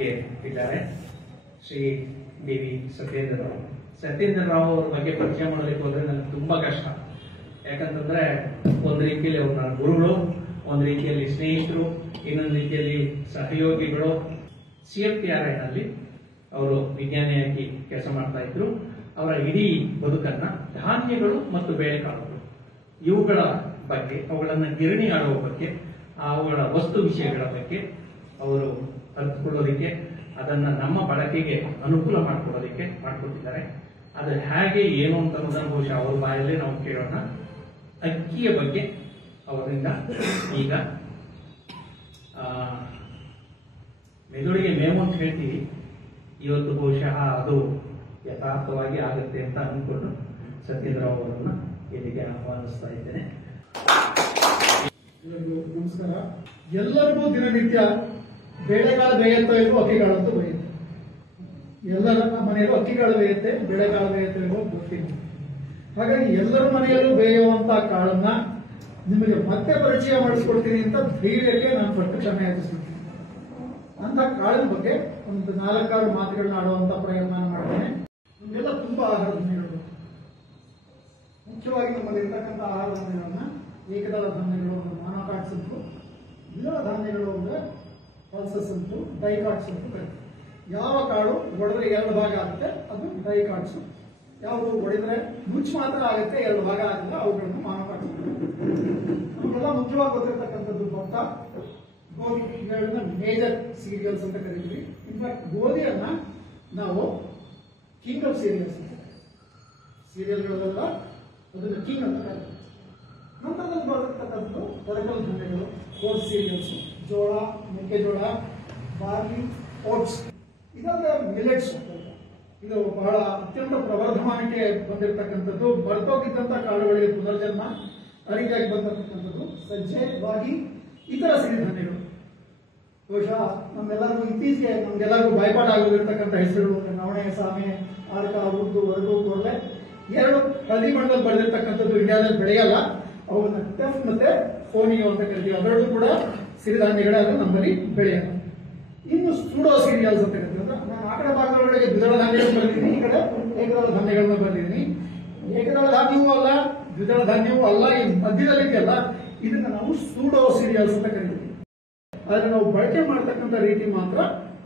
ನಮ್ಮೊಂದಿಗೆ ಇದ್ದಾರೆ Shri D V Satyendra Rao. Satyendra Rao ಅವ್ರ ಬಗ್ಗೆ ಪರಿಚಯ ಮಾಡೋದಕ್ಕೆ ಹೋದ್ರೆ ನನಗೆ ತುಂಬಾ ಕಷ್ಟ. ಯಾಕಂತಂದ್ರೆ ಒಂದು ರೀತಿಯಲ್ಲಿ ಅವ್ರ ಗುರುಗಳು, ಒಂದು ರೀತಿಯಲ್ಲಿ ಸ್ನೇಹಿತರು, ಇನ್ನೊಂದು ರೀತಿಯಲ್ಲಿ ಸಹಯೋಗಿಗಳು. CFTRI ನಲ್ಲಿ ಅವರು ವಿಜ್ಞಾನಿಯಾಗಿ ಕೆಲಸ ಮಾಡ್ತಾ ಇದ್ರು. ಅವರ ಇಡೀ ಬದುಕನ್ನ ಧಾನ್ಯಗಳು ಮತ್ತು ಬೇಳೆಕಾಳುಗಳು ಇವುಗಳ ಬಗ್ಗೆ, ಅವುಗಳನ್ನ ಗಿರಣಿ ಆಡುವ ಬಗ್ಗೆ, ಅವುಗಳ ವಸ್ತು ವಿಷಯಗಳ ಬಗ್ಗೆ ಅವರು ಅರ್ಥಕೊಳ್ಳೋದಕ್ಕೆ, ಅದನ್ನ ನಮ್ಮ ಬಳಕೆಗೆ ಅನುಕೂಲ ಮಾಡಿಕೊಟ್ಟಿದ್ದಾರೆ. ಅದು ಹೇಗೆ ಏನು ಅಂತ ಅನ್ನೋದನ್ನು ಬಹುಶಃ ಅವ್ರ ಬಾಯಲ್ಲೇ ನಾವು ಕೇಳೋಣ. ಅಕ್ಕಿಯ ಬಗ್ಗೆ ಅವರಿಂದ ಈಗ ಮೆದುಳಿಗೆ ಮೇವು ಅಂತ ಹೇಳ್ತೀವಿ, ಇವತ್ತು ಬಹುಶಃ ಅದು ಯಥಾರ್ಥವಾಗಿ ಆಗುತ್ತೆ ಅಂತ ಅಂದ್ಕೊಂಡು ಸತ್ಯೇಂದ್ರ ಅವರನ್ನ ಇಲ್ಲಿಗೆ ಆಹ್ವಾನಿಸ್ತಾ ಇದ್ದೇನೆ. ನಮಸ್ಕಾರ. ಎಲ್ಲರಿಗೂ ದಿನನಿತ್ಯ ಬೇಳೆಕಾಳು ಬೇಯುತ್ತೋ ಇಲ್ವೋ ಅಕ್ಕಿಕಾಳು ಅಂತೂ ಬೇಯುತ್ತೆ. ಎಲ್ಲರ ಮನೆಯಲ್ಲೂ ಅಕ್ಕಿಕಾಳು ಬೇಯುತ್ತೆ, ಬೇಳೆಕಾಳು ಬೇಯುತ್ತೋ ಇಲ್ವೋ ಗೊತ್ತಿಲ್ಲ. ಹಾಗಾಗಿ ಎಲ್ಲರ ಮನೆಯಲ್ಲೂ ಬೇಯುವಂತ ಕಾಳನ್ನ ನಿಮಗೆ ಮತ್ತೆ ಪರಿಚಯ ಮಾಡಿಸ್ಕೊಡ್ತೀನಿ ಅಂತ ಧೈರ್ಯಕ್ಕೆ ನಾನು ಫಸ್ಟ್ ಕ್ಷಮೆ ಯಾಚಿಸ್ತೀನಿ. ಅಂತ ಕಾಳಿನ ಬಗ್ಗೆ ಒಂದು 4-6 ಮಾತುಗಳನ್ನ ಆಡುವಂತ ಪ್ರಯತ್ನ ಮಾಡ್ತೇನೆ. ನಮಗೆಲ್ಲ ತುಂಬಾ ಆಹಾರ ಧಾನ್ಯಗಳು, ಮುಖ್ಯವಾಗಿ ನಮ್ಮಲ್ಲಿ ಇರ್ತಕ್ಕಂಥ ಆಹಾರ ಧಾನ್ಯಗಳನ್ನ ಏಕದಳ ಧಾನ್ಯಗಳು, ಮಾನೋಕಾಟ್ಸ್ ಉಂಟು, ದ್ವಿದಳ ಧಾನ್ಯಗಳು ಅಂದ್ರೆ ಪಲ್ಸಸ್ ಉಂಟು, ಡೈಕಾಟ್ಸ್ ಉಂಟು ಕರೀತಾರೆ. ಯಾವ ಕಾಳು ಒಡೆದ್ರೆ 2 ಭಾಗ ಆಗುತ್ತೆ ಅದು ಡೈಕಾಟ್ಸ್. ಯಾವುದು ಒಡೆದ್ರೆ ನುಚ್ಚು ಮಾತ್ರ ಆಗುತ್ತೆ, 2 ಭಾಗ ಆಗಲ್ಲ, ಅವುಗಳನ್ನು ಮಾನೋಕಾಟ್ಸ್. ನಮಗೆಲ್ಲ ಮುಖ್ಯವಾಗಿ ಗೊತ್ತಿರ್ತಕ್ಕಂಥದ್ದು ಭತ್ತ, ಗೋಧಿ, ಇವುಗಳನ್ನ ಮೇಜರ್ ಸೀರಿಯಲ್ಸ್ ಅಂತ ಕರಿತೀವಿ. ಇನ್ಫ್ಯಾಕ್ಟ್ ಗೋಧಿಯನ್ನ ನಾವು ಕಿಂಗ್ ಆಫ್ ಸೀರಿಯಲ್ಸ್ ಅಂತ, ಸೀರಿಯಲ್ಗಳೆಲ್ಲ ಅದನ್ನ ಕಿಂಗ್ ಅಂತ ಕರೀತೀವಿ. ನಂತರದಲ್ಲಿ ಬರತಕ್ಕಂಥದ್ದು ತರಕಾರಿ ಧಾನ್ಯಗಳು, ಕೋರ್ಸ್ ಸೀರಿಯಲ್ಸ್, ಜೋಳ, ಮೆಕ್ಕೆಜೋಳ, ಬಾರ್ಲಿ, ಓಟ್ಸ್, ಇದೆಲ್ಲ ಮಿಲೆಟ್ಸ್. ಇದು ಬಹಳ ಅತ್ಯಂತ ಪ್ರವರ್ಧಮಾನಕ್ಕೆ ಬಂದಿರತಕ್ಕಂಥದ್ದು. ಬರ್ತೋಗಿದ್ದಂಥ ಕಾಳುಗಳಿಗೆ ಪುನರ್ಜನ್ಮ, ಅರಿಗಾಗಿ ಬಂದಿರತಕ್ಕಂಥದ್ದು ಸಜ್ಜೆ, ರಾಗಿ, ಇತರ ಸಿರಿಧಾನ್ಯಗಳು. ಬಹುಶಃ ನಮ್ಮೆಲ್ಲರಿಗೂ ಇತ್ತೀಚೆಗೆ ನಮ್ಗೆಲ್ಲರಿಗೂ ಬಾಯ್ಪಾಠ ಆಗೋದಿರ್ತಕ್ಕಂಥ ಹೆಸರುಗಳು ನವಣೆ, ಸಾಮೆ, ಆರ್ಕ, ಉದ್ದು, ವರಗು, ಕೊರಲೆ, 2 ಹಳದಿ ಬಣ್ಣದಲ್ಲಿ ಬರೆದಿರ್ತಕ್ಕಂಥದ್ದು ಇಂಡಿಯಾದಲ್ಲಿ ಬೆಳೆಯಲ್ಲ. ಅವುಗಳನ್ನ ಟೆಫ್ ಮತ್ತೆ ಫೋನಿಯೋ ಅಂತ ಕರಿತೀವಿ. ಅದರಲ್ಲೂ ಕೂಡ ಸಿರಿಧಾನ್ಯಗಳಾದ್ರೆ ನಮ್ಮಲ್ಲಿ ಬೆಳೆಯಲ್ಲ. ಇನ್ನು ಸೂಡೋ ಸೀರಿಯಲ್ಸ್ ಅಂತ ಕರಿತೀವಿ. ನಾನು ಆ ಕಡೆ ಭಾಗದೊಳಗೆ ದ್ವಿದಳ ಧಾನ್ಯಗಳು ಬರೆದಿದ್ದೀನಿ, ಈ ಕಡೆ ಏಕದಳ ಧಾನ್ಯಗಳನ್ನ ಬರೆದಿದ್ದೀನಿ. ಏಕದಳ ಧಾನ್ಯವೂ ಅಲ್ಲ, ದ್ವಿದಳ ಧಾನ್ಯವೂ ಅಲ್ಲ, ಈ ಮಧ್ಯದಲ್ಲಿ ಇದೆಯಲ್ಲ, ಇದನ್ನ ನಾವು ಸೂಡೋ ಸೀರಿಯಲ್ಸ್ ಅಂತ ಕರಿತೀವಿ. ಆದ್ರೆ ನಾವು ಬಳಕೆ ಮಾಡ್ತಕ್ಕಂಥ ರೀತಿ ಮಾತ್ರ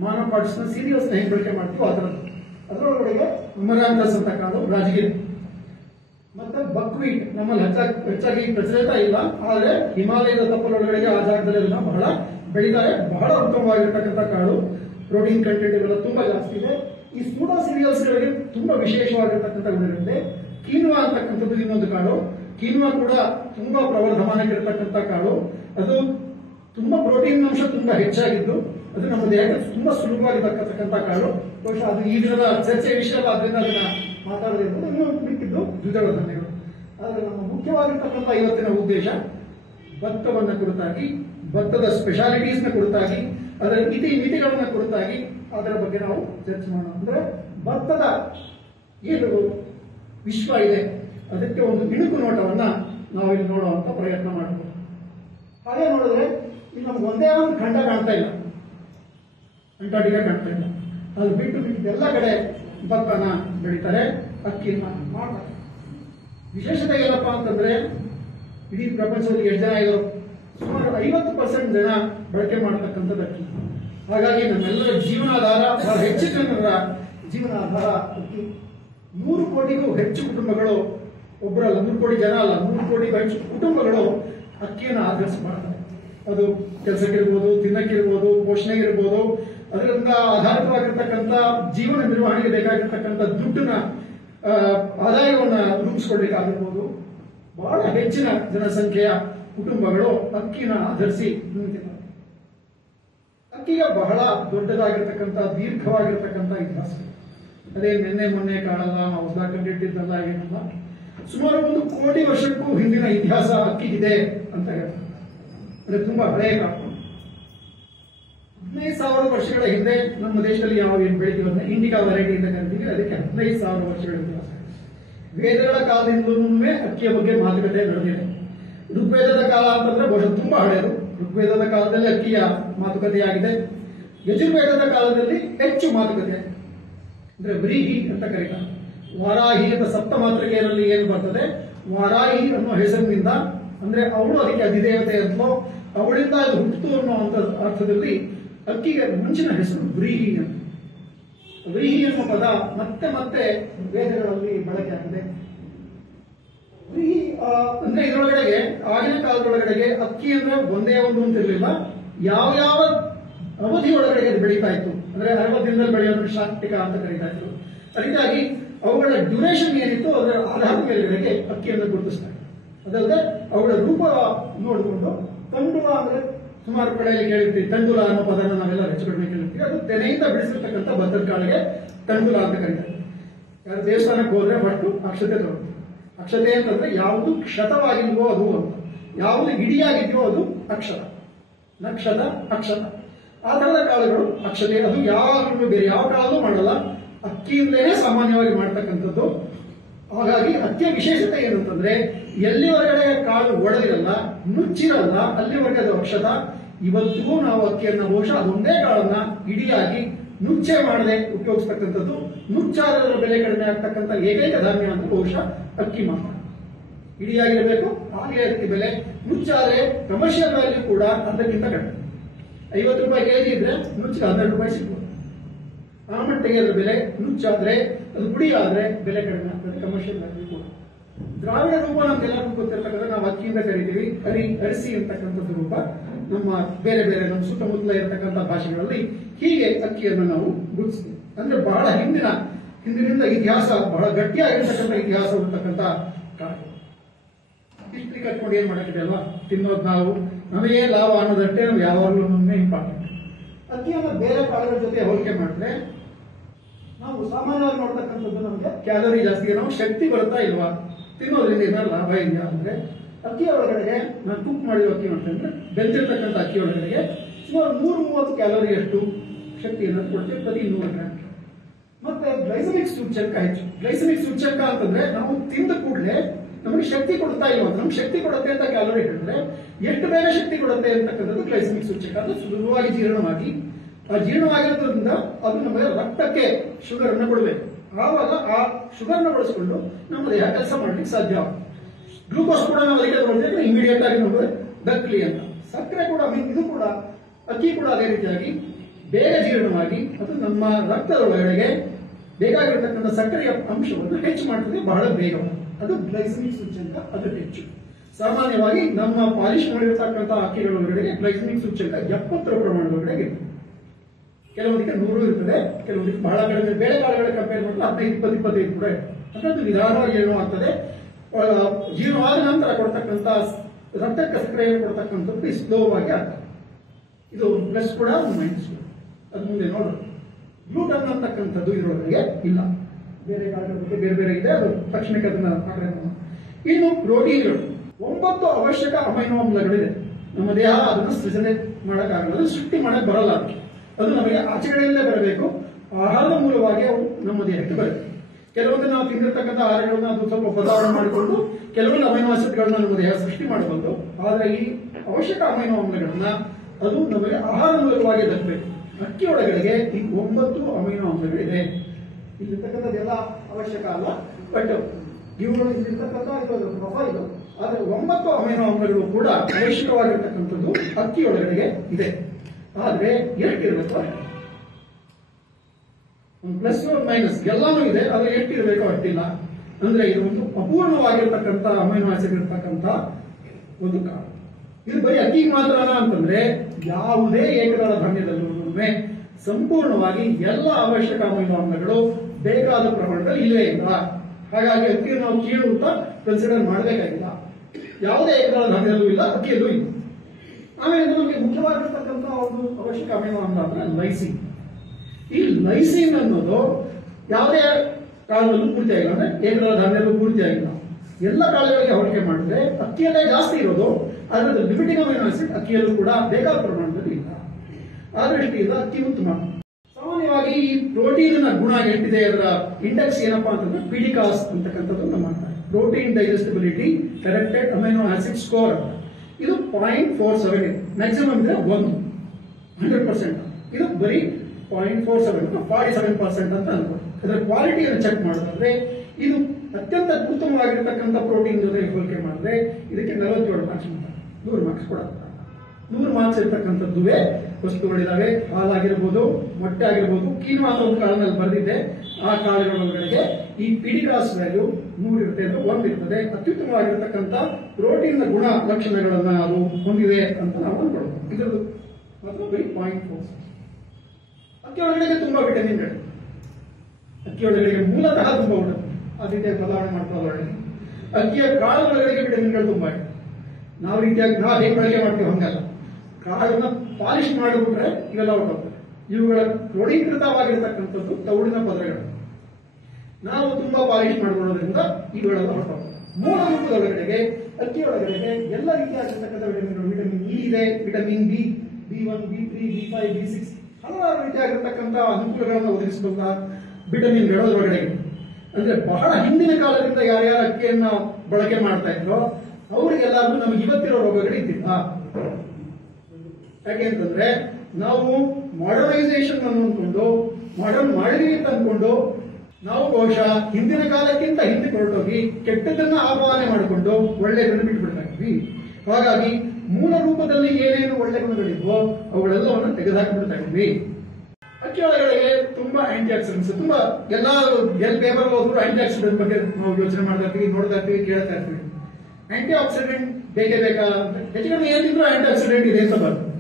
ಮಾನೋಕಾಟ್ಸ್ ನ ಸೀರಿಯಲ್ಸ್ ನ ಹೆಂಗ್ ಬಳಕೆ ಮಾಡ್ತೀವಿ ಅದರೊಳಗಡೆ ಅಮರಾಂತಸ್ ಅಂತ ಕಾಳು, ರಾಜಗಿರಿ ಮತ್ತೆ ಬಕ್ವೀಟ್ ನಮ್ಮಲ್ಲಿ ಹೆಚ್ಚಾಗಿ ಪ್ರಚಲಿತ ಇಲ್ಲ. ಆದ್ರೆ ಹಿಮಾಲಯದ ತಪ್ಪಲೊಳಗಡೆಗೆ ಆ ಜಾಗದಲ್ಲಿ ಅದನ್ನ ಬಹಳ ಬೆಳೀತಾರೆ. ಬಹಳ ಉತ್ತಮವಾಗಿರ್ತಕ್ಕಂಥ ಕಾಳು, ಪ್ರೋಟೀನ್ ಕಂಟೆಂಟ್ ಇವೆಲ್ಲ ತುಂಬಾ ಜಾಸ್ತಿ ಇದೆ. ಈ ಸೂಡೋ ಸೀರಿಯಲ್ಸ್ ಗಳಿಗೆ ತುಂಬಾ ವಿಶೇಷವಾಗಿರ್ತಕ್ಕಂಥ ಗುಣಗಳಿದೆ. ಕೀನ್ವಾ ಅಂತಕ್ಕಂಥದ್ದು ಇನ್ನೊಂದು ಕಾಳು. ಕೀನ್ವಾ ಕೂಡ ತುಂಬಾ ಪ್ರವರ್ಧಮಾನಕ್ಕಿರ್ತಕ್ಕಂಥ ಕಾಳು. ಅದು ತುಂಬಾ ಪ್ರೋಟೀನ್ ಅಂಶ ತುಂಬಾ ಹೆಚ್ಚಾಗಿದ್ದು ಅದು ನಮ್ಮ ದೇಹಕ್ಕೆ ತುಂಬಾ ಸುಲಭವಾಗಿ ದಕ್ಕತಕ್ಕಂಥ ಕಾಳು. ಬಹುಶಃ ಅದು ಈ ದಿನದ ಚರ್ಚೆಯ ವಿಷಯ ಅಲ್ಲ, ಅದರಿಂದ ಅದನ್ನ ಮಾತಾಡೋದ್ರಿಂದ ಇನ್ನು ಮಿಕ್ಕಿದ್ದು ದ್ವಿದಳ ಧಾನ್ಯಗಳು. ಆದರೆ ನಮ್ಮ ಮುಖ್ಯವಾಗಿರ್ತಕ್ಕಂಥ ಇವತ್ತಿನ ಉದ್ದೇಶ ಭತ್ತವನ್ನ ಕುರಿತಾಗಿ, ಭತ್ತದ ಸ್ಪೆಷಾಲಿಟೀಸ್ ನ ಕುರಿತಾಗಿ, ಅದರ ಮಿತಿಗಳನ್ನ ಕುರಿತಾಗಿ ಅದರ ಬಗ್ಗೆ ನಾವು ಚರ್ಚೆ ಮಾಡೋಣ. ಅಂದ್ರೆ ಭತ್ತದ ಏನು ವಿಶ್ವ ಇದೆ ಅದಕ್ಕೆ ಒಂದು ಇಣುಕು ನೋಟವನ್ನ ನಾವಿಲ್ಲಿ ನೋಡುವಂತ ಪ್ರಯತ್ನ ಮಾಡಬಹುದು. ಹಾಗೆ ನೋಡಿದ್ರೆ ಇಲ್ಲಿ ನಮ್ಗೆ ಒಂದೇ ಒಂದು ಖಂಡ ಕಾಣ್ತಾ ಇಲ್ಲ, ಅಂಟಾರ್ಟಿಕಾ ಕಾಣ್ತಾ ಇಲ್ಲ. ಅದು ಬಿಟ್ಟು ಎಲ್ಲ ಕಡೆ ಭತ್ತನ ಬೆಳೀತಾರೆ, ಅಕ್ಕಿನ ಮಾಡ್ತಾರೆ. ವಿಶೇಷತೆ ಏನಪ್ಪಾ ಅಂತಂದ್ರೆ ಇಡೀ ಪ್ರಪಂಚದಲ್ಲಿ ಎಷ್ಟು ಜನ ಇದ್ರು, ಸುಮಾರು 50% ಜನ ಬಳಕೆ ಮಾಡತಕ್ಕಂಥದ್ದು ಅಕ್ಕಿ. ಹಾಗಾಗಿ ನಮ್ಮೆಲ್ಲರ ಜೀವನಾಧಾರ, ಬಹಳ ಹೆಚ್ಚು ಜನರ ಜೀವನಾಧಾರ ಅಕ್ಕಿ. 100 ಕೋಟಿಗೂ ಹೆಚ್ಚು ಕುಟುಂಬಗಳು, ಒಬ್ಬರಲ್ಲ 100 ಕೋಟಿ ಜನ ಅಲ್ಲ, 100 ಕೋಟಿಗೂ ಹೆಚ್ಚು ಕುಟುಂಬಗಳು ಅಕ್ಕಿಯನ್ನು ಆಧರಿಸಿ ಮಾಡ್ತಾರೆ. ಅದು ಕೆಲಸಕ್ಕಿರ್ಬೋದು, ತಿನ್ನಕ್ಕಿರ್ಬೋದು, ಪೋಷಣೆಗಿರ್ಬೋದು, ಅದರಿಂದ ಆಧಾರಿತವಾಗಿರ್ತಕ್ಕಂಥ ಜೀವನ ನಿರ್ವಹಣೆಗೆ ಬೇಕಾಗಿರ್ತಕ್ಕಂಥ ದುಡ್ಡನ್ನ ಆದಾಯವನ್ನ ರೂಪಿಸ್ಕೊಳ್ಬೇಕಾಗಿರ್ಬೋದು. ಬಹಳ ಹೆಚ್ಚಿನ ಜನಸಂಖ್ಯೆಯ ಕುಟುಂಬಗಳು ಅಕ್ಕಿನ ಆಧರಿಸಿ ನಿಂತಿದ್ದಾರೆ. ಅಕ್ಕಿಗೆ ಬಹಳ ದೊಡ್ಡದಾಗಿರ್ತಕ್ಕಂಥ, ದೀರ್ಘವಾಗಿರ್ತಕ್ಕಂಥ ಇತಿಹಾಸ. ಅದೇ ನಿನ್ನೆ ಮೊನ್ನೆ ಕಾಣಲ್ಲ, ನಾವು ಹೊಸದಾಗಿ ಕಂಡಿಟ್ಟಿದ್ದಲ್ಲ, ಏನಲ್ಲ. ಸುಮಾರು 1 ಕೋಟಿ ವರ್ಷಕ್ಕೂ ಹಿಂದಿನ ಇತಿಹಾಸ ಅಕ್ಕಿಗಿದೆ ಅಂತ ಹೇಳ್ತಾರೆ. ಅಂದ್ರೆ ತುಂಬಾ ಹಳೆಯ ಕಾಲ. 15,000 ವರ್ಷಗಳ ಹಿಂದೆ ನಮ್ಮ ದೇಶದಲ್ಲಿ ಯಾವ ಏನು ಬೆಳಿತೀವಿ ಅಂದ್ರೆ ಇಂಡಿಕಾ ವೆರೈಟಿ ಅಂತ ಕರಿತೀವಿ, ಅದಕ್ಕೆ 15,000 ವರ್ಷಗಳ ಇತಿಹಾಸ. ವೇದಗಳ ಕಾಲದಿಂದಲೂ ಅಕ್ಕಿಯ ಬಗ್ಗೆ ಮಾತುಕತೆ ನಡೆದಿದೆ. ಋಗ್ವೇದದ ಕಾಲ ಅಂತಂದ್ರೆ ಬಹುಶಃ ತುಂಬಾ ಹಳೆಯದು. ಋಗ್ವೇದದ ಕಾಲದಲ್ಲಿ ಅಕ್ಕಿಯ ಮಾತುಕತೆಯಾಗಿದೆ. ಯಜುರ್ವೇದದ ಕಾಲದಲ್ಲಿ ಹೆಚ್ಚು ಮಾತುಕತೆ ಅಂದ್ರೆ ವ್ರೀಹಿ ಅಂತ ಕರೀತಾರೆ. ವಾರಾಹಿ ಅಂತ ಸಪ್ತ ಮಾತೃಕೆಯಲ್ಲಿ ಏನು ಬರ್ತದೆ, ವಾರಾಹಿ ಅನ್ನೋ ಹೆಸರಿನಿಂದ ಅಂದ್ರೆ ಅವಳು ಅದಕ್ಕೆ ಅಧಿದೇವತೆ ಅಂತಲೋ ಅವಳಿಂದ ಅದು ಹುಟ್ಟಿತು ಅನ್ನೋ ಅರ್ಥದಲ್ಲಿ ಅಕ್ಕಿಗೆ ಮುಂಚಿನ ಹೆಸರು ವ್ರೀಹಿ ಅಂತ. ವ್ರೀಹಿ ಅನ್ನೋ ಪದ ಮತ್ತೆ ಮತ್ತೆ ವೇದಗಳಲ್ಲಿ ಬಳಕೆ ಆಗಿದೆ. ವ್ರೀಹಿ ಅಂದ್ರೆ ಇದರೊಳಗಡೆಗೆ ಆಗಿನ ಕಾಲದೊಳಗಡೆಗೆ ಅಕ್ಕಿ ಅಂದ್ರೆ ಒಂದೇ ಒಂದು ಅಂತ ಇರಲಿಲ್ಲ, ಯಾವ ಅವಧಿ ಒಳಗಡೆ ಅದು ಬೆಳೀತಾ ಇತ್ತು. ಅಂದ್ರೆ 60 ದಿನದಲ್ಲಿ ಬೆಳೆಯೋದ್ರ ಶಾಕ್ತಿಕ ಅಂತ ಕರೀತಾ ಇತ್ತು. ಅದಕ್ಕಾಗಿ ಅವುಗಳ ಡ್ಯೂರೇಷನ್ ಏನಿತ್ತು ಅದರ ಆಧಾರದ ಮೇಲೆಗೆ ಅಕ್ಕಿಯನ್ನು ಗುರುತಿಸ್ತಾರೆ. ಅದಲ್ಲದೆ ಅವುಗಳ ರೂಪ ನೋಡಿಕೊಂಡು ತಂಡುಲ ಅಂದ್ರೆ ಸುಮಾರು ಕಡೆಯಲ್ಲಿ ಕೇಳಿರ್ತೀವಿ. ತಂಡುಲ ಅನ್ನೋ ಪದನ ನಾವೆಲ್ಲ ಹೆಚ್ಚು ಕಡಿಮೆ ಕೇಳಿರ್ತೀವಿ. ಅದು ತೆನೆಯಿಂದ ಬಿಡಿಸಿರ್ತಕ್ಕಂಥ ಭತ್ತದ ಕಾಳಿಗೆ ತಂಡುಲ ಅಂತ ಕರೀತಾರೆ. ಯಾರು ದೇವಸ್ಥಾನಕ್ಕೆ ಹೋದ್ರೆ ಫಸ್ಟ್ ಅಕ್ಷತೆ ತಗೊಳ್ತೀವಿ. ಅಕ್ಷತೆ ಅಂತಂದ್ರೆ ಯಾವುದು ಕ್ಷತವಾಗಿಲ್ವೋ ಅದು ಅಂತ, ಯಾವುದು ಇಡಿಯಾಗಿದ್ಯೋ ಅದು ಅಕ್ಷತ, ನಕ್ಷತ ಅಕ್ಷತ. ಆ ತರದ ಕಾಳುಗಳು ಅಕ್ಷತೆ. ಅದು ಯಾವಾಗಲೂ ಬೇರೆ ಯಾವ ಕಾಳಲ್ಲೂ ಮಾಡಲ್ಲ, ಅಕ್ಕಿಯಿಂದಲೇ ಸಾಮಾನ್ಯವಾಗಿ ಮಾಡ್ತಕ್ಕಂಥದ್ದು. ಹಾಗಾಗಿ ಅಕ್ಕಿಯ ವಿಶೇಷತೆ ಏನಂತಂದ್ರೆ ಎಲ್ಲಿವರೆಗೆ ಕಾಳು ಒಡೆದಿರಲ್ಲ, ನುಚ್ಚಿರಲ್ಲ, ಅಲ್ಲಿವರೆಗೆ ಅದು ಅಕ್ಷತ. ಇವತ್ತಿಗೂ ನಾವು ಅಕ್ಕಿಯನ್ನ ಬಹುಶಃ ಅದೊಂದೇ ಕಾಳನ್ನ ಇಡಿಯಾಗಿ ನುಚ್ಚೆ ಮಾಡದೆ ಉಪಯೋಗಿಸ್ತಕ್ಕಂಥದ್ದು. ನುಚ್ಚಾದರ ಬೆಲೆ ಕಡಿಮೆ ಆಗ್ತಕ್ಕಂಥ ಏಕೈಕ ಧಾನ್ಯ ಅಂತ ಬಹುಶಃ ಅಕ್ಕಿ ಮಾತ್ರ. ಇಡಿಯಾಗಿರಬೇಕು, ಹಾಗೆ ಅದಕ್ಕೆ ಬೆಲೆ. ನುಚ್ಚಾದ್ರೆ ಕಮರ್ಷಿಯಲ್ ವ್ಯಾಲ್ಯೂ ಕೂಡ ಅದಕ್ಕಿಂತ ಕಡಿಮೆ. 50 ರೂಪಾಯಿ ಕೆಜಿ ಇದ್ರೆ ನುಚ್ಚಿಗೆ 12 ರೂಪಾಯಿ ಸಿಗ್ಬೋದು. ಆ ಮಟ್ಟಿಗೆ ಅದರ ಬೆಲೆ. ನುಚ್ಚಾದ್ರೆ ಅದು ಪುಡಿ ಆದ್ರೆ ಬೆಲೆ ಕಡಿಮೆ ಆಗ್ತದೆ, ಕಮರ್ಷಿಯಲ್ ವ್ಯಾಲ್ಯೂ ಕೂಡ. ದ್ರಾವಿಡ ರೂಪ ನಮ್ಗೆಲ್ಲರಿಗೂ ಗೊತ್ತಿರ್ತಕ್ಕಂಥ ನಾವು ಅಕ್ಕಿಯಿಂದ ಕರಿತೀವಿ ಅರಿಸಿ ಅಂತಕ್ಕಂಥದ್ದು ರೂಪ. ನಮ್ಮ ಬೇರೆ ಬೇರೆ ನಮ್ಮ ಸುತ್ತಮುತ್ತಲ ಇರತಕ್ಕಂಥ ಭಾಷೆಗಳಲ್ಲಿ ಹೀಗೆ ಅಕ್ಕಿಯನ್ನು ನಾವು ಗುರುತಿಸ್ತೀವಿ. ಅಂದ್ರೆ ಬಹಳ ಹಿಂದಿನಿಂದ ಇತಿಹಾಸ, ಬಹಳ ಗಟ್ಟಿಯಾಗಿರ್ತಕ್ಕಂಥ ಇತಿಹಾಸ ಇರತಕ್ಕಂಥ ಕಾಲ. ಹಿಸ್ಟ್ರಿ ಕಟ್ಕೊಂಡು ಏನ್ ಮಾಡಕ್ಕಿದೆ ಅಲ್ವಾ, ತಿನ್ನೋದು ನಾವು, ನಮಗೆ ಲಾಭ ಅನ್ನೋದಷ್ಟೇ ನಮ್ಗೆ ಯಾವಾಗಲೂ ಇಂಪಾರ್ಟೆಂಟ್. ಅಕ್ಕಿಯನ್ನು ಬೇರೆ ಕಾಳುಗಳ ಜೊತೆ ಹೋಲಿಕೆ ಮಾಡಿದ್ರೆ ನಾವು ಸಾಮಾನ್ಯವಾಗಿ ನೋಡ್ತಕ್ಕಂಥದ್ದು ನಮಗೆ ಕ್ಯಾಲೋರಿ ಜಾಸ್ತಿ, ನಾವು ಶಕ್ತಿ ಬರುತ್ತಾ ಇಲ್ವಾ, ತಿನ್ನೋದ್ರಿಂದ ಏನಾದ್ರು ಲಾಭ ಇದೆಯಾ ಅಂದ್ರೆ ಅಕ್ಕಿ ಒಳಗಡೆಗೆ ನಾನು ಕುಕ್ ಮಾಡಿರೋ ಅಕ್ಕಿ ನೋಡ್ತೇನೆ, ಬೆಂದಿರ್ತಕ್ಕಂಥ ಅಕ್ಕಿ ಒಳಗಡೆಗೆ ಸುಮಾರು 130 ಕ್ಯಾಲೋರಿಯಷ್ಟು ಶಕ್ತಿಯನ್ನು ಕೊಡ್ತೇವೆ ಪ್ರತಿ 100 ಗ್ರಾಮ್. ಮತ್ತೆ ಗ್ಲೈಸಮಿಕ್ ಸೂಚ್ಯಂಕ ಹೆಚ್ಚು. ಗ್ಲೈಸಮಿಕ್ ಸೂಚ್ಯಂಕ ಅಂತಂದ್ರೆ ನಾವು ತಿಂದ ಕೂಡಲೇ ನಮಗೆ ಶಕ್ತಿ ಕೊಡ್ತಾ ಇಲ್ವ, ನಮ್ಗೆ ಶಕ್ತಿ ಕೊಡುತ್ತೆ ಅಂತ ಕ್ಯಾಲೋರಿ ಹೇಳಿದ್ರೆ ಎಷ್ಟು ಬೇಗ ಶಕ್ತಿ ಕೊಡುತ್ತೆ ಅಂತಕ್ಕಂಥದ್ದು ಗ್ಲೈಸಮಿಕ್ ಸೂಚ್ಯಂಕ. ಅದು ಸುಲಭವಾಗಿ ಜೀರ್ಣವಾಗಿ, ಆ ಜೀರ್ಣವಾಗಿರೋದ್ರಿಂದ ಅದು ನಮಗೆ ರಕ್ತಕ್ಕೆ ಶುಗರ್ ಅನ್ನು ಕೊಡಬೇಕು. ಆವಾಗ ಆ ಶುಗರ್ ನ ಬಳಸಿಕೊಂಡು ನಮ್ಮ ದೇಹ ಕೆಲಸ ಮಾಡ್ಲಿಕ್ಕೆ ಸಾಧ್ಯ ಆಗುತ್ತೆ. ಗ್ಲೂಕೋಸ್ ಕೂಡ ನಾವು ಅದಕ್ಕೆ ತಗೊಳ್ತೇವೆ, ಇಮಿಡಿಯೇಟ್ ಆಗಿ ನಮಗೆ ದಕ್ಕಲಿ ಅಂತ. ಸಕ್ಕರೆ ಕೂಡ, ಇದು ಕೂಡ, ಅಕ್ಕಿ ಕೂಡ ಅದೇ ರೀತಿಯಾಗಿ ಬೇಗ ಜೀರ್ಣವಾಗಿ ಅದು ನಮ್ಮ ರಕ್ತದ ಒಳಗಡೆಗೆ ಬೇಕಾಗಿರತಕ್ಕಂಥ ಸಕ್ಕರೆಯ ಅಂಶವನ್ನು ಹೆಚ್ಚು ಮಾಡ್ತದೆ ಬಹಳ ಬೇಗವಾಗಿ. ಅದು ಗ್ಲೈಸಮಿಕ್ ಸೂಚ್ಯಂಕ ಅದು ಹೆಚ್ಚು. ಸಾಮಾನ್ಯವಾಗಿ ನಮ್ಮ ಪಾಲಿಶ್ ಮಾಡಿರತಕ್ಕಂಥ ಅಕ್ಕಿಗಳ ಒಳಗಡೆಗೆ ಗ್ಲೈಸಮಿಕ್ ಸೂಚ್ಯಂಕ 70 ಪ್ರಮಾಣದೊಳಗಡೆಗೆ ಇರ್ತದೆ. ಕೆಲವೊಂದಕ್ಕೆ 100 ಇರ್ತದೆ, ಕೆಲವೊಂದಕ್ಕೆ ಬಹಳ ಕಡಿಮೆ. ಬೇಳೆ ಕಾಳುಗಳ ಕಂಪೇರ್ ಮಾಡಿದ್ರೆ 15, 20, 25 ಕೂಡ ಇರ್ತದೆ. ಅಂದ್ರೆ ಅದು ನಿಧಾನವಾಗಿ ಜೀರ್ಣ ಆಗ್ತದೆ. ಜೀರ್ಣವಾದ ನಂತರ ಕೊಡ್ತಕ್ಕಂಥ ರಕ್ತಕ್ಕೆ ಸಕ್ಕರೆಯನ್ನು ಕೊಡ್ತಕ್ಕಂಥದ್ದು ಸ್ಲೋವಾಗಿ ಆಗ್ತದೆ. ಇದು ಪ್ಲಸ್ ಕೂಡ ಮೈನಸ್ ಕೂಡ. ಅದು ಮುಂದೆ ನೋಡೋಣ. ಗ್ಲೂಟನ್ ಅಂತಕ್ಕಂಥದ್ದು ಇದರೊಳಗೆ ಇಲ್ಲ, ಬೇರೆ ಕಾಳುಗಳ ಬಗ್ಗೆ ಬೇರೆ ಬೇರೆ ಇದೆ, ಅದು ತಕ್ಷಣಕ್ಕೆ ಅದನ್ನ ಹಾಕಿದ್ರೆ. ಇನ್ನು ಪ್ರೋಟೀನ್ಗಳು 9 ಅವಶ್ಯಕ ಅಮೈನೋ ಆಮ್ಲಗಳಿದೆ. ನಮ್ಮ ದೇಹ ಅದನ್ನು ಸೃಜನೆ ಮಾಡೋಕ್ಕಾಗಲ್ಲ, ಅದು ಸೃಷ್ಟಿ ಮಾಡಕ್ ಬರಲ್ಲ. ಅದು ನಮಗೆ ಆಚೆಗಡೆಯಲ್ಲೇ ಬರಬೇಕು, ಆಹಾರದ ಮೂಲವಾಗಿ ಅವು ನಮ್ಮ ದೇಹಕ್ಕೆ ಬರುತ್ತೆ. ಕೆಲವೊಂದು ನಾವು ತಿಂದಿರ್ತಕ್ಕಂಥ ಆಹಾರಗಳನ್ನ ಅದು ಸ್ವಲ್ಪ ಬದಲಾವಣೆ ಮಾಡಿಕೊಂಡು ಕೆಲವೊಂದು ಅಮೈನೋ ಆಸಿಡ್ಗಳನ್ನ ನಮ್ಮ ದೇಹ ಸೃಷ್ಟಿ ಮಾಡಬಹುದು. ಆದರೆ ಈ ಅವಶ್ಯಕ ಅಮೈನೋ ಆಮ್ಲಗಳನ್ನ ಅದು ನಮಗೆ ಆಹಾರ ಮೂಲಕವಾಗಿ ದಕ್ಕಬೇಕು. ಅಕ್ಕಿ ಒಳಗಡೆಗೆ ಈ 9 ಅಮೈನೋ ಆಮ್ಲಗಳಿದೆ. ಇಲ್ಲಿರ್ತಕ್ಕಂಥದ್ದೆಲ್ಲ ಅವಶ್ಯಕ ಅಲ್ಲ, ಬಟ್ ಇವುಗಳು ಇಲ್ಲಿರ್ತಕ್ಕಂಥ ಇದು ಪ್ರೊಫೈಲ್. ಆದರೆ 9 ಅಮೈನೋ ಆಮ್ಲಗಳು ಕೂಡ ಅವಶ್ಯಕವಾಗಿರ್ತಕ್ಕಂಥದ್ದು ಅಕ್ಕಿ ಒಳಗಡೆಗೆ ಇದೆ. ಆದ್ರೆ ಎಷ್ಟಿರಬೇಕು, ಪ್ಲಸ್ ಮೈನಸ್ ಎಲ್ಲಾನು ಇದೆ, ಆದ್ರೆ ಎಷ್ಟಿರಬೇಕು ಅಷ್ಟಿಲ್ಲ. ಅಂದ್ರೆ ಇದು ಒಂದು ಅಪೂರ್ಣವಾಗಿರ್ತಕ್ಕಂಥ ಅಮೈನೋ ಆಸಿಡ್ ಇರ್ತಕ್ಕಂಥ ಒಂದು ಕಾಳು. ಇದು ಬರೀ ಅಕ್ಕಿಗೆ ಮಾತ್ರನ ಅಂತಂದ್ರೆ ಯಾವುದೇ ಏಕದಳ ಧಾನ್ಯದಲ್ಲೂ ಸಂಪೂರ್ಣವಾಗಿ ಎಲ್ಲ ಅವಶ್ಯಕ ಅಮೈನೋ ಆಮ್ಲಗಳು ಬೇಕಾದ ಪ್ರಮಾಣದಲ್ಲಿ ಇಲ್ಲೇ ಇಲ್ಲ. ಹಾಗಾಗಿ ಅಕ್ಕಿಯನ್ನು ನಾವು ಕೀಳು ಅಂತ ಕನ್ಸಿಡರ್ ಮಾಡಬೇಕಾಗಿಲ್ಲ. ಯಾವುದೇ ಏಕದಳ ಧಾನ್ಯದಲ್ಲೂ ಇಲ್ಲ, ಅಕ್ಕಿಯಲ್ಲೂ ಇಲ್ಲ. ಆಮೇಲೆ ನಮಗೆ ಮುಖ್ಯವಾಗಿರ್ತಕ್ಕಂಥ ಒಂದು ಅವಶ್ಯಕ ಅಮೈನೋ ಆಮ್ಲ ಅಂದ್ರೆ ಲೈಸಿನ್. ಈ ಲೈಸಿನ್ ಅನ್ನೋದು ಯಾವುದೇ ಕಾಳಲ್ಲೂ ಪೂರ್ತಿ ಆಗಿಲ್ಲ, ಅಂದ್ರೆ ಏಕದಳ ಧಾನ್ಯದಲ್ಲೂ ಪೂರ್ತಿ ಆಗಿಲ್ಲ. ಎಲ್ಲ ಕಾಳುಗಳಿಗೆ ಹೋಲಿಕೆ ಮಾಡಿದ್ರೆ ಅಕ್ಕಿಯಲ್ಲೇ ಜಾಸ್ತಿ ಇರೋದು, ಅದರ ಲಿಮಿಟಿಂಗ್ ಅಮೈನೋ ಆಸಿಡ್ ಅಕ್ಕಿಯಲ್ಲೂ ಕೂಡ ಬೇಕಾದ ಪ್ರಮಾಣದಲ್ಲಿ ಇಲ್ಲ. ಆ ದೃಷ್ಟಿಯಿಂದ ಅಕ್ಕಿ ಉತ್ತಮ. ಸಾಮಾನ್ಯವಾಗಿ ಈ ಪ್ರೋಟೀನ್ ಗುಣ ಎಷ್ಟಿದೆ ಅದರ ಇಂಡೆಕ್ಸ್ ಏನಪ್ಪಾ ಅಂತಂದ್ರೆ ಪಿಡಿಕಾಸ್ ಅಂತಕ್ಕಂಥದ್ದು ಮಾಡ್ತಾರೆ. Protein digestibility corrected amino acid score ಅಂತ. ಇದು 0.47 ಮ್ಯಾಕ್ಸಿಮಮ್ ಇದ್ರೆ 100%. ಇದು ಬರೀ 0.47 47% ಅಂತ ಅನ್ಬೋದು. ಅದರ ಕ್ವಾಲಿಟಿಯನ್ನು ಚೆಕ್ ಮಾಡೋದಾದ್ರೆ ಇದು ಅತ್ಯಂತ ಉತ್ತಮವಾಗಿರ್ತಕ್ಕಂಥ ಪ್ರೋಟೀನ್ ಜೊತೆ ಹೋಲಿಕೆ ಮಾಡಿದ್ರೆ ಇದಕ್ಕೆ 47 ಮಾರ್ಕ್ಸ್ 100 ಮಾರ್ಕ್ಸ್ ಕೊಡುತ್ತೆ. 100 ಮಾರ್ಕ್ಸ್ ಇರ್ತಕ್ಕಂಥದ್ದುವೇ ವಸ್ತುಗಳಿದಾವೆ. ಹಾಲಾಗಿರ್ಬೋದು, ಮೊಟ್ಟೆ ಆಗಿರ್ಬೋದು, ಕೀನ್ವಾ ಅಂತ ಒಂದು ಕಾಲದಲ್ಲಿ ಬರೆದಿದೆ. ಆ ಕಾಳುಗಳೊಳಗಡೆಗೆ ಈ ಪಿಡಿಗ್ರಾಸ್ ವ್ಯಾಲ್ಯೂ 100 ಇರುತ್ತೆ ಅಂದ್ರೆ 1 ಇರ್ತದೆ. ಅತ್ಯುತ್ತಮವಾಗಿರ್ತಕ್ಕಂಥ ಪ್ರೋಟೀನ್ ಗುಣ ಲಕ್ಷಣಗಳನ್ನ ನಾವು ಹೊಂದಿವೆ ಅಂತ ನಾವು ಅನ್ಕೊಳ್ಬೋದು. ಇದರದ್ದು ಮಾತ್ರ ಬರೀ 0.4. ಅಕ್ಕಿ ಒಳಗಡೆಗೆ ತುಂಬಾ ವಿಟಮಿನ್ಗಳು. ಅಕ್ಕಿ ಒಳಗಡೆಗೆ ಮೂಲತಃ ತುಂಬಾ ಉಂಟು. ಅದಕ್ಕೆ ಬದಲಾವಣೆ ಮಾಡ್ಕೊಳ್ಳೋದ್ರಲ್ಲಿ ಅಕ್ಕಿಯ ಕಾಳು ಒಳಗಡೆಗೆ ವಿಟಮಿನ್ಗಳು ತುಂಬಾ ಇದೆ. ನಾವು ರೀತಿಯಾಗಿ ನಾವು ಹೇಗೆ ಬಳಕೆ ಮಾಡ್ತೀವಿ ಹಂಗಲ್ಲ. ಕಾಳನ್ನ ಪಾಲಿಶ್ ಮಾಡಿಬಿಟ್ರೆ ಇವೆಲ್ಲ ಹೊರಟೋಗ್ತದೆ. ಇವುಗಳ ಕ್ರೋಢೀಕೃತವಾಗಿರ್ತಕ್ಕಂಥದ್ದು ತೌಡಿನ ಪದರಗಳು. ನಾವು ತುಂಬಾ ಪಾಲಿಶ್ ಮಾಡ್ಕೊಳ್ಳೋದ್ರಿಂದ ಇವುಗಳೆಲ್ಲ ಹೊರಟೋಗ್ತದೆ. ಮೂಲ ರೂಪದೊಳಗಡೆಗೆ ಅಕ್ಕಿ ಒಳಗಡೆಗೆ ಎಲ್ಲ ರೀತಿಯಾಗಿರ್ತಕ್ಕಂಥ ವಿಟಮಿನ್ಗಳು, ವಿಟಮಿನ್ ಇ ಇದೆ, vitamin B, B1, B3, B5, B6 ಹಲವಾರು ರೀತಿಯಾಗಿರ್ತಕ್ಕಂಥ ಅನುಕೂಲಗಳನ್ನು ಒದಗಿಸಿದಂತ ವಿಟಮಿನ್ಗಳು ಅದರೊಳಗಡೆ ಇದೆ. ಅಂದ್ರೆ ಬಹಳ ಹಿಂದಿನ ಕಾಲದಿಂದ ಯಾರ್ಯಾರು ಅಕ್ಕಿಯನ್ನ ಬಳಕೆ ಮಾಡ್ತಾ ಇದ್ರೋ ಅವರಿಗೆಲ್ಲರಿಗೂ ನಮ್ಗೆ ಇವತ್ತಿರೋ ರೋಗಗಳು ಇದ್ದಿಲ್ಲ. ಯಾಕೆ ಅಂತಂದ್ರೆ ನಾವು ಮಾಡರ್ನೈಸೇಷನ್ ಅನ್ಕೊಂಡು ಮಾಡರ್ನ್ ಮಾಡಿದೀವಿ ಅಂತ ಅನ್ಕೊಂಡು ನಾವು ಬಹುಶಃ ಹಿಂದಿನ ಕಾಲಕ್ಕಿಂತ ಹಿಂದೆ ಹೊರಟೋಗಿ ಕೆಟ್ಟದನ್ನ ಆಹ್ವಾನ ಮಾಡಿಕೊಂಡು ಒಳ್ಳೆಯದನ್ನು ಬಿಟ್ಬಿಡ್ತಾ ಇದ್ವಿ. ಹಾಗಾಗಿ ಮೂಲ ರೂಪದಲ್ಲಿ ಏನೇನು ಒಳ್ಳೆ ಗುಣಗಳಿದ್ವೋ ಅವುಗಳೆಲ್ಲವನ್ನು ತೆಗೆದುಹಾಕಿಬಿಡ್ತಾ ಇದ್ವಿ. ಅಕ್ಕಿ ಒಳಗಡೆಗೆ ತುಂಬಾ ಆಂಟಿ ಆಕ್ಸಿಡೆಂಟ್ಸ್, ತುಂಬಾ ಎಲ್ ಪೇಪರ್ ಹೋದ್ರು ಆಂಟಿ ಆಕ್ಸಿಡೆಂಟ್ ಬಗ್ಗೆ ನಾವು ಯೋಚನೆ ಮಾಡ್ತಾ ಇರ್ತೀವಿ, ನೋಡ್ತಾ ಇರ್ತೀವಿ, ಕೇಳ್ತಾ ಇರ್ತೀವಿ. ಆಂಟಿ ಆಕ್ಸಿಡೆಂಟ್ ಬೇಕೇ ಬೇಕಾ ಅಂತ ಹೆಚ್ಚಿಗೆ ಏನಿದ್ರು ಆಂಟಿ ಆಕ್ಸಿಡೆಂಟ್ ಇದೆ ಅಂತ ಬರ್ತದೆ.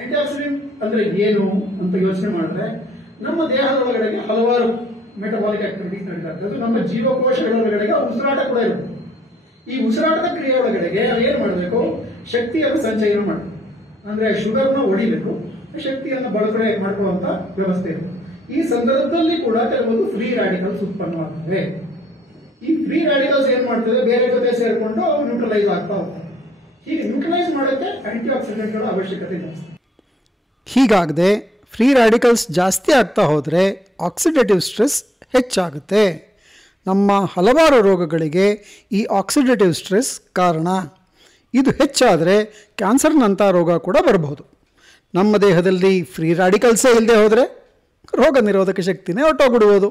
ಆಂಟಿ ಆಕ್ಸಿಡೆಂಟ್ ಅಂದ್ರೆ ಏನು ಅಂತ ಯೋಚನೆ ಮಾಡಿದ್ರೆ ನಮ್ಮ ದೇಹದ ಒಳಗಡೆಗೆ ಹಲವಾರು ಮೆಟಬಾಲಿಕ್ ಆಕ್ಟಿವಿಟೀಸ್ ನಡೀತಾ ಇರ್ತದೆ. ಅದು ನಮ್ಮ ಜೀವಕೋಶಗಳ ಒಳಗಡೆಗೆ ಉಸಿರಾಟ ಕೂಡ ಇರುತ್ತೆ. ಈ ಉಸಿರಾಟದ ಕ್ರಿಯೆ ಒಳಗಡೆಗೆ ಏನ್ ಮಾಡಬೇಕು, ಶಕ್ತಿಯನ್ನು ಸಂಚಯನ ಮಾಡಬೇಕು. ಅಂದ್ರೆ ಶುಗರ್ನ ಹೊಡಿಬೇಕು, ಶಕ್ತಿಯನ್ನು ಬಳಕೆ ಮಾಡ್ಕೊಳ್ಳುವಂತ ವ್ಯವಸ್ಥೆ ಇದೆ. ಈ ಸಂದರ್ಭದಲ್ಲಿ ಕೂಡ ಕೆಲವೊಂದು ಫ್ರೀ ರ್ಯಾಡಿಕಲ್ಸ್ ಉತ್ಪನ್ನವಾಗ್ತವೆ. ಈ ಫ್ರೀ ರ್ಯಾಡಿಕಲ್ಸ್ ಏನ್ ಮಾಡ್ತವೆ, ಬೇರೆ ಜೊತೆ ಸೇರಿಕೊಂಡು ಅವು ನ್ಯೂಟ್ರಲೈಸ್ ಆಗ್ತಾ ಹೋಗ್ತವೆ. ಹೀಗೆ ನ್ಯೂಟ್ರಲೈಸ್ ಮಾಡೋಕ್ಕೆ ಆಂಟಿ ಆಕ್ಸಿಡೆಂಟ್ಗಳ ಅವಶ್ಯಕತೆ ಜಾಸ್ತಿ. ಹೀಗಾಗದೆ ಫ್ರೀ ರ್ಯಾಡಿಕಲ್ಸ್ ಜಾಸ್ತಿ ಆಗ್ತಾ ಹೋದರೆ ಆಕ್ಸಿಡೇಟಿವ್ ಸ್ಟ್ರೆಸ್ ಹೆಚ್ಚಾಗುತ್ತೆ. ನಮ್ಮ ಹಲವಾರು ರೋಗಗಳಿಗೆ ಈ ಆಕ್ಸಿಡೇಟಿವ್ ಸ್ಟ್ರೆಸ್ ಕಾರಣ. ಇದು ಹೆಚ್ಚಾದರೆ ಕ್ಯಾನ್ಸರ್ನಂಥ ರೋಗ ಕೂಡ ಬರಬಹುದು. ನಮ್ಮ ದೇಹದಲ್ಲಿ ಫ್ರೀ ರ್ಯಾಡಿಕಲ್ಸೇ ಇಲ್ಲದೆ ಹೋದರೆ ರೋಗ ನಿರೋಧಕ ಶಕ್ತಿನೇ ಹೊರಟೋಗ್ಬಿಡ್ಬೋದು.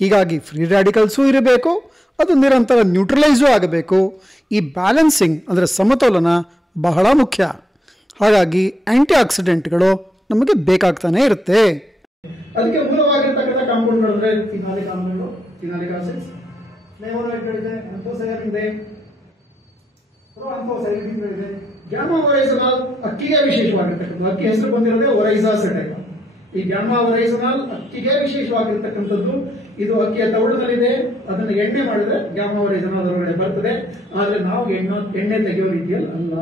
ಹೀಗಾಗಿ ಫ್ರೀ ರ್ಯಾಡಿಕಲ್ಸೂ ಇರಬೇಕು, ಅದು ನಿರಂತರ ನ್ಯೂಟ್ರಲೈಸೂ ಆಗಬೇಕು. ಈ ಬ್ಯಾಲೆನ್ಸಿಂಗ್ ಅಂದರೆ ಸಮತೋಲನ ಬಹಳ ಮುಖ್ಯ. ಹಾಗಾಗಿ ಆಂಟಿ ಆಕ್ಸಿಡೆಂಟ್ಗಳು ನಮಗೆ ಬೇಕಾಗ್ತಾನೆ ಇರುತ್ತೆ. ಅದಕ್ಕೆ ಮೂಲವಾಗಿರ್ತಕ್ಕಂಥ ಕಾಂಪೌಂಡ್ಗಳು ಅಂದ್ರೆ ಫಿನಾಲಿಕ್ ಆಮ್ಲಗಳು, ಫಿನಾಲಿಕ್ ಆಸಿಡ್ಸ್, ಫ್ಲೇವೋನೈಡ್ಗಳಿದೆ, ಆಂಥೋಸಯಾನಿನ್ ಇದೆ, ಪ್ರೋಆಂಥೋಸಯಾನಿನ್ಗಳಿದೆ. ಗ್ಯಾಮಾ ಒರೈಸನಾಲ್ ಅಕ್ಕಿಗೆ ವಿಶೇಷವಾಗಿರ್ತಕ್ಕಂಥದ್ದು. ಅಕ್ಕಿ ಹೆಸರು ಬಂದಿರೋದೇ ಒರೈಸಾ ಸೆಟೈವ. ಈ ಗ್ಯಾಮಾ ಒರೈಸನಾಲ್ ಅಕ್ಕಿಗೆ ವಿಶೇಷವಾಗಿರ್ತಕ್ಕಂಥದ್ದು. ಇದು ಅಕ್ಕಿಯ ತೌಡದಲ್ಲಿದೆ. ಅದನ್ನು ಎಣ್ಣೆ ಮಾಡಿದ್ರೆ ಗ್ಯಾಮಾ ಒರೈಸನಾಲ್ ಹೊರಗಡೆ ಬರ್ತದೆ. ಆದ್ರೆ ನಾವು ಎಣ್ಣೆ ತೆಗೆಯೋ ರೀತಿಯಲ್ಲಿ ಅಲ್ಲ.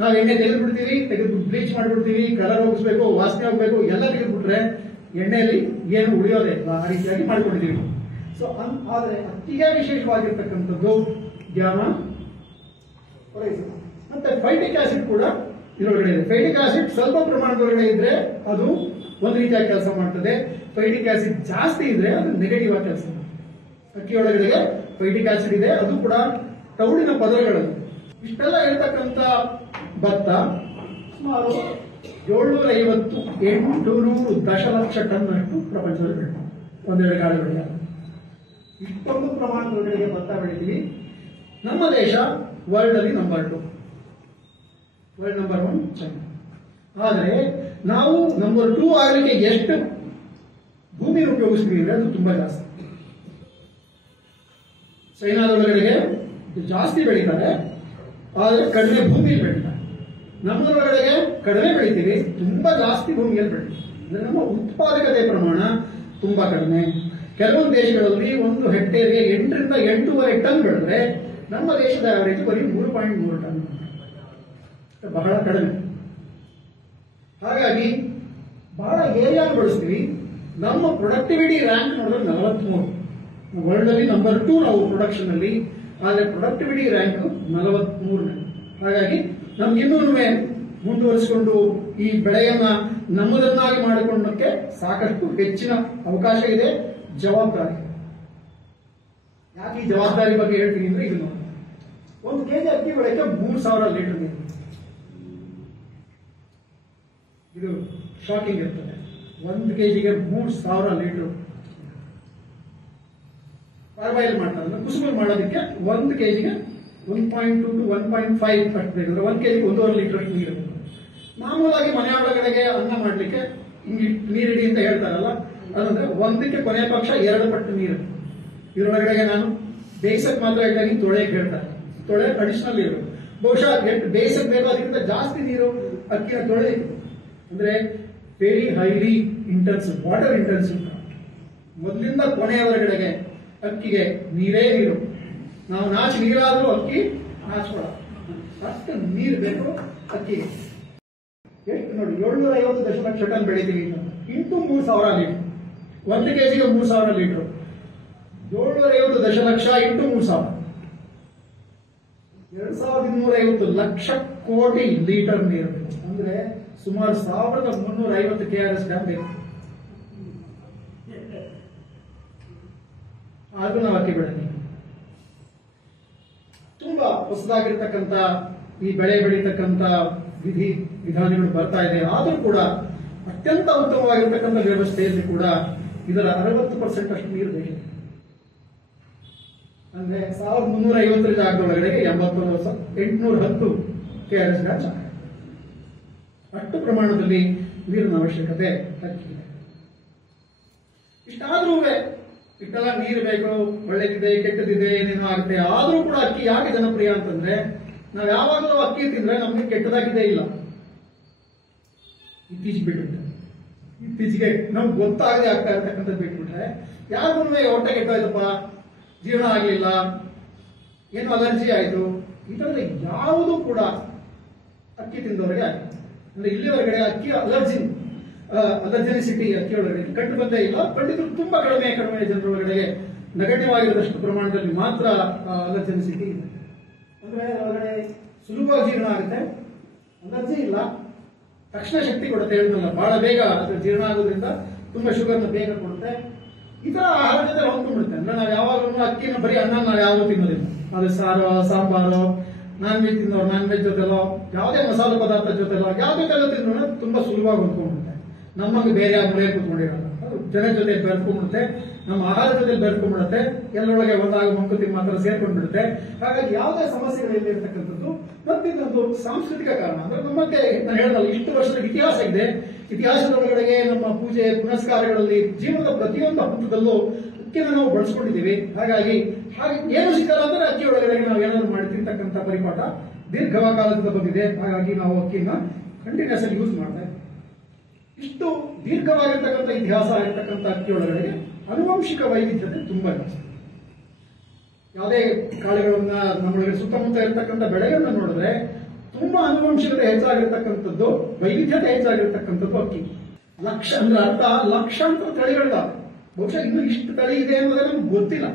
ನಾವು ಎಣ್ಣೆ ತೆಗೆದುಬಿಡ್ತೀವಿ, ಬ್ಲೀಚ್ ಮಾಡಿಬಿಡ್ತೀವಿ, ಕಲರ್ ಹೋಗಿಸ್ಬೇಕು, ವಾಸನೆ ಹೋಗ್ಬೇಕು, ಎಲ್ಲ ತೆಗೆದುಬಿಟ್ರೆ ಎಣ್ಣೆಯಲ್ಲಿ ಏನು ಉಳಿಯೋದೇ ಇಲ್ಲ. ಆ ರೀತಿಯಾಗಿ ಮಾಡ್ಕೊಂಡಿದ್ದೀವಿ. ಸೊ ಆದ್ರೆ ಅಕ್ಕಿಗೆ ವಿಶೇಷವಾಗಿರ್ತಕ್ಕಂಥದ್ದು ಗ್ಯಾಮಾ ಒರೈಸನಾಲ್. ಮತ್ತೆ ಫೈಟಿಕ್ ಆಸಿಡ್ ಕೂಡ ಇದರೊಳಗಡೆ ಇದೆ. ಫೈಟಿಕ್ ಆಸಿಡ್ ಸ್ವಲ್ಪ ಪ್ರಮಾಣದೊಳಗಡೆ ಇದ್ರೆ ಅದು ಒಂದು ರೀತಿಯಾಗಿ ಕೆಲಸ ಮಾಡ್ತದೆ. ಫೈಟಿಕ್ ಆಸಿಡ್ ಜಾಸ್ತಿ ಇದ್ರೆ ಅದು ನೆಗೆಟಿವ್ ಆಗಿ ಕೆಲಸ ಮಾಡ್ತದೆ. ಅಕ್ಕಿಯೊಳಗಡೆಗೆ ಫೈಟಿಕ್ ಆಸಿಡ್ ಇದೆ, ಅದು ಕೂಡ ತೌಡಿನ ಪದರಗಳಲ್ಲಿ. ಇಷ್ಟೆಲ್ಲ ಇರತಕ್ಕಂಥ ಭತ್ತ ಸುಮಾರು 750-800 ದಶಲಕ್ಷ ಟನ್ ಅಷ್ಟು ಪ್ರಪಂಚದಲ್ಲಿ ಬೆಳೆಯುತ್ತೆ. ಒಂದೆರಡು ಕಾಳುಗಳಿಗೆ ಇಷ್ಟೊಂದು ಪ್ರಮಾಣದೊಳಗಡೆಗೆ ಭತ್ತ ಬೆಳಿತೀವಿ. ನಮ್ಮ ದೇಶ ವರ್ಲ್ಡ್ ಅಲ್ಲಿ ನಂಬರ್ 2, ವರ್ಲ್ಡ್ ನಂಬರ್ 1 ಚೈನಾ. ಆದರೆ ನಾವು ನಂಬರ್ 2 ಆಗಲಿಕ್ಕೆ ಎಷ್ಟು ಭೂಮಿಯನ್ನು ಉಪಯೋಗಿಸ್ತೀವಿ ಅಂದ್ರೆ ಅದು ತುಂಬಾ ಜಾಸ್ತಿ. ಚೈನಾದೊಳಗಡೆಗೆ ಜಾಸ್ತಿ ಬೆಳೀತಾರೆ, ಆದರೆ ಕಡಿಮೆ ಭೂಮಿಯಲ್ಲಿ ಬೆಳೀತಾರೆ. ನಮ್ಮದೊಳಗಡೆಗೆ ಕಡಿಮೆ ಬೆಳಿತೀವಿ, ತುಂಬಾ ಜಾಸ್ತಿ ಭೂಮಿಯಲ್ಲಿ ಬೆಳಿತೀವಿ. ಅಂದ್ರೆ ನಮ್ಮ ಉತ್ಪಾದಕತೆ ಪ್ರಮಾಣ ತುಂಬಾ ಕಡಿಮೆ. ಕೆಲವೊಂದು ದೇಶಗಳಲ್ಲಿ 1 ಹೆಕ್ಟೇರ್ಗೆ 8ರಿಂದ 8.5 ಟನ್ ಬೆಳೆದ್ರೆ ನಮ್ಮ ದೇಶದ ಆವರೇಜ್ ಬರೀ 3.3 ಟನ್, ಬಹಳ ಕಡಿಮೆ. ಹಾಗಾಗಿ ಬಹಳ ಏರಿಯಾ ಬಳಸ್ತೀವಿ. ನಮ್ಮ ಪ್ರೊಡಕ್ಟಿವಿಟಿ ರ್ಯಾಂಕ್ ನೋಡಿದ್ರೆ 43. ವರ್ಲ್ಡ್ ಅಲ್ಲಿ ನಂಬರ್ 2 ನಾವು ಪ್ರೊಡಕ್ಷನ್ ಅಲ್ಲಿ, ಆದರೆ ಪ್ರೊಡಕ್ಟಿವಿಟಿ ರ್ಯಾಂಕ್ 43. ಹಾಗಾಗಿ ನಮ್ಗೆ ಇನ್ನೂ ಮುಂದುವರಿಸಿಕೊಂಡು ಈ ಬೆಳೆಯನ್ನ ನಮ್ಮದನ್ನಾಗಿ ಮಾಡಿಕೊಳ್ಳಕ್ಕೆ ಸಾಕಷ್ಟು ಹೆಚ್ಚಿನ ಅವಕಾಶ ಇದೆ, ಜವಾಬ್ದಾರಿ. ಯಾಕೆ ಈ ಜವಾಬ್ದಾರಿ ಬಗ್ಗೆ ಹೇಳ್ತೀನಿ ಅಂದ್ರೆ ಇದು ನೋಡಿ, 1 ಕೆಜಿ ಅಕ್ಕಿ ಬೆಳೆಯಕ್ಕೆ 3000 ಲೀಟರ್ ನೀರು. ಇದು ಶಾಕಿಂಗ್ ಇರ್ತದೆ. 1 kgಗೆ 3000 ಲೀಟರ್. ಪಾರ್ಬಾಯಿಲ್ ಮಾಡ್ತಾರೆ, ಕುಸುಬಲ್ ಮಾಡೋದಕ್ಕೆ 1 kgಗೆ 1.2 to 1.5 ಅಷ್ಟು ಬೇಕು. 1 kgಗೆ 1.5 ಲೀಟರ್ ಅಷ್ಟು ನೀರು. ಮಾಮೂಲಾಗಿ ಮನೆ ಒಳಗಡೆಗೆ ಅನ್ನ ಮಾಡ್ಲಿಕ್ಕೆ ಹಿಂಗೆ ನೀರಿಡಿ ಅಂತ ಹೇಳ್ತಾರಲ್ಲ, ಅದಂದ್ರೆ ಒಂದಕ್ಕೆ ಕೊನೆ ಪಕ್ಷ 2 ಪಟ್ಟು ನೀರು. ಇದರೊಳಗಡೆಗೆ ನಾನು ಬೇಯಿಸಕ್ ಮಾತ್ರ ಹೇಳ್ತಾಗಿ ತೊಳೆಯಕ್ಕೆ ಹೇಳ್ತಾರೆ. ತೊಳೆ ಅಡಿಷನಲ್ ನೀರು, ಬಹುಶಃ ಬೇಯಿಸಕ್ ಬೇಕು ಅದಕ್ಕಿಂತ ಜಾಸ್ತಿ ನೀರು ಅಕ್ಕಿನ ತೊಳೆ. ಅಂದ್ರೆ very highly intensive, water intensive. ಮೊದಲಿಂದ ಕೊನೆಯವರೆಗಡೆಗೆ ಅಕ್ಕಿಗೆ ನೀರೇ ನೀರು. ನಾವು ನಾಚಿ ನೀರಾದ್ರೂ ಅಕ್ಕಿ ನಾಚ್ಕೊಳ, ಅಷ್ಟು ನೀರು ಬೇಕು ಅಕ್ಕಿಗೆ. ಎಷ್ಟು ನೋಡಿ, 750 ದಶಲಕ್ಷ ಟನ್ ಬೆಳಿತೀವಿ ಇಂಟು 3000 ಲೀಟರ್. 1 kgಗೆ 3000 ಲೀಟರ್. 750 ದಶಲಕ್ಷ ಇಂಟು 3000, 2250 ಲಕ್ಷ ಕೋಟಿ ಲೀಟರ್ ನೀರು ಬೇಕು. ಅಂದ್ರೆ ಸುಮಾರು 1350 KRS ಡ್ಯಾಮ್ ಬೇಕು. ಆದ್ರೂ ನಾವು ಅಕ್ಕಿ ಬೆಳೆ ತುಂಬಾ ಹೊಸದಾಗಿರ್ತಕ್ಕಂಥ ಈ ಬೆಳೆ ಬೆಳೀತಕ್ಕಂಥ ವಿಧಾನಗಳು ಬರ್ತಾ ಇದೆ. ಆದ್ರೂ ಕೂಡ ಅತ್ಯಂತ ಉತ್ತಮವಾಗಿರ್ತಕ್ಕಂಥ ವ್ಯವಸ್ಥೆಯಲ್ಲಿ ಕೂಡ ಇದರ 60% ಅಷ್ಟು ನೀರು ಬೇಕು. ಅಂದ್ರೆ 1350 ಜಾಗದೊಳಗಡೆಗೆ 810 KRS ಡ್ಯಾಮ್ ಸಾಕು. ಅಷ್ಟು ಪ್ರಮಾಣದಲ್ಲಿ ನೀರಿನ ಅವಶ್ಯಕತೆ ಅಕ್ಕಿದೆ. ಇಷ್ಟಾದ್ರೂ ಇಷ್ಟೆಲ್ಲ ನೀರು ಬೇಕು, ಒಳ್ಳೆದಿದೆ ಕೆಟ್ಟದಿದೆ ಏನೇನೋ ಆಗುತ್ತೆ. ಆದ್ರೂ ಕೂಡ ಅಕ್ಕಿ ಯಾಕೆ ಜನಪ್ರಿಯ ಅಂತಂದ್ರೆ, ನಾವು ಯಾವಾಗಲೂ ಅಕ್ಕಿ ತಿಂದ್ರೆ ನಮ್ಗೆ ಕೆಟ್ಟದಾಗಿದೆ ಇಲ್ಲ. ಇತ್ತೀಚೆಗೆ ನಮ್ಗೆ ಗೊತ್ತಾಗದೆ ಆಗ್ತಾ ಇರ್ತಕ್ಕಂಥದ್ದು ಬಿಟ್ಬಿಟ್ರೆ, ಯಾರಿಗೂ ಹೊಟ್ಟೆ ಕೆಟ್ಟೋಯ್ತಪ್ಪ, ಜೀವನ ಆಗ್ಲಿಲ್ಲ, ಏನು ಅಲರ್ಜಿ ಆಯ್ತು, ಈ ತರದ ಯಾವುದೂ ಕೂಡ ಅಕ್ಕಿ ತಿಂದವರಿಗೆ ಆಗಿದೆ. ಅಂದ್ರೆ ಇಲ್ಲಿವರೆಗಡೆ ಅಕ್ಕಿ ಅಲರ್ಜಿನಿಸಿಟಿ ಅಕ್ಕಿ ಒಳಗಡೆ ಕಂಡು ಬಂದೇ ಇಲ್ಲ. ಕಂಡಿದ್ರು ತುಂಬಾ ಕಡಿಮೆ ಜನರೊಳಗಡೆ ನೆಗೆಟಿವ್ ಆಗಿರೋದಷ್ಟು ಪ್ರಮಾಣದಲ್ಲಿ ಮಾತ್ರ ಅಲರ್ಜಿನಿಸಿಟಿ ಇದೆ. ಅಂದ್ರೆ ಒಳಗಡೆ ಸುಲಭವಾಗಿ ಜೀರ್ಣ ಆಗುತ್ತೆ, ಅಲರ್ಜಿ ಇಲ್ಲ, ತಕ್ಷಣ ಶಕ್ತಿ ಕೊಡುತ್ತೆ. ಹೇಳಿದ್ನಲ್ಲ, ಬಹಳ ಬೇಗ ಅದು ಜೀರ್ಣ ಆಗೋದ್ರಿಂದ ತುಂಬಾ ಶುಗರ್ನ ಬೇಗ ಕೊಡುತ್ತೆ. ಈ ತರ ಆಹಾರ ಜೊತೆ ಹೊಂದ್ಕೊಂಡ್ಬಿಡುತ್ತೆ. ಅಂದ್ರೆ ನಾವು ಯಾವಾಗಲೂ ಅಕ್ಕಿನ ಬರೀ ಅನ್ನ ನಾವು ಯಾವಾಗಲೂ ತಿನ್ನೋದಿಲ್ಲ. ಅದು ಸಾರು, ಸಾಂಬಾರು, ನಾನ್ ವೆಜ್ ತಿನ್ನೋರು ನಾನ್ ವೆಜ್ ಜೊತೆಲೋ, ಯಾವುದೇ ಮಸಾಲೆ ಪದಾರ್ಥ ಜೊತೆಲೋ, ಯಾವ ಜೊತೆಲೋ ತಿನ್ನೋಣ ತುಂಬಾ ಸುಲಭವಾಗಿ ಹೊಂದ್ಕೊಂಡ್ಬಿಡುತ್ತೆ. ನಮಗೆ ಬೇರೆ ಯಾವ ಮೂಲೆ ಕೂತ್ಕೊಂಡಿರಲ್ಲ, ಅದು ಜನ ಜೊತೆ ಬೆರ್ಕೊಂಡ್ಬಿಡುತ್ತೆ, ನಮ್ಮ ಆಹಾರ ಜೊತೆ ಬೆರ್ಕೊಂಡ್ಬಿಡುತ್ತೆ, ಎಲ್ಲರೊಳಗೆ ಒಂದಾಗ ಮಂಕುತಿ ಮಾತ್ರ ಸೇರ್ಕೊಂಡ್ಬಿಡುತ್ತೆ. ಹಾಗಾಗಿ ಯಾವುದೇ ಸಮಸ್ಯೆಗಳಿಲ್ಲ ಇರ್ತಕ್ಕಂಥದ್ದು. ಮತ್ತಿನ್ನೊಂದು ಸಾಂಸ್ಕೃತಿಕ ಕಾರಣ. ಅಂದ್ರೆ ನಮಗೆ ನಾನು ಹೇಳಿದಲ್ಲ, ಇಷ್ಟು ವರ್ಷದ ಇತಿಹಾಸ ಇದೆ. ಇತಿಹಾಸದೊಳಗಡೆಗೆ ನಮ್ಮ ಪೂಜೆ ಪುನಸ್ಕಾರಗಳಲ್ಲಿ ಜೀವನದ ಪ್ರತಿಯೊಂದು ಹಂತದಲ್ಲೂ ಅಕ್ಕಿಯನ್ನು ನಾವು ಬಳಸ್ಕೊಂಡಿದ್ದೀವಿ. ಹಾಗಾಗಿ ಏನು ಸಿಕ್ಕಲ್ಲ ಅಂದ್ರೆ ಅಕ್ಕಿ ಒಳಗಡೆ ನಾವು ಏನಾದ್ರು ಮಾಡಿ ತಿಂತಕ್ಕಂಥ ಪರಿಪಾಠ ದೀರ್ಘಕಾಲದಿಂದ ಬಂದಿದೆ. ಹಾಗಾಗಿ ನಾವು ಅಕ್ಕಿನ ಕಂಟಿನ್ಯೂಸ್ ಆಗಿ ಯೂಸ್ ಮಾಡ್ತಾ ಇದ್ದೀವಿ. ಇಷ್ಟು ದೀರ್ಘವಾಗಿರ್ತಕ್ಕಂಥ ಇತಿಹಾಸ ಆಗಿರ್ತಕ್ಕಂಥ ಅಕ್ಕಿ ಒಳಗಡೆ ಆನುವಂಶಿಕ ವೈವಿಧ್ಯತೆ ತುಂಬಾ ಜಾಸ್ತಿ. ಯಾವುದೇ ಕಾಳುಗಳನ್ನ ನಮ್ಮೊಳಗೆ ಸುತ್ತಮುತ್ತ ಇರತಕ್ಕಂಥ ಬೆಳೆಗಳನ್ನ ನೋಡಿದ್ರೆ ತುಂಬಾ ಆನುವಂಶಿಕತೆ ಹೆಚ್ಚಾಗಿರ್ತಕ್ಕಂಥದ್ದು, ವೈವಿಧ್ಯತೆ ಹೆಚ್ಚಾಗಿರ್ತಕ್ಕಂಥದ್ದು ಅಕ್ಕಿ. ಅಂದ್ರೆ ಅರ್ಥ ಲಕ್ಷಾಂತರ ತಳಿಗಳಿದಾವೆ. ಬಹುಶಃ ಇನ್ನು ಇಷ್ಟು ತಳಿ ಇದೆ ಅನ್ನೋದೇ ನಮ್ಗೆ ಗೊತ್ತಿಲ್ಲ.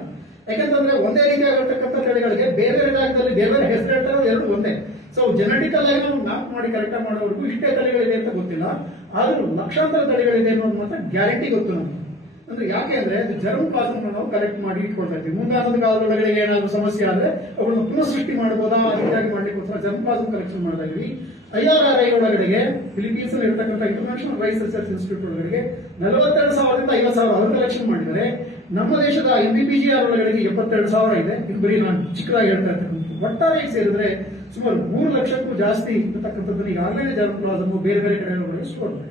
ಯಾಕಂತಂದ್ರೆ ಒಂದೇ ರೀತಿಯಾಗಿರ್ತಕ್ಕಂಥ ತಳಿಗಳಿಗೆ ಬೇರೆ ಬೇರೆ ಜಾಗದಲ್ಲಿ ಬೇರೆ ಬೇರೆ ಹೆಸರು ಹೇಳ್ತಾರೆ, ಎರಡು ಒಂದೇ. ಸೊ ಜೆನೆಟಿಕಲ್ ಆಗಿ ನಾವು ಮ್ಯಾಪ್ ಮಾಡಿ ಕರೆಕ್ಟ್ ಮಾಡೋವರೆಗೂ ಇಷ್ಟೇ ತಳಿಗಳಿದೆ ಅಂತ ಗೊತ್ತಿಲ್ಲ. ಆದ್ರೂ ಲಕ್ಷಾಂತರ ತಳಿಗಳಿದೆ ಅನ್ನೋದು ಮಾತ್ರ ಗ್ಯಾರಂಟಿ ಗೊತ್ತು ನಮ್ಗೆ. ಅಂದ್ರೆ ಯಾಕೆ ಅಂದ್ರೆ ಅದು ಜರ್ಮ್ ಪ್ಲಾಸಮ್ ನಾವು ಕಲೆಕ್ಟ್ ಮಾಡಿ ಇಟ್ಕೊಳ್ತಾ ಇದ್ದೀವಿ. ಮುಂದಾದ ಕಾಲದೊಳಗಡೆ ಏನಾದ್ರು ಸಮಸ್ಯೆ ಆದ್ರೆ ಅವುಗಳನ್ನು ಪುನಃ ಸೃಷ್ಟಿ ಮಾಡಬಹುದಾ, ರೀತಿಯಾಗಿ ಮಾಡ್ಲಿಕ್ಕೋಸ್ಕರ ಜರ್ಮ್ ಪ್ಲಾಸಮ್ ಕಲೆಕ್ಷನ್ ಮಾಡ್ತಾ ಇದೀವಿ. IRRI ಒಳಗಡೆಗೆ ಫಿಲಿಪೀನ್ಸ್ ಅಲ್ಲಿ ಇರತಕ್ಕಂಥ ಇಂಟರ್ನ್ಯಾಷನಲ್ ರೈಸ್ ರಿಸರ್ಚ್ ಇನ್ಸ್ಟಿಟ್ಯೂಟ್ ಒಳಗಡೆಗೆ 42,000ದಿಂದ 50,000 ಅವರು ಕಲೆಕ್ಷನ್ ಮಾಡಿದ್ದಾರೆ. ನಮ್ಮ ದೇಶದ MBBGR ಒಳಗಡೆಗೆ 72,000 ಇದೆ. ಇದು ಬರೀ ನಾನು ಚಿಕ್ಕದಾಗಿ ಹೇಳ್ತಾ ಇರ್ತಕ್ಕಂಥ. ಒಟ್ಟಾರೆ ಸೇರಿದ್ರೆ ಸುಮಾರು 3 ಲಕ್ಷಕ್ಕೂ ಜಾಸ್ತಿ ಇರತಕ್ಕಂಥದ್ದನ್ನು ಈಗಾಗಲೇ ಜರ್ಮ್ ಪ್ಲಾಸಮ್ ಬೇರೆ ಬೇರೆ ಕಡೆಗಳೊಳಗೆ ಸ್ಟೋರ್ ಮಾಡಿದೆ.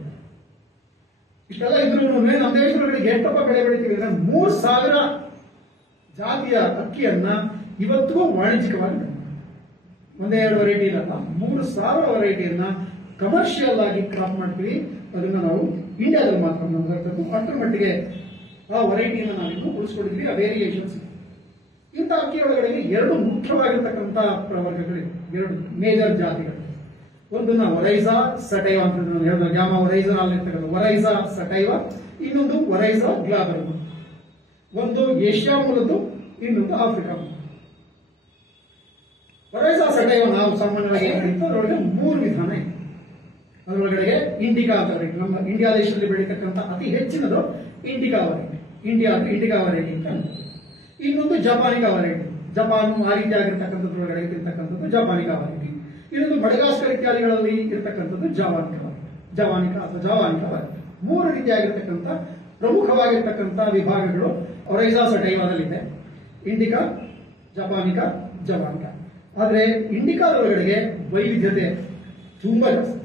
ಇಷ್ಟೆಲ್ಲ ಇದ್ರೂ ನಮ್ಮ ದೇಶದೊಳಗಡೆ ಎಷ್ಟಪ್ಪ ಬೆಳೆ ಬೆಳಿತೀವಿ ಅಂದ್ರೆ 3,000 ಜಾತಿಯ ಅಕ್ಕಿಯನ್ನ ಇವತ್ತಿಗೂ ವಾಣಿಜ್ಯಿಕವಾಗಿ ಒಂದೇ ಎರಡು ವೆರೈಟಿ ಇರಲ್ಲ, 3,000 ವೆರೈಟಿಯನ್ನ ಕಮರ್ಷಿಯಲ್ ಆಗಿ ಕ್ರಾಪ್ ಮಾಡ್ತೀವಿ. ಅದನ್ನ ನಾವು ಇಂಡಿಯಾದಲ್ಲಿ ಮಾತ್ರ ನಾವು ಅಷ್ಟರ ಮಟ್ಟಿಗೆ ಆ ವೆರೈಟಿಯನ್ನು ನಾವಿನ್ನು ಉಳಿಸ್ಕೊಂಡಿದ್ವಿ. ಆ ವೇರಿಯೇಷನ್ಸ್ ಇಂಥ ಅಕ್ಕಿ ಒಳಗಡೆಗೆ 2 ಮುಖ್ಯವಾಗಿರ್ತಕ್ಕಂಥ ಪ್ರವರ್ಗಗಳಿವೆ, 2 ಮೇಜರ್ ಜಾತಿಗಳು. ಒಂದನ್ನ ಒರೈಸಾ ಸಟೈವಾ ಅಂತ ನಾನು ಹೇಳಿದ ಗ್ಯಾಮಾ ಒರೈಸಾ ಅಲ್ಲಿರ್ತಕ್ಕಂಥ ಒರೈಸಾ ಸಟೈವಾ, ಇನ್ನೊಂದು ಒರೈಸಾ ಗ್ಲಾಬರ್. ಒಂದು ಏಷ್ಯಾ ಮೂಲದ್ದು, ಇನ್ನೊಂದು ಆಫ್ರಿಕಾ ಮೂಲದ್ದು. ಒರೈಸಾ ಸಟೈವಾ ನಾವು ಸಾಮಾನ್ಯವಾಗಿ ಅದರೊಳಗೆ 3 ವಿಧಾನ ಇದೆ. ಅದರೊಳಗಡೆ ಇಂಡಿಕಾ ಅಂತ ನಮ್ಮ ಇಂಡಿಯಾ ದೇಶದಲ್ಲಿ ಬೆಳೀತಕ್ಕಂಥ ಅತಿ ಹೆಚ್ಚಿನದು ಇಂಡಿಕಾ ವೆರೈಟಿ. ಇಂಡಿಕಾ ವೆರೈಟಿ ಅಂತ. ಇನ್ನೊಂದು ಜಪಾನಿಕಾ ವೆರೈಟಿ, ಜಪಾನ್ ಆ ರೀತಿ ಆಗಿರ್ತಕ್ಕಂಥದ್ರೊಳಗಡೆ ಇರ್ತಕ್ಕಂಥದ್ದು ಜಪಾನಿಕಾ ವೆರೈಟಿ. ಇನ್ನೊಂದು ಮಡಗಾಸ್ಕರ್ ಇತ್ಯಾದಿಗಳಲ್ಲಿ ಇರತಕ್ಕಂಥದ್ದು ಜವಾನಿಕಾ ವೆರೈಟಿ. ಮೂರು ರೀತಿಯಾಗಿರ್ತಕ್ಕಂಥ ಪ್ರಮುಖವಾಗಿರ್ತಕ್ಕಂಥ ವಿಭಾಗಗಳು ಒರೈಜಾ ಸಟೈವಾದಲ್ಲಿದೆ. ಇಂಡಿಕಾ, ಜಪಾನಿಕಾ, ಜವಾನಿಕಾ. ಆದರೆ ಇಂಡಿಕಾದೊಳಗಡೆಗೆ ವೈವಿಧ್ಯತೆ ತುಂಬಾ ಜಾಸ್ತಿ.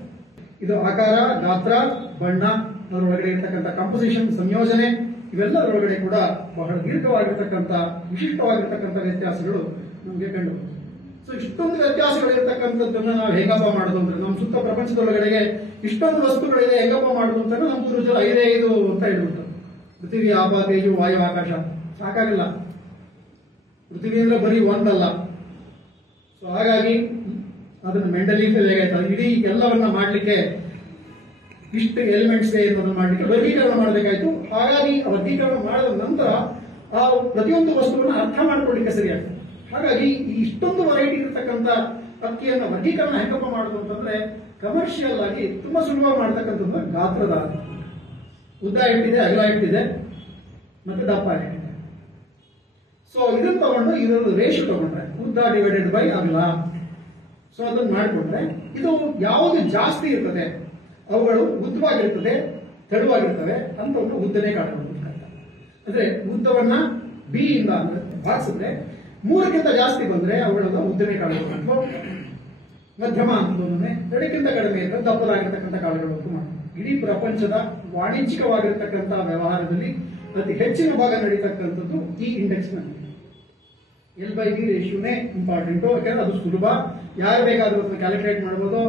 ಇದು ಆಕಾರ, ಗಾತ್ರ, ಬಣ್ಣ, ಅದರೊಳಗಡೆ ಇರ್ತಕ್ಕಂಥ ಕಂಪೋಸಿಷನ್, ಸಂಯೋಜನೆ, ಇವೆಲ್ಲದರೊಳಗಡೆ ಕೂಡ ಬಹಳ ದೀರ್ಘವಾಗಿರ್ತಕ್ಕಂಥ ವಿಶಿಷ್ಟವಾಗಿರ್ತಕ್ಕಂಥ ವ್ಯತ್ಯಾಸಗಳು ನಮಗೆ ಕಂಡು. ಸೊ ಇಷ್ಟೊಂದು ವ್ಯತ್ಯಾಸಗಳು ಇರ್ತಕ್ಕಂಥದ್ದನ್ನ ನಾವು ಹೇಗಪ್ಪ ಮಾಡೋದು ಅಂದ್ರೆ, ನಮ್ಮ ಸುತ್ತ ಪ್ರಪಂಚದೊಳಗಡೆಗೆ ಇಷ್ಟೊಂದು ವಸ್ತುಗಳಿದೆ, ಹೇಗಪ್ಪ ಮಾಡೋದು ಅಂತ ನಮ್ಮ ಪೂರ್ವಜರು 5 ಅಂತ ಹೇಳ್ಬಿಟ್ಟು, ಪೃಥ್ವಿ, ಆಪ, ತೇಜು, ವಾಯು, ಆಕಾಶ ಸಾಕಾಗಿಲ್ಲ. ಪೃಥ್ವಿ ಅಂದ್ರೆ ಬರೀ ಒಂದಲ್ಲ. ಸೊ ಹಾಗಾಗಿ ಅದನ್ನು ಮೆಂಟಲಿ ಹೇಗಾಯ್ತು, ಇಡೀ ಎಲ್ಲವನ್ನ ಮಾಡ್ಲಿಕ್ಕೆ ಇಷ್ಟು ಎಲಿಮೆಂಟ್ಸ್ ಅನ್ನೋದನ್ನ ಮಾಡ್ಲಿಕ್ಕೆ ವರ್ಗೀಕರಣ ಮಾಡಬೇಕಾಯ್ತು. ಹಾಗಾಗಿ ಆ ವರ್ಗೀಕರಣ ಮಾಡಿದ ನಂತರ ಆ ಪ್ರತಿಯೊಂದು ವಸ್ತುವನ್ನ ಅರ್ಥ ಮಾಡ್ಕೊಳ್ಳಿಕ್ಕೆ ಸರಿಯಾಗ್ತದೆ. ಹಾಗಾಗಿ ಈ ಇಷ್ಟೊಂದು ವೆರೈಟಿ ಇರತಕ್ಕಂಥ ಅಕ್ಕಿಯನ್ನು ವರ್ಗೀಕರಣ ಹೆಂಗಪ್ಪ ಮಾಡೋದು ಅಂತಂದ್ರೆ, ಕಮರ್ಷಿಯಲ್ ಆಗಿ ತುಂಬಾ ಸುಲಭವಾಗಿ ಮಾಡ್ತಕ್ಕಂಥದ್ದು ಗಾತ್ರದ ಉದ್ದ ಎಷ್ಟಿದೆ, ಅಗಲ ಎಷ್ಟಿದೆ, ಮತ್ತೆ ದಪ್ಪ ಎಷ್ಟಿದೆ. ಸೊ ಇದನ್ನ ತಗೊಂಡು ಇದರ ರೇಷು ತಗೊಂಡ್ರೆ ಉದ್ದ ಡಿವೈಡೆಡ್ ಬೈ ಅಗಲ. ಸೊ ಅದನ್ನ ಮಾಡಿಕೊಂಡ್ರೆ ಇದು ಯಾವುದು ಜಾಸ್ತಿ ಇರ್ತದೆ, ಅವುಗಳು ಉದ್ದವಾಗಿರ್ತದೆ, ತೆಳುವಾಗಿರ್ತವೆ ಅಂತ ಒಂದು ಉದ್ದನೇ ಕಾಣಬಹುದು. ಅಂದ್ರೆ ಉದ್ದವನ್ನ ಬಿ ಇಂದ ಭಾಗಿಸಿದ್ರೆ 3ಕ್ಕಿಂತ ಜಾಸ್ತಿ ಬಂದ್ರೆ ಅವುಗಳನ್ನ ಉದ್ದನೇ ಕಾಣಬಹುದು. ಮಧ್ಯಮ ಅಂತಂದ್ರೆ 2ಕ್ಕಿಂತ ಕಡಿಮೆ ಇದ್ರೆ ದಪ್ಪದಾಗಿರ್ತಕ್ಕಂಥ ಕಾಳುಗಳು ಅಂತ ಮಾಡ್ತಾರೆ. ಇಡೀ ಪ್ರಪಂಚದ ವಾಣಿಜ್ಯಿಕವಾಗಿರ್ತಕ್ಕಂಥ ವ್ಯವಹಾರದಲ್ಲಿ ಅತಿ ಹೆಚ್ಚಿನ ಭಾಗ ನಡೀತಕ್ಕಂಥದ್ದು ಈ ಇಂಡೆಕ್ಸ್ ನಲ್ಲಿ. L/B ರೇಷಿಯೋನೇ important. ಯಾಕಂದ್ರೆ ಅದು ಸುಲಭ, ಯಾರು ಬೇಕಾದ್ರೂ ಅದನ್ನ ಕ್ಯಾಲ್ಕುಲೇಟ್ ಮಾಡ್ಬೋದು.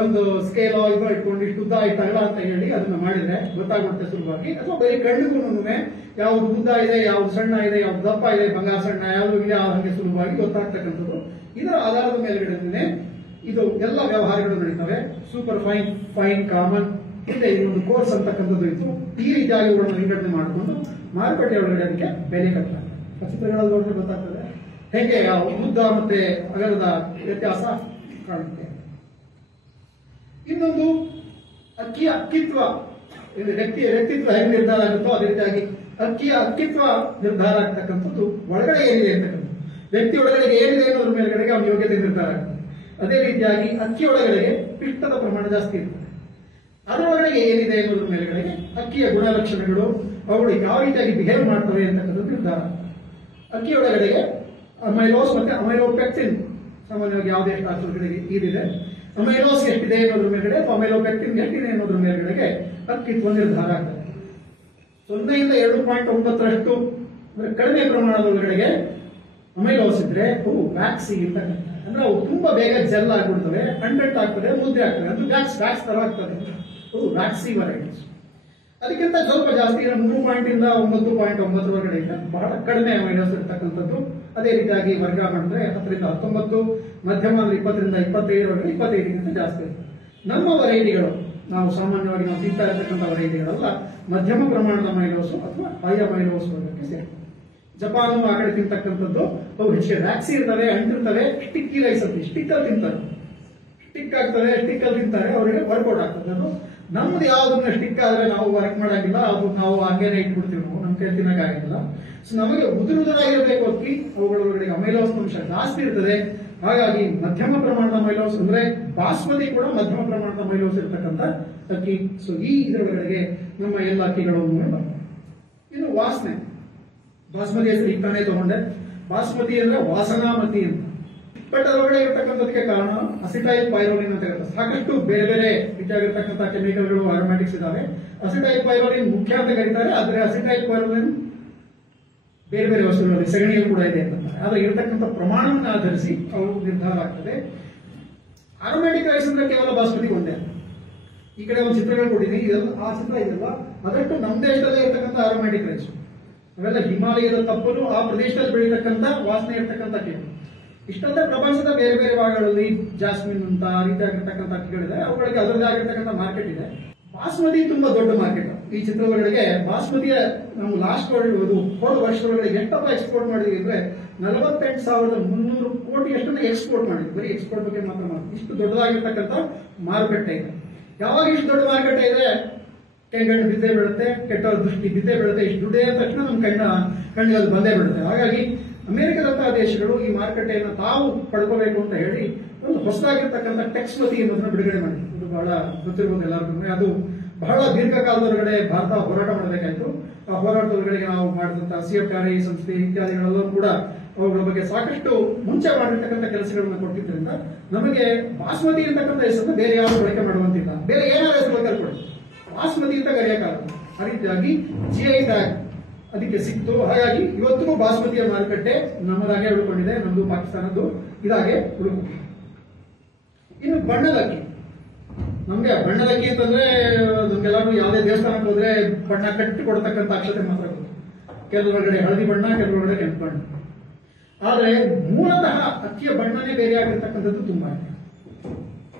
ಒಂದು ಸ್ಕೇಲ್ ಇದು ಇಟ್ಕೊಂಡು ಇಷ್ಟು ಉದ್ದ ಆಯ್ತಲ್ಲ ಅಂತ ಹೇಳಿ ಅದನ್ನ ಮಾಡಿದ್ರೆ ಗೊತ್ತಾಗುತ್ತೆ ಸುಲಭವಾಗಿ. ಅಥವಾ ಬರೀ ಕಣ್ಣಿಗೂ ಯಾವ್ದು ಉದ್ದ ಇದೆ, ಯಾವ್ದು ಸಣ್ಣ ಇದೆ, ಯಾವ್ದು ದಪ್ಪ ಇದೆ, ಬಂಗಾರ ಸಣ್ಣ ಯಾವ್ದು ಇದೆ, ಹಾಗೆ ಸುಲಭವಾಗಿ ಗೊತ್ತಾಗ್ತಕ್ಕಂಥದ್ದು. ಇದರ ಆಧಾರದ ಮೇಲ್ಗಡೆ ಇದು ಎಲ್ಲ ವ್ಯವಹಾರಗಳು ನಡೀತವೆ. ಸೂಪರ್ ಫೈನ್, ಫೈನ್, ಕಾಮನ್, ಹಿಂದೆ ಒಂದು ಕೋರ್ಸ್ ಅಂತಕ್ಕಂಥದ್ದು ಇತ್ತು. ಈ ರೀತಿಯಾಗಿ ಇವುಗಳನ್ನು ವಿಂಗಡಣೆ ಮಾಡಿಕೊಂಡು ಮಾರುಕಟ್ಟೆ ಒಳಗಡೆ ಅದಕ್ಕೆ ಬೆಲೆ ಕಟ್ಟಲಾಗ್ತದೆ. ಚಿತ್ರಗಳಲ್ಲಿ ನೋಡಿದ್ರೆ ಗೊತ್ತಾಗ್ತದೆ ಹೇಗೆ ಉದ್ದ ಮತ್ತೆ ಅಗಲದ ವ್ಯತ್ಯಾಸ ಕಾಣುತ್ತೆ. ಇನ್ನೊಂದು ಅಕ್ಕಿಯ ಅಕ್ಕಿತ್ವ, ವ್ಯಕ್ತಿಯ ವ್ಯಕ್ತಿತ್ವ ಹೇಗೆ ನಿರ್ಧಾರ ಆಗುತ್ತೋ ಅದೇ ರೀತಿಯಾಗಿ ಅಕ್ಕಿಯ ಅಕ್ಕಿತ್ವ ನಿರ್ಧಾರ ಆಗ್ತಕ್ಕಂಥದ್ದು ಒಳಗಡೆ ಏನಿದೆ ಅಂತಕ್ಕಂಥದ್ದು. ವ್ಯಕ್ತಿ ಒಳಗಡೆ ಏನಿದೆ ಅನ್ನೋದ್ರ ಮೇಲ್ಗಡೆಗೆ ಅವನ ಯೋಗ್ಯತೆ ನಿರ್ಧಾರ ಆಗ್ತದೆ. ಅದೇ ರೀತಿಯಾಗಿ ಅಕ್ಕಿ ಒಳಗಡೆಗೆ ಪಿಷ್ಟದ ಪ್ರಮಾಣ ಜಾಸ್ತಿ ಇರ್ತದೆ. ಅದರೊಳಗಡೆಗೆ ಏನಿದೆ ಅನ್ನೋದ್ರ ಮೇಲ್ಗಡೆಗೆ ಅಕ್ಕಿಯ ಗುಣಲಕ್ಷಣಗಳು, ಅವುಗಳು ಯಾವ ರೀತಿಯಾಗಿ ಬಿಹೇವ್ ಮಾಡ್ತವೆ ಅಂತಕ್ಕಂಥದ್ದು ನಿರ್ಧಾರ. ಅಕ್ಕಿ ಒಳಗಡೆಗೆ ಅಮೈಲೋಸ್ ಮತ್ತೆ ಅಮೈಲೋಪೆಕ್ಟಿನ್ ಸಾಮಾನ್ಯವಾಗಿ ಯಾವುದೇ ಶಾಸ್ತ್ರಗಳಿಗೆ ಇದಿದೆ. ಅಮೈಲೋಸ್ ಎಷ್ಟಿದೆ ಅನ್ನೋದ್ರ ಮೇಲ್ಗಡೆ ಅಥವಾ ಅಮೈಲೋಪೆಕ್ಟಿನ್ ಎಷ್ಟಿದೆ ಅನ್ನೋದ್ರ ಮೇಲ್ಗಡೆಗೆ ಅಕ್ಕಿತ್ವ ನಿರ್ಧಾರ ಆಗ್ತದೆ. 0 ಇಂದ 2.9 ಅಂದ್ರೆ ಕಡಿಮೆ ಪ್ರಮಾಣದೊಳಗಡೆಗೆ ಅಮೈಲೋಸ್ ಇದ್ರೆ ಅವು ವ್ಯಾಕ್ಸಿ ಅಂತ ಕರೀತಾರೆ. ಅಂದ್ರೆ ಅವು ತುಂಬಾ ಬೇಗ ಜೆಲ್ ಆಗ್ಬಿಡ್ತವೆ, ಕಂಟೆಂಟ್ ಆಗ್ತದೆ, ಮುದ್ದೆ ಆಗ್ತದೆ, ಅದು ವ್ಯಾಕ್ಸ್ ತರ ಆಗ್ತದೆ. ಅವು ವ್ಯಾಕ್ಸಿ ವೆರೈಟೀಸ್. ಅದಕ್ಕಿಂತ ಸ್ವಲ್ಪ ಜಾಸ್ತಿ 3 ಇಂದ 9.9 ವರೆಗೆ ಇದೆ, ಬಹಳ ಕಡಿಮೆ ಅಮೈಲೋಸ್ ಇರ್ತಕ್ಕಂಥದ್ದು. ಅದೇ ರೀತಿಯಾಗಿ ವರ್ಗ ಮಾಡಿದ್ರೆ 10 ರಿಂದ 19, ಮಧ್ಯಮ ಅಂದ್ರೆ 20 ರಿಂದ 25 ವರೆಗೆ 25ಗಿಂತ ಜಾಸ್ತಿ ಇರ್ತದೆ. ನಮ್ಮ ವೆರೈಟಿಗಳು ನಾವು ಸಾಮಾನ್ಯವಾಗಿ ನಾವು ತಿಂತಾ ಇರತಕ್ಕಂಥ ವೆರೈಟಿಗಳೆಲ್ಲ ಮಧ್ಯಮ ಪ್ರಮಾಣದ ಅಮೈಲೋಸ್ ಅಥವಾ ಹೈ ಅಮೈಲೋಸ್ ವರ್ಗಕ್ಕೆ ಸೇರ್ತವೆ. ಜಪಾನು ಆ ಕಡೆ ತಿಂತಕ್ಕಂಥದ್ದು ಅವು ಹೆಚ್ಚಿಗೆ ವ್ಯಾಕ್ಸಿ ಇರ್ತವೆ, ಅಂಟಿರ್ತವೆ, ಸ್ಟಿಕ್ಕಿ ರೈಸ್ ಅಂತ ಸ್ಟಿಕ್ಕಲ್ಲಿ ತಿಂತಾರೆ, ಸ್ಟಿಕ್ ಆಗ್ತವೆ, ಸ್ಟಿಕ್ಕಲ್ಲಿ ತಿಂತಾರೆ, ಅವರಿಗೆ ವರ್ಕೌಟ್ ಆಗ್ತದೆ. ಅದು ನಮ್ದು ಯಾವ್ದನ್ನ ಸ್ಟಿಕ್ ಆದ್ರೆ ನಾವು ವರ್ಕ್ ಮಾಡಂಗಿಲ್ಲ, ಅದು ನಾವು ಹಂಗೇನೆ ಇಟ್ಬಿಡ್ತೀವಿ, ನಾವು ನಮ್ಮ ಕೈ ತಿನ್ನಕ್ಕಾಗಿಲ್ಲ. ಸೊ ನಮಗೆ ಉದುರುದಾಗಿರ್ಬೇಕು ಅಕ್ಕಿ, ಅವುಗಳೊಳಗಡೆ ಅಮೈಲೋಸ್ ಅಂಶ ಜಾಸ್ತಿ ಇರ್ತದೆ. ಹಾಗಾಗಿ ಮಧ್ಯಮ ಪ್ರಮಾಣದ ಅಮೈಲೋಸ್ ಅಂದ್ರೆ ಬಾಸ್ಮತಿ ಕೂಡ ಮಧ್ಯಮ ಪ್ರಮಾಣದ ಅಮೈಲೋಸ್ ಇರ್ತಕ್ಕಂಥ ಅಕ್ಕಿ. ಸೊ ಈ ಇದರೊಳಗಡೆಗೆ ನಮ್ಮ ಎಲ್ಲ ಅಕ್ಕಿಗಳು ಬರ್ತವೆ. ಇನ್ನು ವಾಸನೆ, ಬಾಸ್ಮತಿ ಹೆಸರು ಈಗ ತಾನೇ ತಗೊಂಡೆ. ಬಾಸ್ಮತಿ ಅಂದ್ರೆ ವಾಸನಾಮತಿ ಅಂತ. ಬಟ್ ಅದರೊಳಗಡೆ ಇರತಕ್ಕಂಥದಕ್ಕೆ ಕಾರಣ ಅಸಿಟೈಲ್ ಪೈರೋಲಿನ್ ಅಂತ ಇರುತ್ತೆ. ಸಾಕಷ್ಟು ಬೇರೆ ಬೇರೆ ರೀತಿಯಾಗಿರ್ತಕ್ಕಂಥ ಕೆಮಿಕಲ್ಗಳು, ಆರೋಮ್ಯಾಟಿಕ್ಸ್ ಇದಾವೆ. ಅಸಿಟೈಲ್ ಪೈರೋಲಿನ್ ಮುಖ್ಯ ಅಂತ ಕರೀತಾರೆ. ಆದ್ರೆ ಅಸಿಟೈಲ್ ಪೈರೋಲಿನ್ ಬೇರೆ ಬೇರೆ ವಸ್ತುಗಳಲ್ಲಿ ಸಗಣಿಯೂ ಕೂಡ ಇದೆ ಅಂತಾರೆ. ಆದ್ರೆ ಇರತಕ್ಕಂಥ ಪ್ರಮಾಣವನ್ನು ಆಧರಿಸಿ ಅವು ನಿರ್ಧಾರ ಆಗ್ತದೆ. ಆರೋಮ್ಯಾಟಿಕ್ ರೈಸ್ ಅಂದ್ರೆ ಕೇವಲ ಬಾಸ್ಮತಿ ಒಂದೇ. ಈ ಕಡೆ ಒಂದು ಚಿತ್ರಗಳು ಕೊಟ್ಟಿದ್ದೀನಿ, ಇದೆಲ್ಲ ಆ ಚಿತ್ರ ಇದೆಲ್ಲ ಅದಷ್ಟು ನಮ್ಮ ದೇಶದಲ್ಲೇ ಇರತಕ್ಕಂಥ ಆರೋಮ್ಯಾಟಿಕ್ ರೈಸ್. ಅವೆಲ್ಲ ಹಿಮಾಲಯದ ತಪ್ಪಲು ಆ ಪ್ರದೇಶದಲ್ಲಿ ಬೆಳೀತಕ್ಕಂಥ ವಾಸನೆ ಇರ್ತಕ್ಕಂಥ ಅಕ್ಕಿಗಳು. ಇಷ್ಟೊಂದೇ ಪ್ರಪಂಚದ ಬೇರೆ ಬೇರೆ ಭಾಗಗಳಲ್ಲಿ ಜಾಸ್ಮಿನ್ ಅಂತ ರೀತಿಯಾಗಿರ್ತಕ್ಕಂಥ ಅಕ್ಕಿಗಳಿದೆ. ಅವುಗಳಿಗೆ ಅದರದೇ ಆಗಿರ್ತಕ್ಕಂಥ ಮಾರ್ಕೆಟ್ ಇದೆ. ಬಾಸ್ಮತಿ ತುಂಬಾ ದೊಡ್ಡ ಮಾರ್ಕೆಟ್. ಈ ಚಿತ್ರಗಳಿಗೆ ಬಾಸ್ಮತಿಯ ನಾವು ಲಾಸ್ಟ್ ಹೋದ ವರ್ಷದೊಳಗಡೆ ಎಷ್ಟಪ್ಪ ಎಕ್ಸ್ಪೋರ್ಟ್ ಮಾಡಿದ್ವಿ ಅಂದ್ರೆ 48,300 ಕೋಟಿ ಅಷ್ಟನ್ನ ಎಕ್ಸ್ಪೋರ್ಟ್ ಮಾಡಿದ್ವಿ. ಬರೀ ಎಕ್ಸ್ಪೋರ್ಟ್ ಬಗ್ಗೆ ಮಾತ್ರ ಮಾಡ್ತೀವಿ. ಇಷ್ಟು ದೊಡ್ಡದಾಗಿರ್ತಕ್ಕಂಥ ಮಾರುಕಟ್ಟೆ ಇದೆ. ಯಾವಾಗ ಇಷ್ಟು ದೊಡ್ಡ ಮಾರುಕಟ್ಟೆ ಇದೆ, ಕೆಂಗಣ್ಣು ಬಿದ್ದೇ ಬೀಳುತ್ತೆ, ಕೆಟ್ಟ ದೃಷ್ಟಿ ಬಿದ್ದೇ ಬೀಳುತ್ತೆ. ಇಷ್ಟು ದುಡ್ಡೇ ಅಂದ ತಕ್ಷಣ ನಮ್ಮ ಕಣ್ಣಿಗೆ ಅದು ಬಂದೇ ಬೀಳುತ್ತೆ. ಹಾಗಾಗಿ ಅಮೆರಿಕದಂತಹ ದೇಶಗಳು ಈ ಮಾರುಕಟ್ಟೆಯನ್ನು ತಾವು ಪಡ್ಕೋಬೇಕು ಅಂತ ಹೇಳಿ ಒಂದು ಹೊಸದಾಗಿರ್ತಕ್ಕಂಥ ಟೆಕ್ಸ್ಮತಿ ಅನ್ನೋದನ್ನ ಬಿಡುಗಡೆ ಮಾಡಿದ್ರು. ಇದು ಬಹಳ ಗೊತ್ತಿರ್ಬೋದು ಎಲ್ಲರಿಗೂ. ಅದು ಬಹಳ ದೀರ್ಘಕಾಲದೊಳಗಡೆ ಭಾರತ ಹೋರಾಟ ಮಾಡಬೇಕಾಯ್ತು. ಆ ಹೋರಾಟದೊಳಗಡೆ ನಾವು ಮಾಡಿದಂತಹ CFRI ಸಂಸ್ಥೆ ಇತ್ಯಾದಿಗಳೆಲ್ಲವೂ ಕೂಡ ಅವುಗಳ ಬಗ್ಗೆ ಸಾಕಷ್ಟು ಮುಂಚೆ ಮಾಡಿರ್ತಕ್ಕಂಥ ಕೆಲಸಗಳನ್ನು ಕೊಟ್ಟಿದ್ದರಿಂದ ನಮಗೆ ಬಾಸ್ಮತಿ ಅಂತಕ್ಕಂಥ ಹೆಸರನ್ನು ಬೇರೆ ಯಾರು ಬಳಕೆ ಮಾಡುವಂತಿಲ್ಲ. ಬೇರೆ ಏನಾದ್ರು ಹೆಸರು ಬೇಕಾದ್ರೂ ಕೊಡಿ, ಬಾಸ್ಮತಿ ಅಂತ ಕರೆಯಕ್ಕಾಗಲ್ಲ. ಆ ರೀತಿಯಾಗಿ GI ಟ್ಯಾಗ್ ಅದಕ್ಕೆ ಸಿಕ್ತು. ಹಾಗಾಗಿ ಇವತ್ತಿಗೂ ಬಾಸ್ಮತಿಯ ಮಾರುಕಟ್ಟೆ ನಮ್ಮದಾಗೆ ಉಳ್ಕೊಂಡಿದೆ, ನಮ್ದು ಪಾಕಿಸ್ತಾನದ್ದು ಇದಾಗೆ ಉಳ್ಕೊಂಡಿದೆ. ಇನ್ನು ಬಣ್ಣದಕ್ಕಿ, ನಮ್ಗೆ ಬಣ್ಣದಕ್ಕಿ ಅಂತಂದ್ರೆ ನಮ್ಗೆಲ್ಲಾರು ಯಾವುದೇ ದೇವಸ್ಥಾನಕ್ಕೆ ಹೋದ್ರೆ ಬಣ್ಣ ಕಟ್ಟಿ ಕೊಡ್ತಕ್ಕಂಥ ಅಕ್ಷತೆ ಮಾತ್ರ ಗೊತ್ತು. ಕೆಲವೊಳಗಡೆ ಹಳದಿ ಬಣ್ಣ, ಕೆಲವೊಳಗಡೆ ಕೆಂಪು ಬಣ್ಣ. ಆದ್ರೆ ಮೂಲತಃ ಅಕ್ಕಿಯ ಬಣ್ಣನೇ ಬೇರೆ ಆಗಿರ್ತಕ್ಕಂಥದ್ದು ತುಂಬಾ ಇದೆ.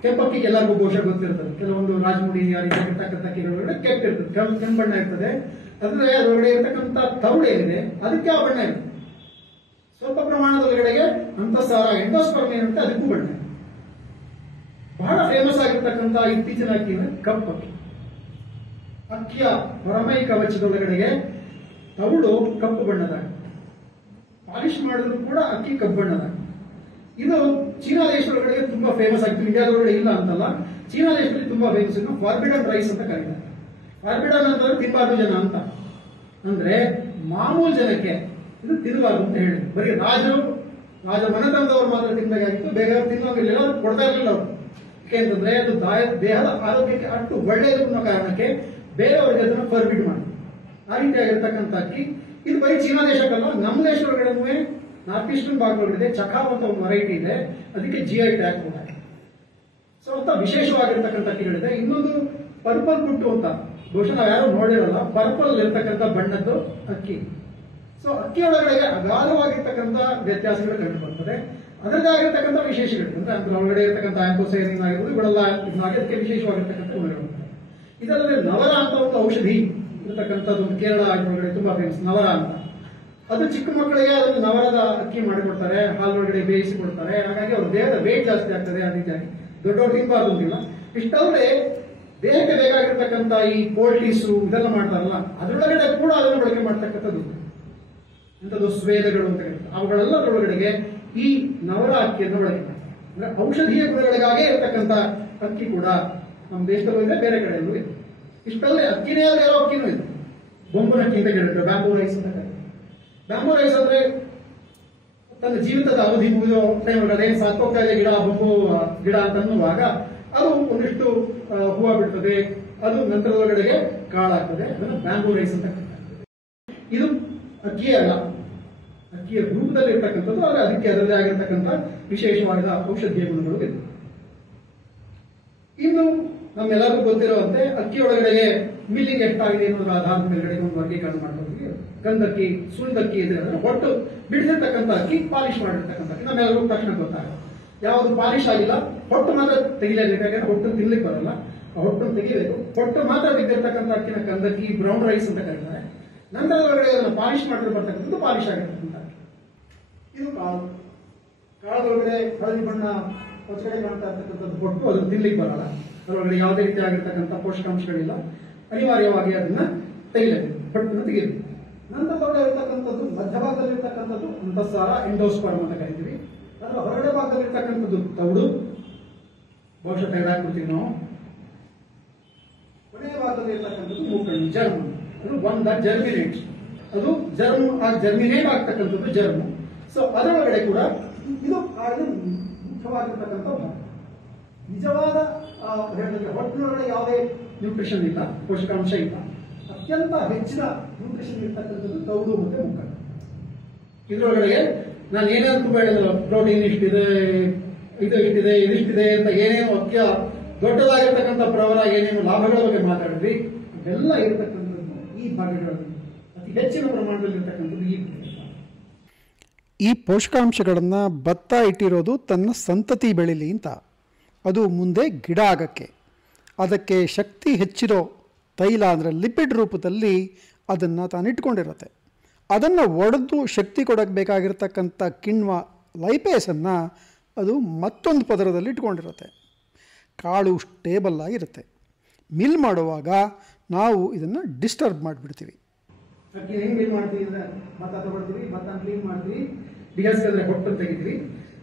ಕೆಂಪಕ್ಕಿಗೆ ಎಲ್ಲರಿಗೂ ಬಹುಶಃ ಗೊತ್ತಿರ್ತದೆ. ಕೆಲವೊಂದು ರಾಜಮುಡಿ ಆ ರೀತಿಯಾಗಿರ್ತಕ್ಕಂಥ ಅಕ್ಕಿಗಳೊಳಗಡೆ ಕೆಂಪು ಬಣ್ಣ ಇರ್ತದೆ. ಅಂದ್ರೆ ಅದರೊಳಗಡೆ ಇರ್ತಕ್ಕಂಥ ತೌಡು ಏನಿದೆ ಅದಕ್ಕೆ ಆ ಬಣ್ಣ ಇರುತ್ತೆ. ಸ್ವಲ್ಪ ಪ್ರಮಾಣದೊಳಗಡೆಗೆ ಅಂತಸ್ಸಾರ ಎಂಡೋಸ್ಪರ್ಮ್ ಏನಿರುತ್ತೆ ಅದಕ್ಕೂ ಬಣ್ಣ. ಬಹಳ ಫೇಮಸ್ ಆಗಿರ್ತಕ್ಕಂಥ ಇತ್ತೀಚಿನ ಅಕ್ಕಿ ಅಂದ್ರೆ ಕಪ್ಪಕ್ಕಿ. ಅಕ್ಕಿಯ ಹೊರಮೈ ಕವಚದೊಳಗಡೆಗೆ ತೌಡು ಕಪ್ಪು ಬಣ್ಣದಾಗ, ಪಾಲಿಶ್ ಮಾಡಿದ್ರು ಕೂಡ ಅಕ್ಕಿ ಕಪ್ಪು ಬಣ್ಣದಾಗ. ಇದು ಚೀನಾ ದೇಶದೊಳಗಡೆ ತುಂಬಾ ಫೇಮಸ್ ಆಗಿತ್ತು. ಇಂಡಿಯಾದೊಳಗಡೆ ಇಲ್ಲ ಅಂತಲ್ಲ, ಚೀನಾ ದೇಶದಲ್ಲಿ ತುಂಬಾ ಫೇಮಸ್. ಫಾರ್ಬಿಡನ್ ರೈಸ್ ಅಂತ ಕರೀತಾರೆ. ಫಾರ್ಬಿಡನ್ ಅಂತಂದ್ರೆ ತಿನ್ನಬಾರ್ದು ಜನ ಅಂತ, ಅಂದ್ರೆ ಮಾಮೂಲು ಜನಕ್ಕೆ ಇದು ತಿನ್ನಬಾರ್ದು ಅಂತ ಹೇಳಿ ಬರೀ ರಾಜ ಮನೆತನದವ್ರು ಮಾತ್ರ ತಿನ್ನಬೇಕಾಗಿತ್ತು, ಬೇರೆಯವ್ರು ತಿನ್ನೋಂಗಿಲ್ಲ, ಕೊಡ್ತಾ ಇರಲಿಲ್ಲ ಅವರು. ಯಾಕೆಂತಂದ್ರೆ ಅದು ದೇಹದ ಆರೋಗ್ಯಕ್ಕೆ ಅಷ್ಟು ಒಳ್ಳೆಯದು ಅನ್ನೋ ಕಾರಣಕ್ಕೆ ಬೇರೆಯವರಿಗೆ ಅದನ್ನು ಫರ್ಬಿಡ್ ಮಾಡಿ. ಆ ರೀತಿಯಾಗಿರ್ತಕ್ಕಂಥ ಅಕ್ಕಿ ಇದು ಬರೀ ಚೀನಾ ದೇಶಕ್ಕಲ್ಲ, ನಮ್ಮ ದೇಶದೊಳಗಡೆ ನಾರ್ತ್ ಈಸ್ಟರ್ನ್ ಭಾಗದೊಳಗಡೆ ಚಕಾವ್ ಅಂತ ಒಂದು ವೆರೈಟಿ ಇದೆ, ಅದಕ್ಕೆ GI ಟ್ಯಾಗ್ ಕೂಡ. ಸೊ ಅಂತ ವಿಶೇಷವಾಗಿರ್ತಕ್ಕಂಥ ಅಕ್ಕಿಗಳಿದೆ. ಇನ್ನೊಂದು ಪರ್ಪಲ್ ಪುಟ್ಟು ಅಂತ, ಬಹುಶಃ ನಾವು ಯಾರು ನೋಡಿರಲ್ಲ, ಪರ್ಪಲ್ ಇರ್ತಕ್ಕಂಥ ಬಣ್ಣದ್ದು ಅಕ್ಕಿ. ಸೊ ಅಕ್ಕಿ ಒಳಗಡೆ ಅಗಾಧವಾಗಿರ್ತಕ್ಕಂಥ ವ್ಯತ್ಯಾಸಗಳು ಕಂಡು ಬರ್ತದೆ. ಅದರದೇ ಆಗಿರ್ತಕ್ಕಂಥ ವಿಶೇಷಗಳು ಅಂದ್ರೆ ಅದರೊಳಗಡೆ ಇರತಕ್ಕಂಥ ಆಂಥೋಸೈನಿನ್ ಆಗಿರ್ಬೋದು, ಇವೆಲ್ಲ ಅದಕ್ಕೆ ವಿಶೇಷವಾಗಿರ್ತಕ್ಕಂಥ ಗುಣಗಳು. ಇದಲ್ಲದೆ ನವರ ಅಂತ ಒಂದು ಔಷಧಿ ಇರತಕ್ಕಂಥದ್ದು ಕೇರಳ ಒಳಗಡೆ ತುಂಬಾ ಫೇಮಸ್, ನವರ ಅಂತ. ಅದು ಚಿಕ್ಕ ಮಕ್ಕಳಿಗೆ ಅದನ್ನು ನವರದ ಅಕ್ಕಿ ಮಾಡಿಕೊಡ್ತಾರೆ, ಹಾಲೊಳಗಡೆ ಬೇಯಿಸಿ ಕೊಡ್ತಾರೆ. ಹಾಗಾಗಿ ಅವ್ರ ದೇಹದ ವೇಟ್ ಜಾಸ್ತಿ ಆಗ್ತದೆ. ಆ ರೀತಿಯಾಗಿ ದೊಡ್ಡವ್ರು ತಿನ್ಬಾರ್ದಿಲ್ಲ. ಇಷ್ಟಲ್ಲದೆ ದೇಹಕ್ಕೆ ಬೇಕಾಗಿರ್ತಕ್ಕಂಥ ಈ ಪೋಲ್ಟೀಸು ಇದೆಲ್ಲ ಮಾಡ್ತಾರಲ್ಲ, ಅದರೊಳಗಡೆ ಕೂಡ ಅದನ್ನು ಬಳಕೆ ಮಾಡ್ತಕ್ಕಂಥದ್ದು ಇಂಥದ್ದು ಸ್ವೇದಗಳು ಅಂತ ಕರೀತಾರೆ. ಅವುಗಳೆಲ್ಲ ಅದರೊಳಗಡೆಗೆ ಈ ನವರ ಅಕ್ಕಿಯನ್ನು ಬಳಕೆ ಮಾಡ್ತಾರೆ. ಅಂದ್ರೆ ಔಷಧೀಯ ಗುಣಗಳಿಗಾಗೇ ಇರತಕ್ಕಂಥ ಅಕ್ಕಿ ಕೂಡ ನಮ್ಮ ದೇಶದಲ್ಲೂ ಇದೆ, ಬೇರೆ ಕಡೆಯಲ್ಲೂ ಇದೆ. ಇಷ್ಟಲ್ಲದೆ ಅಕ್ಕಿನೇ ಯಾವ ಅಕ್ಕಿನೂ ಇದೆ. ಬೊಂಬುನಕ್ಕಿ ಅಂತ ಕೇಳಿದ್ರೆ ಬ್ಯಾಂಬೂ ರೈಸ್ ಅಂತ ಕರೀತಾರೆ. ಬ್ಯಾಂಬೂ ರೈಸ್ ಅಂದ್ರೆ ತನ್ನ ಜೀವಿತದ ಅವಧಿ ಮುಗಿದ ಟೈಮ್ಗಳಲ್ಲಿ ಸಾಕೋಗ್ತಾ ಇದೆ ಗಿಡ, ಬೊಂಬು ಗಿಡ ಅಂತ ಅನ್ನುವಾಗ ಅದು ಒಂದಿಷ್ಟು ಹೂವು ಬಿಡ್ತದೆ, ಅದು ನಂತರದೊಳಗಡೆಗೆ ಕಾಳಾಗ್ತದೆ. ಅದನ್ನು ಬ್ಯಾಂಬೂ ರೈಸ್ ಅಂತ ಕರೀತಾರೆ. ಇದು ಅಕ್ಕಿಯೇ ಅಲ್ಲ, ಅಕ್ಕಿಯ ರೂಪದಲ್ಲಿ ಇರ್ತಕ್ಕಂಥದ್ದು, ಆದರೆ ಅದಕ್ಕೆ ಅದರದೇ ಆಗಿರ್ತಕ್ಕಂಥ ವಿಶೇಷವಾದ ಔಷಧೀಯ ಗುಣಗಳು ಇದೆ. ಇನ್ನು ನಮ್ಮೆಲ್ಲರಿಗೂ ಗೊತ್ತಿರುವಂತೆ ಅಕ್ಕಿಯೊಳಗಡೆಗೆ ಮಿಲ್ಲಿಂಗ್ ಎಷ್ಟಾಗಿದೆ ಅನ್ನೋದ್ರ ಆಧಾರದ ಮೇಲ್ಗಡೆ ಒಂದು ವರ್ಗೀಕರಣ ಮಾಡ್ತೀವಿ. ಕಂದಕ್ಕಿ, ಸುಳ್ದಕ್ಕಿ ಇದೆ, ಅದನ್ನು ಒಟ್ಟು ಬಿಡಿಸಿರ್ತಕ್ಕಂಥ ಅಕ್ಕಿ, ಪಾಲಿಶ್ ಮಾಡಿರ್ತಕ್ಕಂಥ ಅಕ್ಕಿ. ನಮ್ಮೆಲ್ಲರಿಗೂ ತಕ್ಷಣ ಗೊತ್ತಾಗುತ್ತೆ ಯಾವುದು ಪಾಲಿಶ್ ಆಗಿಲ್ಲ, ಹೊಟ್ಟು ಮಾತ್ರ ತೆಗಿಲೇಬೇಕು. ಯಾಕಂದ್ರೆ ಹೊಟ್ಟು ತಿನ್ಲಿಕ್ಕೆ ಬರಲ್ಲ, ಆ ಹೊಟ್ಟನ್ನು ತೆಗಿಬೇಕು. ಹೊಟ್ಟು ಮಾತ್ರ ತೆಗೆದಿರ್ತಕ್ಕಂಥ ಅಕ್ಕಿನ ಕಂದಕ್ಕಿ, ಬ್ರೌನ್ ರೈಸ್ ಅಂತ ಕರೀತಾರೆ. ನಂತರದೊಳಗಡೆ ಅದನ್ನು ಪಾಲಿಶ್ ಮಾಡಿರ್ತಕ್ಕಂಥದ್ದು ಪಾಲಿಶ್ ಆಗಿರ್ತಕ್ಕಂಥ ಅಕ್ಕಿ. ಇದು ಕಾಳು. ಕಾಳದೊಳಗಡೆ ಹಳದಿ ಬಣ್ಣ ಹೊಸಗಡೆ ಕಾಣ್ತಾ ಇರ್ತಕ್ಕಂಥದ್ದು ಹೊಟ್ಟು, ಅದನ್ನು ತಿನ್ಲಿಕ್ಕೆ ಬರಲ್ಲ. ಅದರೊಳಗಡೆ ಯಾವುದೇ ರೀತಿ ಆಗಿರ್ತಕ್ಕಂಥ ಪೋಷಕಾಂಶಗಳಿಲ್ಲ. ಅನಿವಾರ್ಯವಾಗಿ ಅದನ್ನ ತೆಗಿಲೇಬೇಕು, ಹೊಟ್ಟನ್ನು ತೆಗಿಬೇಕು. ನಂತರದೊಳಗಡೆ ಇರ್ತಕ್ಕಂಥದ್ದು ಮಧ್ಯಭಾಗದಲ್ಲಿರ್ತಕ್ಕಂಥದ್ದು ಅಂತಸ್ಸಾರ ಎಂಡೋಸ್ಪರ್ಮ್ ಅಂತ ಕರಿತೀವಿ. ಅದರ ಹೊರಗಡೆ ಭಾಗದಲ್ಲಿರ್ತಕ್ಕಂಥದ್ದು ತೌಡು, ಬಹುಶಃ ತೆಗೆದಾಕ್ಬಿಡ್ತೀವಿ ನಾವು. ಕೊನೆಯ ಭಾಗದಲ್ಲಿ ಇರ್ತಕ್ಕಂಥದ್ದು ಮೂಕಣ್ಣು, ಜರ್ಮ್. ಅದು ಒಂದ ಜರ್ಮಿನೇಟ್, ಅದು ಜರ್ಮಿನೇಟ್ ಆಗ್ತಕ್ಕಂಥದ್ದು ಜರ್ಮ್. ಸೊ ಅದರೊಳಗಡೆ ಕೂಡ ಇದು ಮುಖ್ಯವಾಗಿರ್ತಕ್ಕಂಥ ಭಾಗ. ನಿಜವಾದ ಹೊಟ್ಟಿನೊಳಗಡೆ ಯಾವುದೇ ನ್ಯೂಟ್ರಿಷನ್ ಇಲ್ಲ, ಪೋಷಕಾಂಶ ಇಲ್ಲ. ಅತ್ಯಂತ ಹೆಚ್ಚಿನ ನ್ಯೂಟ್ರಿಷನ್ ಇರ್ತಕ್ಕಂಥದ್ದು ತೌಡು ಮತ್ತೆ ಮುಖ. ಇದರೊಳಗಡೆ ನಾನು ಏನಾದ್ರು ತುಂಬ ಹೇಳಿದ್ರು, ಪ್ರೋಟೀನ್ ಇಷ್ಟಿದೆ, ಇದು ಇಷ್ಟಿದೆ, ಇದಿಷ್ಟಿದೆ ಅಂತ ಏನೇನು ಅಕ್ಕಿಯ ದೊಡ್ಡದಾಗಿರ್ತಕ್ಕಂಥ ಪ್ರವರ ಏನೇನು ಲಾಭಗಳ ಬಗ್ಗೆ ಮಾತಾಡಿದ್ವಿ, ಅದೆಲ್ಲ ಇರತಕ್ಕಂಥದ್ದು ಈ ಭಾಗಗಳಲ್ಲಿ ಅತಿ ಹೆಚ್ಚಿನ ಪ್ರಮಾಣದಲ್ಲಿ ಇರ್ತಕ್ಕಂಥದ್ದು ಈ ಪೋಷಕಾಂಶಗಳನ್ನು ಭತ್ತ ಇಟ್ಟಿರೋದು ತನ್ನ ಸಂತತಿ ಬೆಳೀಲಿ ಅಂತ. ಅದು ಮುಂದೆ ಗಿಡ ಆಗಕ್ಕೆ, ಅದಕ್ಕೆ ಶಕ್ತಿ ಹೆಚ್ಚಿರೋ ತೈಲ ಅಂದರೆ ಲಿಪಿಡ್ ರೂಪದಲ್ಲಿ ಅದನ್ನು ತಾನಿಟ್ಕೊಂಡಿರುತ್ತೆ. ಅದನ್ನು ಒಡೆದು ಶಕ್ತಿ ಕೊಡೋಕ್ಕೆ ಬೇಕಾಗಿರ್ತಕ್ಕಂಥ ಕಿಣ್ವ ಲೈಪೇಸನ್ನು ಅದು ಮತ್ತೊಂದು ಪದರದಲ್ಲಿ ಇಟ್ಕೊಂಡಿರುತ್ತೆ. ಕಾಳು ಸ್ಟೇಬಲ್ ಆಗಿರುತ್ತೆ. ಮಿಲ್ ಮಾಡುವಾಗ ನಾವು ಇದನ್ನು ಡಿಸ್ಟರ್ಬ್ ಮಾಡಿಬಿಡ್ತೀವಿ. ಅಕ್ಕಿ ಹೆಂಗೆ ಮಿಲ್ ಮಾಡ್ತೀವಿ ಅಂದರೆ ಭತ್ತ ತಗೊಳ್ತೀವಿ, ಭತ್ತ ಕ್ಲೀನ್ ಮಾಡ್ತೀವಿ, ಬಿಗಸ್ಕೊಂಡ್ರೆ ಹೊಟ್ಟನ್ನು ತೆಗಿತೀವಿ.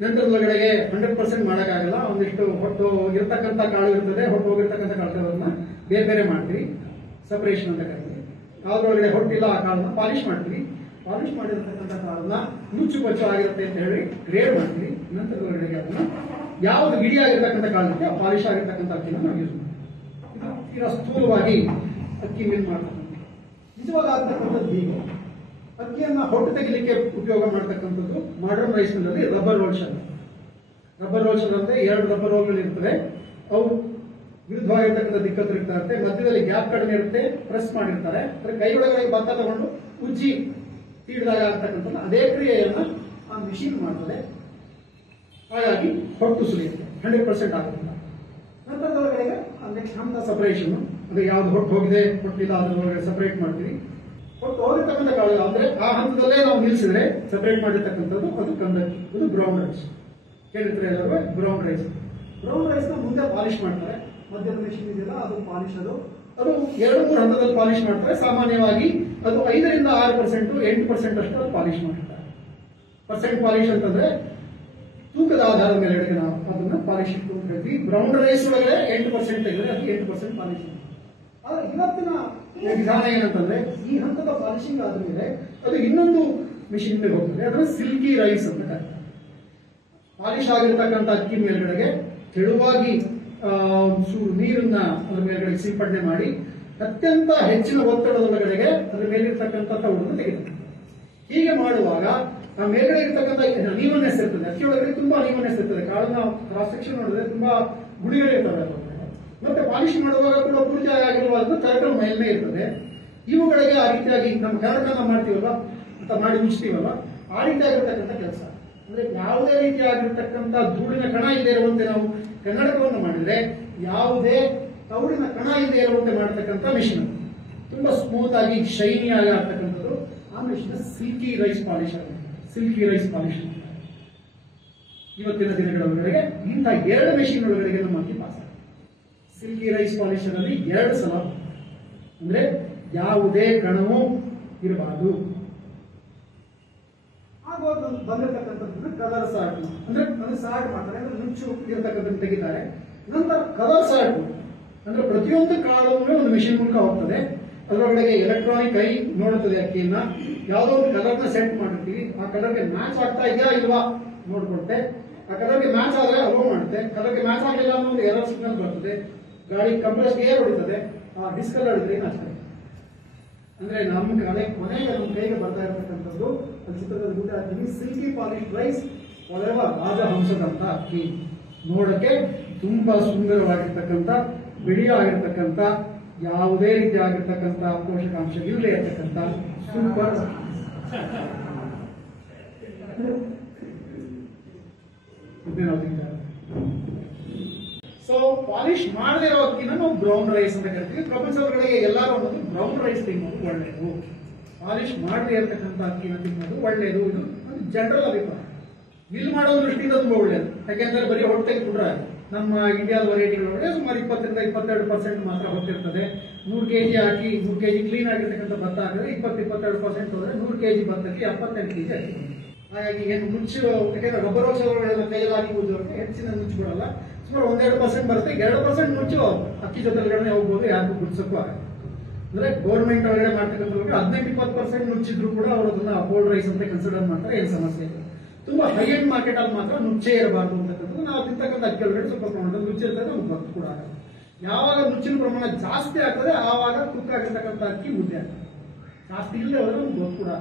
ನಂತರದೊಳಗಡೆಗೆ 100% ಮಾಡೋಕ್ಕಾಗಲ್ಲ. ಒಂದಿಷ್ಟು ಹೊಟ್ಟು ಇರ್ತಕ್ಕಂಥ ಕಾಳು ಇರ್ತದೆ, ಹೊಟ್ಟು ಹೋಗಿರ್ತಕ್ಕಂಥ ಕಾಳುಗಳನ್ನ ಬೇರೆ ಬೇರೆ ಮಾಡ್ತೀವಿ, ಸಪರೇಷನ್ ಅಂತ ಕರಿತೀವಿ. ಅದರೊಳಗಡೆ ಹೊಟ್ಟಿಲ್ಲ ಆ ಕಾಳನ್ನ ಪಾಲಿಶ್ ಮಾಡ್ತೀವಿ. ಪಾಲಿಶ್ ಮಾಡಿರ್ತಕ್ಕಂಥ ಕಾಳನ್ನ ನುಚ್ಚು ಕೊಚ್ಚು ಆಗಿರುತ್ತೆ ಅಂತ ಹೇಳಿ ಗ್ರೇಡ್ ಮಾಡ್ತೀವಿ. ನಂತರದೊಳಗಡೆಗೆ ಅದನ್ನ ಯಾವ್ದು ಗಿಡಿ ಆಗಿರ್ತಕ್ಕಂಥ ಕಾಳಕ್ಕೆ ಪಾಲಿಶ್ ಆಗಿರ್ತಕ್ಕಂಥ ಅಕ್ಕಿನ ನಾವು ಯೂಸ್ ಮಾಡ್ತೀವಿ. ಈಗ ಸ್ಥೂಲವಾಗಿ ಅಕ್ಕಿ ಮಿಲ್ ಮಾಡ್ತಕ್ಕಂಥ ನಿಜವಾದ ಹೀಗೆ ಅಕ್ಕಿಯನ್ನ ಹೊಟ್ಟು ತೆಗಿಲಿಕ್ಕೆ ಉಪಯೋಗ ಮಾಡ್ತಕ್ಕಂಥದ್ದು ಮಾಡರ್ನ್ ರೈಸ್ ನಲ್ಲಿ ರಬ್ಬರ್ ರೋಲ್ಶರ್. ರಬ್ಬರ್ ರೋಲ್ಶರ್ ಅಂದ್ರೆ 2 ರಬ್ಬರ್ ರೋಲ್ಗಳು ಇರ್ತವೆ. ಅವು ವಿರುದ್ಧವಾಗಿರ್ತಕ್ಕಂಥ ದಿಕ್ಕ ತಿರುಗ್ತಾ ಇರುತ್ತೆ, ಮಧ್ಯದಲ್ಲಿ ಗ್ಯಾಪ್ ಕಡಿಮೆ ಇರುತ್ತೆ, ಪ್ರೆಸ್ ಮಾಡಿರ್ತಾರೆ. ಕೈ ಒಳಗಡೆ ಭತ್ತ ತಗೊಂಡು ಉಜ್ಜಿ ತೀಡಿದಾಗ ಆಗ್ತಕ್ಕಂಥ ಅದೇ ಕ್ರಿಯೆಯನ್ನ ಆ ಮಿಷಿನ್ ಮಾಡ್ತದೆ. ಹಾಗಾಗಿ ಹೊಟ್ಟು ಸುಲಿಯುತ್ತೆ, 100% ಆಗುತ್ತೆ. ನಂತರದೊಳಗಡೆ ನೆಕ್ಸ್ಟ್ ಹಂತ ಸಪರೇಷನ್, ಅಂದ್ರೆ ಯಾವ್ದು ಹೊಟ್ಟು ಹೋಗಿದೆ ಹೊಟ್ಟಿಲ್ಲ ಅದರೊಳಗಡೆ ಸಪರೇಟ್ ಮಾಡ್ತೀವಿ. ಹೊಟ್ಟು ಹೋಗಿರ್ತಕ್ಕಂಥ ಕಾಳು ಅಂದ್ರೆ ಆ ಹಂತದಲ್ಲೇ ನಾವು ನಿಲ್ಸಿದ್ರೆ ಸಪರೇಟ್ ಮಾಡಿರ್ತಕ್ಕಂಥದ್ದು ಅದು ಕಂದಕ್ಕಿ, ಅದು ಬ್ರೌನ್ ರೈಸ್. ಕೇಳಿದ್ರೆ ಎಲ್ಲರೂ ಬ್ರೌನ್ ರೈಸ್. ಬ್ರೌನ್ ರೈಸ್ ನ ಮುಂದೆ ಪಾಲಿಶ್ ಮಾಡ್ತಾರೆ. ಮಧ್ಯದ ಮಿಷಿನ್ ಇದೆಯಲ್ಲ ಅದು ಪಾಲಿಶ್, ಅದು 2-3 ಹಂತದಲ್ಲಿ ಪಾಲಿಶ್ ಮಾಡ್ತಾರೆ. ಸಾಮಾನ್ಯವಾಗಿ ಅದು 5% 6%, 8% ಅಷ್ಟು ಪಾಲಿಶ್ ಮಾಡಿರ್ತಾರೆ. ಪರ್ಸೆಂಟ್ ಪಾಲಿಶ್ ಅಂತಂದ್ರೆ ತೂಕದ ಆಧಾರದ ಮೇಲೆ ನಾವು ಅದನ್ನ ಪಾಲಿಶ್ ಇಟ್ಟು ಹೇಳ್ತೀವಿ. ಬ್ರೌನ್ ರೈಸ್ ಒಳಗಡೆ 8% ತೆಗೆದ್ರೆ ಅದು 8% ಪಾಲಿಶ್. ಆದ್ರೆ ಇವತ್ತಿನ ವಿಧಾನ ಏನಂತಂದ್ರೆ ಈ ಹಂತದ ಪಾಲಿಶಿಂಗ್ ಆದ್ಮೇಲೆ ಅದು ಇನ್ನೊಂದು ಮಿಷಿನ್ ಮೇಲೆ ಹೋಗ್ತದೆ. ಅದನ್ನ ಸಿಲ್ಕಿ ರೈಸ್ ಅಂತ ಕರೀತಾರೆ. ಪಾಲಿಶ್ ಆಗಿರ್ತಕ್ಕಂಥ ಅಕ್ಕಿ ಮೇಲ್ಗಡೆಗೆ ತೆಳುವಾಗಿ ನೀರನ್ನ ಅದರ ಮೇಲ್ಗಡೆ ಸಿಂಪಡಣೆ ಮಾಡಿ ಅತ್ಯಂತ ಹೆಚ್ಚಿನ ಒತ್ತಡದೊಳಗಡೆಗೆ ಅದರ ಮೇಲಿರ್ತಕ್ಕಂಥ ತೌಡನ್ನು ತೆಗೆದುಕೊಳ್ಳುತ್ತೆ. ಹೀಗೆ ಮಾಡುವಾಗ ಆ ಮೇಲ್ಗಡೆ ಇರ್ತಕ್ಕಂಥ ಅನೀವನ್ನೆಸ್ ಇರ್ತದೆ, ಅಕ್ಕಿ ಒಳಗಡೆ ತುಂಬಾ ಅನೀವನ್ನೆಸ್ ಇರ್ತದೆ. ಕಾಳನ್ನ ಕ್ರಾಸ್ ಸೆಕ್ಷನ್ ನೋಡಿದ್ರೆ ತುಂಬಾ ಗುಳಿಗಳಿರ್ತವೆ. ಮತ್ತೆ ಪಾಲಿಶ್ ಮಾಡುವಾಗ ಕೂಡ ಪೂರ್ತಿ ಆಗಿರುವಾಗ ಕರಕಲ್ ಮೇಲ್ಮೇ ಇರ್ತದೆ. ಇವುಗಳಿಗೆ ಆ ರೀತಿಯಾಗಿ ನಮ್ಮ ಕರಕನ್ನ ಮಾಡ್ತೀವಲ್ಲ ಅಂತ ಮಾಡಿ ಮುಚ್ತೀವಲ್ಲ, ಆ ರೀತಿಯಾಗಿರ್ತಕ್ಕಂಥ ಕೆಲಸ. ಅಂದ್ರೆ ಯಾವುದೇ ರೀತಿಯಾಗಿರ್ತಕ್ಕಂಥ ಧೂಳಿನ ಕಣ ಇಲ್ಲದೆ ಇರುವಂತೆ ನಾವು ಕನ್ನಡಕವನ್ನು ಮಾಡಿದ್ರೆ ಯಾವುದೇ ತೌಡಿನ ಕಣ ಇಲ್ಲದೆ ಇರುವಂತೆ ಮಾಡತಕ್ಕಂಥ ಮಿಷಿನ್, ತುಂಬಾ ಸ್ಮೂತ್ ಆಗಿ ಶೈನಿ ಆಗಿ ಆಗ್ತಕ್ಕಂಥದ್ದು ಆ machine silky rice polish. Silky rice polish ಇವತ್ತಿನ ದಿನಗಳವರೆಗೆ ಇಂಥ 2 ಮೆಷಿನ್ ಒಳಗಡೆಗೆ ನಮ್ಮ ಅಕ್ಕಿ ಪಾಸ್. ಸಿಲ್ಕಿ ರೈಸ್ ಪಾಲಿಶರ್ ಅಲ್ಲಿ 2 ಸಲ, ಅಂದ್ರೆ ಯಾವುದೇ ಕಣವೂ ಇರಬಾರದು. ಆಗ ಬಂದಿರತಕ್ಕಂಥದ್ದನ್ನ ಕಲರ್ ಸಾರ್ಟ್, ಅಂದ್ರೆ ಸಾರ್ಟ್ ಮಾಡ್ತಾರೆ, ಅಂದ್ರೆ ನುಚ್ಚು ಇರತಕ್ಕಂಥದ್ದು ತೆಗಿತಾರೆ. ನಂತರ ಕಲರ್ ಸಾರ್ಟ್ ಅಂದ್ರೆ ಪ್ರತಿಯೊಂದು ಕಾಳನ್ನು ಒಂದು ಮಿಷಿನ್ ಮೂಲಕ ಹೋಗ್ತದೆ. ಅದರೊಳಗೆ ಎಲೆಕ್ಟ್ರಾನಿಕ್ ಐ ನೋಡುತ್ತದೆ ಅಕ್ಕಿಯನ್ನ. ಯಾವುದೋ ಒಂದು ಕಲರ್ನ ಸೆಟ್ ಮಾಡಿರ್ತೀವಿ, ಆ ಕಲರ್ಗೆ ಮ್ಯಾಚ್ ಆಗ್ತಾ ಇದೆಯಾ ಇಲ್ವಾ ನೋಡ್ಕೊಳುತ್ತೆ. ಆ ಕಲರ್ಗೆ ಮ್ಯಾಚ್ ಆದ್ರೆ ಅಲೋ ಮಾಡುತ್ತೆ. ಕಲರ್ಗೆ ಮ್ಯಾಚ್ ಆಗಲಿಲ್ಲ ಅನ್ನೋ ಒಂದು ಎರರ್ ಸಿಗ್ನಲ್ ಬರ್ತದೆ. ಗಾಡಿ ಕಂಪ್ರೆಸ್ ಗೇರ್ ಹೊಡಿತದೆ, ಆ ಡಿಸ್ಕಲರ್ ಗ್ರೀನ್ ಆಗ್ತದೆ. ಅಂದ್ರೆ ನಮ್ಮ ಕೊನೆಗೆ ನಮ್ಮ ಕೈಗೆ ಬರ್ತಾ ಇರತಕ್ಕಂಥದ್ದು ಅದು ಚಿತ್ರದಲ್ಲಿ ಊಟ ಹಾಕ್ತೀವಿ. ಸಿಲ್ಕಿ ಪಾಲಿಶ್ ರೈಸ್ ಒಳ್ಳೆಯ ರಾಜಹಂಸದಂತ ಅಕ್ಕಿ, ನೋಡಕ್ಕೆ ತುಂಬಾ ಸುಂದರವಾಗಿರ್ತಕ್ಕಂಥ, ಬಿಡಿಯಾಗಿರ್ತಕ್ಕಂಥ, ಯಾವುದೇ ರೀತಿ ಆಗಿರ್ತಕ್ಕಂಥ ಪೋಷಕಾಂಶ ಇಲ್ಲದೆ ಇರತಕ್ಕಂಥ ಸೂಪರ್. ಸೊ ಪಾಲಿಶ್ ಮಾಡದೇ ಇರೋ ಅಕ್ಕಿನ ನಾವು ಬ್ರೌನ್ ರೈಸ್ ಅಂತ ಕರಿತೀವಿ. ಪ್ರಪಂಚದೊಳಗಡೆ ಎಲ್ಲರೂ ಅನ್ನೋದು ಬ್ರೌನ್ ರೈಸ್ ತಿನ್ನೋದು ಒಳ್ಳೆಯದು, ಪಾಲಿಶ್ ಮಾಡದೇ ಇರತಕ್ಕಂಥ ಅಕ್ಕಿನ ತಿನ್ನೋದು ಒಳ್ಳೆಯದು. ಇದು ಒಂದು ಜನರಲ್ ಅಭಿಪ್ರಾಯ. ಮಿಲ್ ಮಾಡೋ ದೃಷ್ಟಿಯಿಂದ ತುಂಬಾ ಒಳ್ಳೆಯದು. ಯಾಕೆಂದ್ರೆ ಬರೀ ಹೊಟ್ಟೆ ತೆಗೆದುಕೊಂಡ್ರೆ ನಮ್ಮ ಇಂಡಿಯಾದ ವೆರೈಟಿಗಳೊಳಗೆ ಸುಮಾರು 20-22% ಮಾತ್ರ ಹೊತ್ತಿರ್ತದೆ. 100 kg ಹಾಕಿ 100 kg ಕ್ಲೀನ್ ಆಗಿರ್ತಕ್ಕಂಥ ಭತ್ತ ಹಾಕಿದ್ರೆ 20-22% ಹೋದ್ರೆ 100 kg ಭತ್ತಕ್ಕೆ 78 kg ಅಕ್ಕಿ. ಹಾಗಾಗಿ ಏನು ನುಚ್ಚು, ಯಾಕೆಂದ್ರೆ ರಬ್ಬರ್ ರೋಲ್ಶರ್ಗಳನ್ನ ಕೈಯಲ್ಲಿ ಹಾಕಿ ಉಜ್ಜೋಕೆ ಹೆಚ್ಚಿನ ನುಚ್ಚು ಬರಲ್ಲ, ಸುಮಾರು 1-2% ಬರುತ್ತೆ. 2% ನುಚ್ಚು ಅಕ್ಕಿ ಜೊತೆಗಡೆ ಹೋಗ್ಬೋದು, ಯಾರಿಗೂ ಗುಡ್ಸಕ್ಕೂ ಆಗಲ್ಲ. ಅಂದ್ರೆ ಗೌರ್ಮೆಂಟ್ ಒಳಗಡೆ ಮಾಡ್ತಕ್ಕಂಥವ್ರಿಗೆ 18-20% ನುಚ್ಚಿದ್ರು ಕೂಡ ಅವರು ಅದನ್ನ ಗೋಲ್ಡ್ ರೈಸ್ ಅಂತ ಕನ್ಸಿಡರ್ ಮಾಡ್ತಾರೆ, ಏನು ಸಮಸ್ಯೆ ಇಲ್ಲ. ತುಂಬಾ ಹೈ ಎಂಡ್ ಮಾರ್ಕೆಟ್ ಅಲ್ಲಿ ಮಾತ್ರ ನುಚ್ಚೇ ಇರಬಾರ್ದು ಅಂತಕ್ಕಂಥದ್ದು. ನಾವು ತಿಂತಕ್ಕಂಥ ಅಕ್ಕಿ ಒಳಗಡೆ ಸ್ವಲ್ಪ ಪ್ರಮಾಣದಲ್ಲಿ ನುಚ್ಚು ಇರ್ತದೆ, ನಮ್ಗೆ ಗೊತ್ತು ಕೂಡ ಆಗಲ್ಲ. ಯಾವಾಗ ನುಚ್ಚಿನ ಪ್ರಮಾಣ ಜಾಸ್ತಿ ಆಗ್ತದೆ ಆವಾಗ ಕುಕ್ ಆಗಿರ್ತಕ್ಕಂಥ ಅಕ್ಕಿ ಮುದ್ದೆ ಆಗ್ತದೆ. ಜಾಸ್ತಿ ಇಲ್ಲದೆ ಹೋದ್ರೆ ನಮ್ಗೆ ಗೊತ್ತು ಕೂಡ.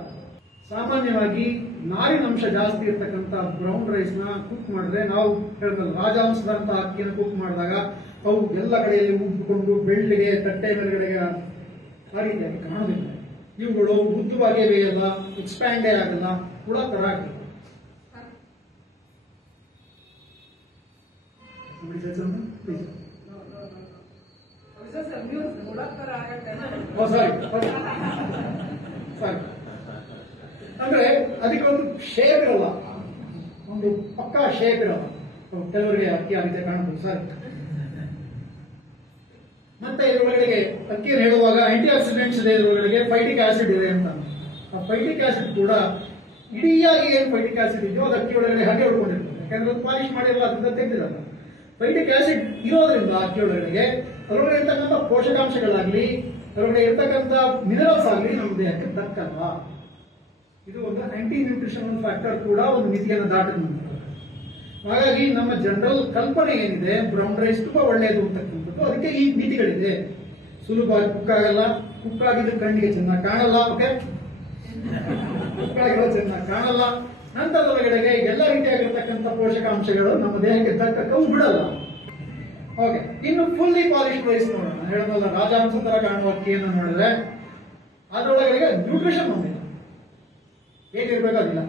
ಸಾಮಾನ್ಯವಾಗಿ ನಾರಿನ ಅಂಶ ಜಾಸ್ತಿ ಇರ್ತಕ್ಕಂಥ ಬ್ರೌನ್ ರೈಸ್ ನ ಕುಕ್ ಮಾಡಿದ್ರೆ, ನಾವು ಹೇಳಿದ್ರಲ್ಲ ರಾಜಹಂಸದಂತ ಅಕ್ಕಿನ ಕುಕ್ ಮಾಡಿದಾಗ ಅವು ಎಲ್ಲ ಕಡೆಯಲ್ಲಿ ಉಬ್ಬಿಕೊಂಡು ಬೆಳ್ಳಿಗೆ ತಟ್ಟೆ ಮೇಲ್ಗಡೆಗೆ ಆ ರೀತಿಯಾಗಿ ಕಾಣೋದಿಲ್ಲ. ಇವುಗಳು ಉದ್ದವಾಗಿಯೇ ಬೇಯಲ್ಲ, ಎಕ್ಸ್ಪ್ಯಾಂಡೇ ಆಗಲ್ಲ, ಹುಳ ತರ ಆಗ್ತದೆ. ಅಂದ್ರೆ ಅದಕ್ಕೆ ಒಂದು ಶೇಪ್ ಇರಲ್ಲ, ಒಂದು ಪಕ್ಕಾ ಶೇಪ್ ಇರಲ್ಲ. ಕೆಲವರಿಗೆ ಅಕ್ಕಿ ಆ ರೀತಿ ಕಾಣಬಹುದು ಸರ್. ಮತ್ತೆ ಇದರೊಳಗಡೆಗೆ ಅಕ್ಕಿಯನ್ನು ಹೇಳುವಾಗ ಆಂಟಿ ಆಕ್ಸಿಡೆಂಟ್ಸ್ ಇದೆ, ಇದರೊಳಗಡೆ ಫೈಟಿಕ್ ಆಸಿಡ್ ಇದೆ ಅಂತ. ಆ ಫೈಟಿಕ್ ಆಸಿಡ್ ಕೂಡ ಇಡೀಯಾಗಿ ಏನು ಫೈಟಿಕ್ ಆಸಿಡ್ ಇದೆಯೋ ಅದು ಅಕ್ಕಿ ಒಳಗಡೆ ಹಾಗೆ ಉಳ್ಕೊಂಡಿರ್ತದೆ. ಯಾಕಂದ್ರೆ ಅದು ಪಾಲಿಶ್ ಮಾಡಿರಲ್ಲ, ಅದರಿಂದ ತೆಗೆದಿರಲ್ಲ. ಫೈಟಿಕ್ ಆಸಿಡ್ ಇರೋದ್ರಿಂದ ಅಕ್ಕಿ ಒಳಗಡೆಗೆ ಅದರೊಳಗೆ ಇರ್ತಕ್ಕಂಥ ಪೋಷಕಾಂಶಗಳಾಗ್ಲಿ ಅದರೊಳಗೆ ಇರ್ತಕ್ಕಂಥ ಮಿನರಲ್ಸ್ ಆಗಲಿ ನಮ್ಮ ದೇಹಕ್ಕೆ ದಕ್ಕಲ್ಲ. ಇದು ಒಂದು ಆಂಟಿ ನ್ಯೂಟ್ರಿಷನಲ್ ಫ್ಯಾಕ್ಟರ್ ಕೂಡ ಒಂದು ಮಿತಿಯನ್ನು ದಾಟಿದ. ಹಾಗಾಗಿ ನಮ್ಮ ಜನರಲ್ ಕಲ್ಪನೆ ಏನಿದೆ ಬ್ರೌನ್ ರೈಸ್ ತುಂಬಾ ಒಳ್ಳೆಯದು ಅಂತಕ್ಕಂಥದ್ದು, ಅದಕ್ಕೆ ಈ ಮಿತಿಗಳಿದೆ. ಸುಲಭವಾಗಿ ಕುಕ್ ಆಗಲ್ಲ, ಕುಕ್ ಆಗಿದ್ರೆ ಕಣ್ಣಿಗೆ ಚೆನ್ನಾಗಿ ಕಾಣಲ್ಲ, ಓಕೆ, ಕುಕ್ ಆಗಿರೋ ಚೆನ್ನಾಗಿ ಕಾಣಲ್ಲ. ನಂತರದೊಳಗಡೆಗೆ ಎಲ್ಲ ರೀತಿಯಾಗಿರ್ತಕ್ಕಂಥ ಪೋಷಕಾಂಶಗಳು ನಮ್ಮ ದೇಹಕ್ಕೆ ದಕ್ಕವು ಬಿಡಲ್ಲ. ಓಕೆ, ಇನ್ನು ಫುಲ್ಲಿ ಪಾಲಿಶ್ ರೈಸ್ ನೋಡೋಣ. ಹೇಳೋದಲ್ಲ, ರಾಜಹಂಸ ತರ ಕಾಣುವ ಅಕ್ಕಿಯನ್ನು ನೋಡಿದ್ರೆ ಅದರೊಳಗಡೆಗೆ ನ್ಯೂಟ್ರಿಷನ್ ಹೊಂದಿಲ್ಲ, ಹೇಗಿರ್ಬೇಕಾಗಿಲ್ಲ.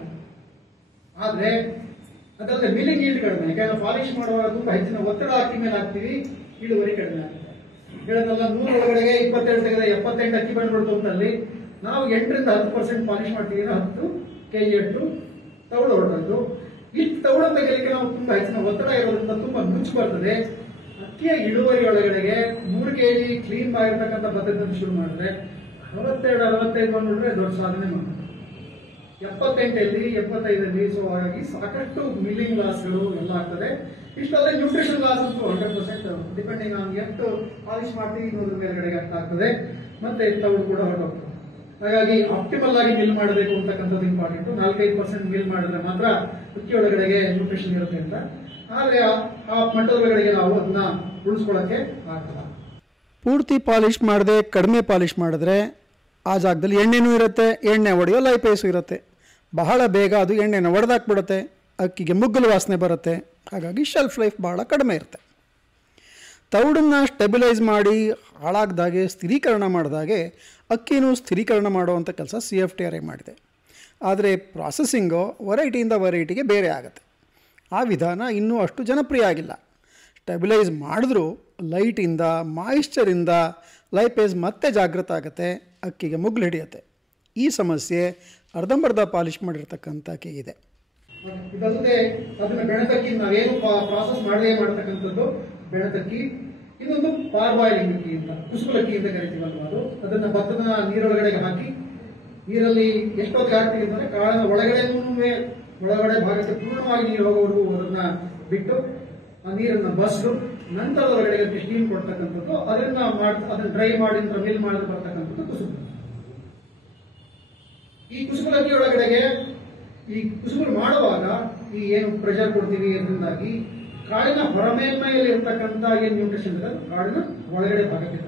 ಆದ್ರೆ ಅದಲ್ಲದೆ ಮಿಲ್ಲಿಂಗ್ ಈಲ್ಡ್ ಕಡಿಮೆ, ಯಾಕಂದ್ರೆ ಪಾಲಿಶ್ ಮಾಡುವಾಗ ತುಂಬಾ ಹೆಚ್ಚಿನ ಒತ್ತಡ ಅಕ್ಕಿ ಮೇಲೆ ಹಾಕ್ತೀವಿ, ಇಳುವರಿ ಕಡಿಮೆ ಆಗುತ್ತೆ. ಹೇಳೋದಲ್ಲ, 100 ಒಳಗಡೆಗೆ 22 ತೆಗೆದ 78 ಅಕ್ಕಿ ಬಂದ್ಬಿಡ್ತು ಅಂತಲ್ಲಿ ನಾವು 8ರಿಂದ 10% ಪಾಲಿಶ್ ಮಾಡ್ತೀವಿ, 10 kg ಅಷ್ಟು ತೌಳು ಹೊರಟದ್ದು. ಈ ತೌಳ ತೆಗೆಯಲಿಕ್ಕೆ ನಾವು ತುಂಬಾ ಹೆಚ್ಚಿನ ಒತ್ತಡ ಇರೋದ್ರಿಂದ ತುಂಬಾ ನುಚ್ಚು ಬರ್ತದೆ. ಅಕ್ಕಿಯ ಇಳುವರಿ ಒಳಗಡೆಗೆ 3 kg ಕ್ಲೀನ್ ಆಗಿರ್ತಕ್ಕಂಥ ಭತ್ತದಿಂದ ಶುರು ಮಾಡಿದ್ರೆ 62-65 ಬಂದ್ಬಿಟ್ರೆ ದೊಡ್ಡ ಸಾಧನೆ ಮಾಡ್ತಾರೆ. 78 75 ಸೊ ಹಾಗಾಗಿ ಸಾಕಷ್ಟು ಮಿಲ್ಲಿಂಗ್ ಲಾಸ್ಗಳು ಎಲ್ಲ ಆಗ್ತದೆ. ಇಷ್ಟಲ್ಲದೆ ನ್ಯೂಟ್ರಿಷನ್ ಲಾಸ್ ಅಂತೂ 100% ಡಿಪೆಂಡಿಂಗ್ ಆನ್ ಎಷ್ಟು ಪಾಲಿಶ್ ಮಾಡ್ತೀವಿ ಅನ್ನೋದ್ರ ಮೇಲ್ಗಡೆಗೆ ಆಗ್ತದೆ. ಮತ್ತೆ ತೌಡು ಕೂಡ ಹೊರಟೋಗ್ತದೆ. ಹಾಗಾಗಿ ಆಪ್ಟಿಮಲ್ ಆಗಿ ಮಿಲ್ ಮಾಡಬೇಕು ಅಂತಕ್ಕಂಥದ್ದು ಇಂಪಾರ್ಟೆಂಟ್. 4-5% ಮಿಲ್ ಮಾಡಿದ್ರೆ ಮಾತ್ರ ಅಕ್ಕಿ ಒಳಗಡೆಗೆ ನ್ಯೂಟ್ರಿಷನ್ ಇರುತ್ತೆ ಅಂತ. ಆದ್ರೆ ಆ ಮಟ್ಟದೊಳಗಡೆಗೆ ನಾವು ಅದನ್ನ ಉಳಿಸ್ಕೊಳ್ಳಕ್ಕೆ ಆಗಲ್ಲ. ಪೂರ್ತಿ ಪಾಲಿಶ್ ಮಾಡದೆ ಕಡಿಮೆ ಪಾಲಿಶ್ ಮಾಡಿದ್ರೆ ಆ ಜಾಗದಲ್ಲಿ ಎಣ್ಣೆನೂ ಇರುತ್ತೆ, ಎಣ್ಣೆ ಒಡೆಯೋ ಲೈಪೇಸು ಇರುತ್ತೆ. ಬಹಳ ಬೇಗ ಅದು ಎಣ್ಣೆನ ಒಡೆದಾಕ್ಬಿಡುತ್ತೆ, ಅಕ್ಕಿಗೆ ಮುಗ್ಗಲು ವಾಸನೆ ಬರುತ್ತೆ. ಹಾಗಾಗಿ ಶೆಲ್ಫ್ ಲೈಫ್ ಬಹಳ ಕಡಿಮೆ ಇರುತ್ತೆ. ತೌಡನ್ನು ಸ್ಟೆಬಿಲೈಸ್ ಮಾಡಿ ಹಾಳಾಗ್ದಾಗೆ ಸ್ಥಿರೀಕರಣ ಮಾಡಿದಾಗೆ ಅಕ್ಕಿನೂ ಸ್ಥಿರೀಕರಣ ಮಾಡುವಂಥ ಕೆಲಸ CFTRI ಮಾಡಿದೆ. ಆದರೆ ಪ್ರಾಸೆಸಿಂಗು ವೆರೈಟಿಯಿಂದ ವೆರೈಟಿಗೆ ಬೇರೆ ಆಗುತ್ತೆ. ಆ ವಿಧಾನ ಇನ್ನೂ ಅಷ್ಟು ಜನಪ್ರಿಯ ಆಗಿಲ್ಲ. ಸ್ಟೆಬಿಲೈಸ್ ಮಾಡಿದ್ರೂ ಲೈಟಿಂದ ಮಾಯಿಶ್ಚರಿಂದ ಲೈಪೇಸ್ ಮತ್ತೆ ಜಾಗೃತ ಆಗುತ್ತೆ, ಅಕ್ಕಿಗೆ ಮುಗ್ಲು ಹಿಡಿಯುತ್ತೆ. ಈ ಸಮಸ್ಯೆ ಅರ್ಧಂಬರ್ಧ ಪಾಲಿಶ್ ಮಾಡಿರ್ತಕ್ಕಂಥ ಅಕ್ಕಿಗಿದೆ. ಇದಲ್ಲದೆ ಅದನ್ನ ಬೆಣತಕ್ಕಿ ನಾವೇನು ಪ್ರಾಸೆಸ್ ಮಾಡಲೇ ಮಾಡ್ತಕ್ಕಂಥದ್ದು ಬೆಣತಕ್ಕಿ. ಇನ್ನೊಂದು ಪಾರ್ಬಾಯ್ಲಿಂಗ್ ಅಕ್ಕಿ ಅಂತ, ಕುಸುಕಲಕ್ಕಿ ಅಂತ ಕರಿತೀವಲ್ವ, ಅದನ್ನ ಭತ್ತದ ನೀರೊಳಗಡೆಗೆ ಹಾಕಿ ನೀರಲ್ಲಿ ಎಷ್ಟೊತ್ತಿಗೆ ಹಾಕ್ತೀವಿ ಅಂದ್ರೆ ಕಾಳಿನ ಒಳಗಡೆ ಭಾಗಕ್ಕೆ ಪೂರ್ಣವಾಗಿ ನೀರು ಹೋಗೋವರೆಗೂ ಅದನ್ನ ಬಿಟ್ಟು ಆ ನೀರನ್ನ ಬಸ್ದು ನಂತರದ ಒಳಗಡೆ ಸ್ಟೀಮ್ ಕೊಡ್ತಕ್ಕಂಥದ್ದು. ಅದನ್ನ ಡ್ರೈ ಮಾಡಿ ಮಿಲ್ ಮಾಡಿ ಬರ್ತಕ್ಕಂಥದ್ದು ಕುಸುಕು. ಈ ಕುಸುಕಲಕ್ಕಿ ಒಳಗಡೆಗೆ ಈ ಕುಸುಕು ಮಾಡುವಾಗ ಈ ಏನು ಪ್ರೆಷರ್ ಕೊಡ್ತೀವಿ ಅದರಿಂದಾಗಿ ಕಾಳಿನ ಹೊರಮೇಲ್ಮೆಯಲ್ಲಿ ಇರ್ತಕ್ಕಂಥ ಏನು ನ್ಯೂಟ್ರಿಷನ್ ಇದೆ ಕಾಳಿನ ಒಳಗಡೆ ಭಾಗಕ್ಕೆ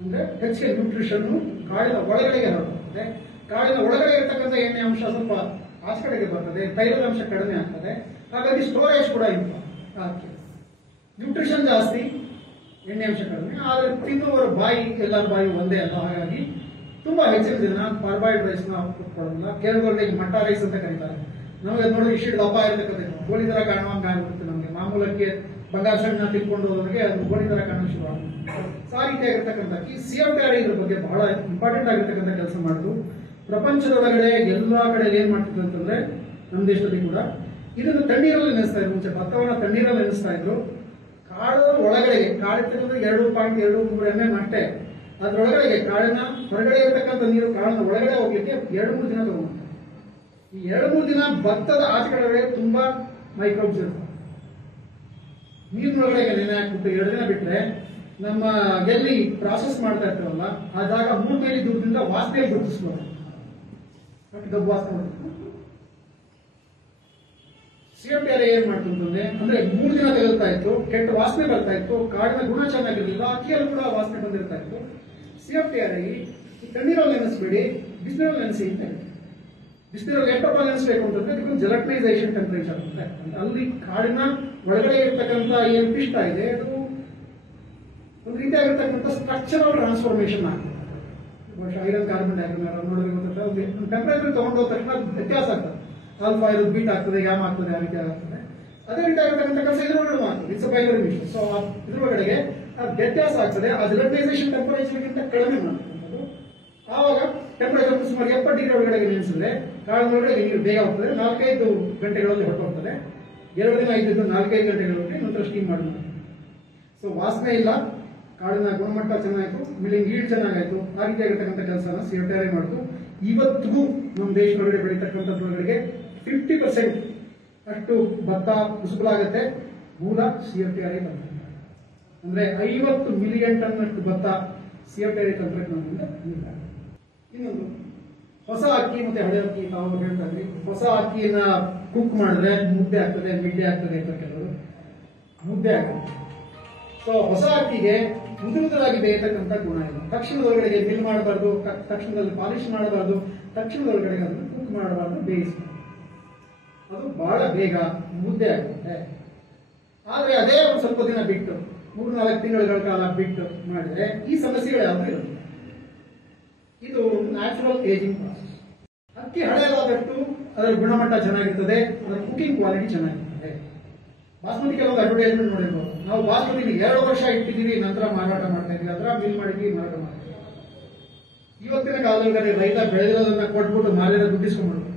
ಅಂದ್ರೆ ಹೆಚ್ಚಿಗೆ ನ್ಯೂಟ್ರಿಷನ್ ಕಾಳಿನ ಒಳಗಡೆಗೆ ಹೊರಡುತ್ತದೆ. ಕಾಳಿನ ಒಳಗಡೆ ಇರ್ತಕ್ಕಂಥ ಎಣ್ಣೆ ಅಂಶ ಸ್ವಲ್ಪ ಆಚೆ ಕಡೆಗೆ ಬರ್ತದೆ, ತೈಲದ ಅಂಶ ಕಡಿಮೆ ಆಗ್ತದೆ. ಹಾಗಾಗಿ ಸ್ಟೋರೇಜ್ ಕೂಡ ಆಗ್ತದೆ. ನ್ಯೂಟ್ರಿಷನ್ ಜಾಸ್ತಿ, ಎಣ್ಣೆ ಅಂಶ ಕಡಿಮೆ. ಆದ್ರೆ ತಿನ್ನುವವರ ಬಾಯಿ ಎಲ್ಲರ ಬಾಯಿ ಒಂದೇ ಅಲ್ಲ. ಹಾಗಾಗಿ ತುಂಬಾ ಹೆಚ್ಚಿನ ಜನ ಪಾರ್ಬಾಯ್ಡ್ ರೈಸ್ ನ ಕೊಡೋದಿಲ್ಲ. ಕೇರಳದಲ್ಲಿ ಮಟ್ಟ ರೈಸ್ ಅಂತ ಕರೀತಾರೆ. ನಮಗೆ ನೋಡಿ ಇಷ್ಟು ದಪ್ಪ ಇರ್ತಕ್ಕಂಥ ಗೋಳಿ ತರ ಕಾಣುವಂಗೆ ಆಗ್ಬಿಡುತ್ತೆ. ನಮಗೆ ಮಾಮೂಲಕ್ಕೆ ಬಂಗಾರ ಸಣ್ಣ ತಿಳ್ಕೊಂಡು ಹೋದವರಿಗೆ ಅದು ಗೋಳಿ ತರ ಕಾಣೋ ಶುರು ಆಗುತ್ತೆ. ಆ ರೀತಿಯಾಗಿರ್ತಕ್ಕಂಥ CFTRI ಇದ್ರ ಬಗ್ಗೆ ಬಹಳ ಇಂಪಾರ್ಟೆಂಟ್ ಆಗಿರ್ತಕ್ಕಂಥ ಕೆಲಸ ಮಾಡುದು. ಪ್ರಪಂಚದೊಳಗಡೆ ಎಲ್ಲಾ ಕಡೆ ಏನ್ ಮಾಡ್ತಿದ್ರು ಅಂತಂದ್ರೆ ನಮ್ಮ ದೇಶದಲ್ಲಿ ಕೂಡ ಇದನ್ನು ತಣ್ಣೀರಲ್ಲಿ ನೆನೆಸ್ತಾ ಇದ್ರು. ಮುಂಚೆ ಭತ್ತವನ್ನ ತಣ್ಣೀರಲ್ಲಿ ನೆನೆಸ್ತಾ ಇದ್ರು. ಕಾಳು ಒಳಗಡೆಗೆ ಕಾಳಿರ್ತಕ್ಕಂಥ 2.23 mm ಅಷ್ಟೇ. ಅದ್ರೊಳಗಡೆಗೆ ಕಾಳಿನ ಹೊರಗಡೆ ಇರತಕ್ಕಂಥ ನೀರು ಕಾಳಿನ ಒಳಗಡೆ ಹೋಗ್ಲಿಕ್ಕೆ 2-3 ದಿನ ತಗೊಂಡು ಈ 2-3 ದಿನ ಭತ್ತದ ಆಚೆ ಕಡೆ ತುಂಬಾ ಮೈಕ್ರೋಬ್ಸ್ ಇರ್ತವೆ. ನೀರಿನೊಳಗಡೆ ನೆನೆ ಹಾಕ್ಬಿಟ್ಟು 2 ದಿನ ಬಿಟ್ರೆ ನಮ್ಮ ಎಲ್ಲಿ ಪ್ರಾಸೆಸ್ ಮಾಡ್ತಾ ಇರ್ತೀವಲ್ಲ ಆ ಜಾಗ 3 ಮೈಲಿ ದೂರದಿಂದ ವಾಸನೆ ಗುರುತಿಸ್ಬೋದು. ಗಬ್ಬು ವಾಸನೆ CFTRI ಏನ್ ಮಾಡ್ತಂತಂದ್ರೆ ಅಂದ್ರೆ 3 ದಿನ ತೆಗೆಲ್ತಾ ಇತ್ತು, ಕೆಟ್ಟ ವಾಸನೆ ಬರ್ತಾ ಇತ್ತು, ಕಾಡಿನ ಗುಣ ಚೆನ್ನಾಗಿರ್ಲಿಲ್ಲ, ಅಕ್ಕಿಯಲ್ಲಿ ಕೂಡ ವಾಸನೆ ಬಂದಿರ್ತಾ ಇತ್ತು. CFTRI ತಣ್ಣೀರಲ್ಲಿ ನೆನೆಸ್ಬೇಡಿ, ಬಿಸಿನೀರಲ್ಲಿ ನೆನೆಸಿ ಅಂತ ಹೇಳ್ತೀವಿ. ಬಿಸಿನೀರಲ್ಲಿ ಎಷ್ಟಪ್ಪ ನೆನೆಸ್ಬೇಕು ಅಂತಂದ್ರೆ ಇದಕ್ಕೆ ಜೆಲಟನೈಸೇಷನ್ ಟೆಂಪರೇಚರ್ ಅಂತ. ಅಲ್ಲಿ ಕಾಡಿನ ಒಳಗಡೆ ಇರ್ತಕ್ಕಂಥ ಏನು ಪಿಷ್ಟ ಇದೆ ಅದು ಒಂದು ರೀತಿಯಾಗಿರ್ತಕ್ಕಂಥ ಸ್ಟ್ರಕ್ಚರಲ್ ಟ್ರಾನ್ಸ್ಫಾರ್ಮೇಶನ್ ಆಗ್ತದೆ. ಐರನ್ ಕಾರ್ಬನ್ ಡೈಆಕ್ಸೈಡ್ ನೋಡೋದು ಟೆಂಪರೇಚರ್ ತಗೊಂಡೋದ ತಕ್ಷಣ ವ್ಯತ್ಯಾಸ ಆಗ್ತದೆ. ಆಲ್ಫಾ ಇರೋದು ಬೀಟ್ ಆಗ್ತದೆ, ಗ್ಯಾಮ್ ಆಗ್ತದೆ, ಆ ರೀತಿ ಆಗ್ತದೆ. ಅದೇ ರೀತಿ ಆಗಿರ್ತಕ್ಕಂಥ ಕೆಲಸ ಇದ್ರೊಳಗಡೆ ಮಾಡ್ತದೆ. It's binary machine. ಸೊ ಇದ್ರೊಳಗಡೆಗೆ ವ್ಯತ್ಯಾಸ ಆಗ್ತದೆ. ಆ ಜೆಲಟನೈಸೇಷನ್ ಟೆಂಪರೇಚರ್ಗಿಂತ ಕಡಿಮೆ ಮಾಡ್ತಕ್ಕಂಥದ್ದು. ಆವಾಗ ಟೆಂಪರೇಚರ್ ಸುಮಾರು 70 ಡಿಗ್ರಿ ಒಳಗಡೆ ನೆನೆಸಿದ್ರೆ ಕಾಳಿನೊಳಗಡೆ ನೀರು ಬೇಗ ಹೋಗ್ತದೆ. 4-5 ಗಂಟೆಗಳಲ್ಲಿ ಹೊರಟೋಗ್ತದೆ. 2 ದಿನ ಇದ್ದಿದ್ದು 4-5 ಗಂಟೆಗಳಲ್ಲಿ ನಂತರ ಸ್ಟೀಮ್ ಮಾಡಿ. ಸೊ ವಾಸನೆ ಇಲ್ಲ, ಕಾಳಿನ ಗುಣಮಟ್ಟ ಚೆನ್ನಾಗಿತ್ತು, ಮಿಲ್ಲಿಂಗ್ ಈಲ್ಡ್ ಚೆನ್ನಾಗಾಯ್ತು. ಆ ರೀತಿಯಾಗಿರ್ತಕ್ಕಂಥ ಕೆಲಸನ CFTRI ಮಾಡಿತು. ಇವತ್ತಿಗೂ ನಮ್ಮ ದೇಶದೊಳಗಡೆ ಬೆಳೀತಕ್ಕಂಥದ್ರೊಳಗಡೆ 50% ಅಷ್ಟು ಭತ್ತ ಕುಸುಕಲಾಗುತ್ತೆ. ಮೂಲ CFTRI ತಂತ್ರಜ್ಞಾನ. ಅಂದ್ರೆ 50 ಮಿಲಿಯನ್ ಟನ್ ಭತ್ತ CFTRI ತಂತ್ರಜ್ಞಾನದಿಂದ ನೀಡಲಾಗಿದೆ. ಇನ್ನೊಂದು ಹೊಸ ಅಕ್ಕಿ ಮತ್ತೆ ಹಳೆ ಅಕ್ಕಿ ತಾವು ಹೇಳ್ತಾ ಇದ್ರಿ. ಹೊಸ ಅಕ್ಕಿಯನ್ನ ಕುಕ್ ಮಾಡಿದ್ರೆ ಮುದ್ದೆ ಆಗ್ತದೆ, ಮಿಡ್ಡೆ ಆಗ್ತದೆ ಅಂತ ಕೆಲವರು ಮುದ್ದೆ ಆಗ್ತದೆ. ಸೊ ಹೊಸ ಅಕ್ಕಿಗೆ ಉದುರುದಾಗಿ ಬೇಯತಕ್ಕಂಥ ಗುಣ ಇಲ್ಲ. ತಕ್ಷಣದೊಳಗಡೆ ಮಿಲ್ ಮಾಡಬಾರ್ದು, ತಕ್ಷಣದಲ್ಲಿ ಪಾಲಿಶ್ ಮಾಡಬಾರ್ದು, ತಕ್ಷಣದೊಳಗಡೆ ಅದನ್ನು ಕುಕ್ ಮಾಡಬಾರ್ದು, ಬೇಯಿಸಬಾರ್ದು. ಅದು ಬಹಳ ಬೇಗ ಮುದ್ದೆ ಆಗುತ್ತೆ. ಆದ್ರೆ ಅದೇ ಒಂದು ಸ್ವಲ್ಪ ದಿನ ಬಿಟ್ಟು 3-4 ತಿಂಗಳ ಕಾಲ ಬಿಟ್ಟು ಮಾಡಿದ್ರೆ ಈ ಸಮಸ್ಯೆಗಳು ಯಾವುದು ಇರುತ್ತೆ. ಇದು ನ್ಯಾಚುರಲ್ ಏಜಿಂಗ್ ಪ್ರಾಸೆಸ್. ಅಕ್ಕಿ ಹಳೆಯದಾದಷ್ಟು ಅದರ ಗುಣಮಟ್ಟ ಚೆನ್ನಾಗಿರ್ತದೆ, ಅದರ ಕುಕಿಂಗ್ ಕ್ವಾಲಿಟಿ ಚೆನ್ನಾಗಿರ್ತದೆ. ಬಾಸ್ಮತಿ ಕೆಲವೊಂದು ಅಡ್ವರ್ಟೈಸ್ಮೆಂಟ್ ನೋಡಿರ್ಬೋದು. ನಾವು ಬಾಸ್ಮತಿ 2 ವರ್ಷ ಇಟ್ಟಿದ್ದೀವಿ, ನಂತರ ಮಾರಾಟ ಮಾಡ್ತಾ ಇದೀವಿ, ಅದರ ಮಿಲ್ ಮಾಡಿದ್ವಿ, ಮಾರಾಟ ಮಾಡ್ತೀವಿ. ಇವತ್ತಿನ ಕಾಲದಲ್ಲಿ ರೈತ ಬೆಳೆದಿರೋದನ್ನ ಕೊಟ್ಬಿಟ್ಟು ಮಾರಿದ ದುಡ್ಡಿಸ್ಕೊಂಡ್ಬಿಡ್ಬೇಕು.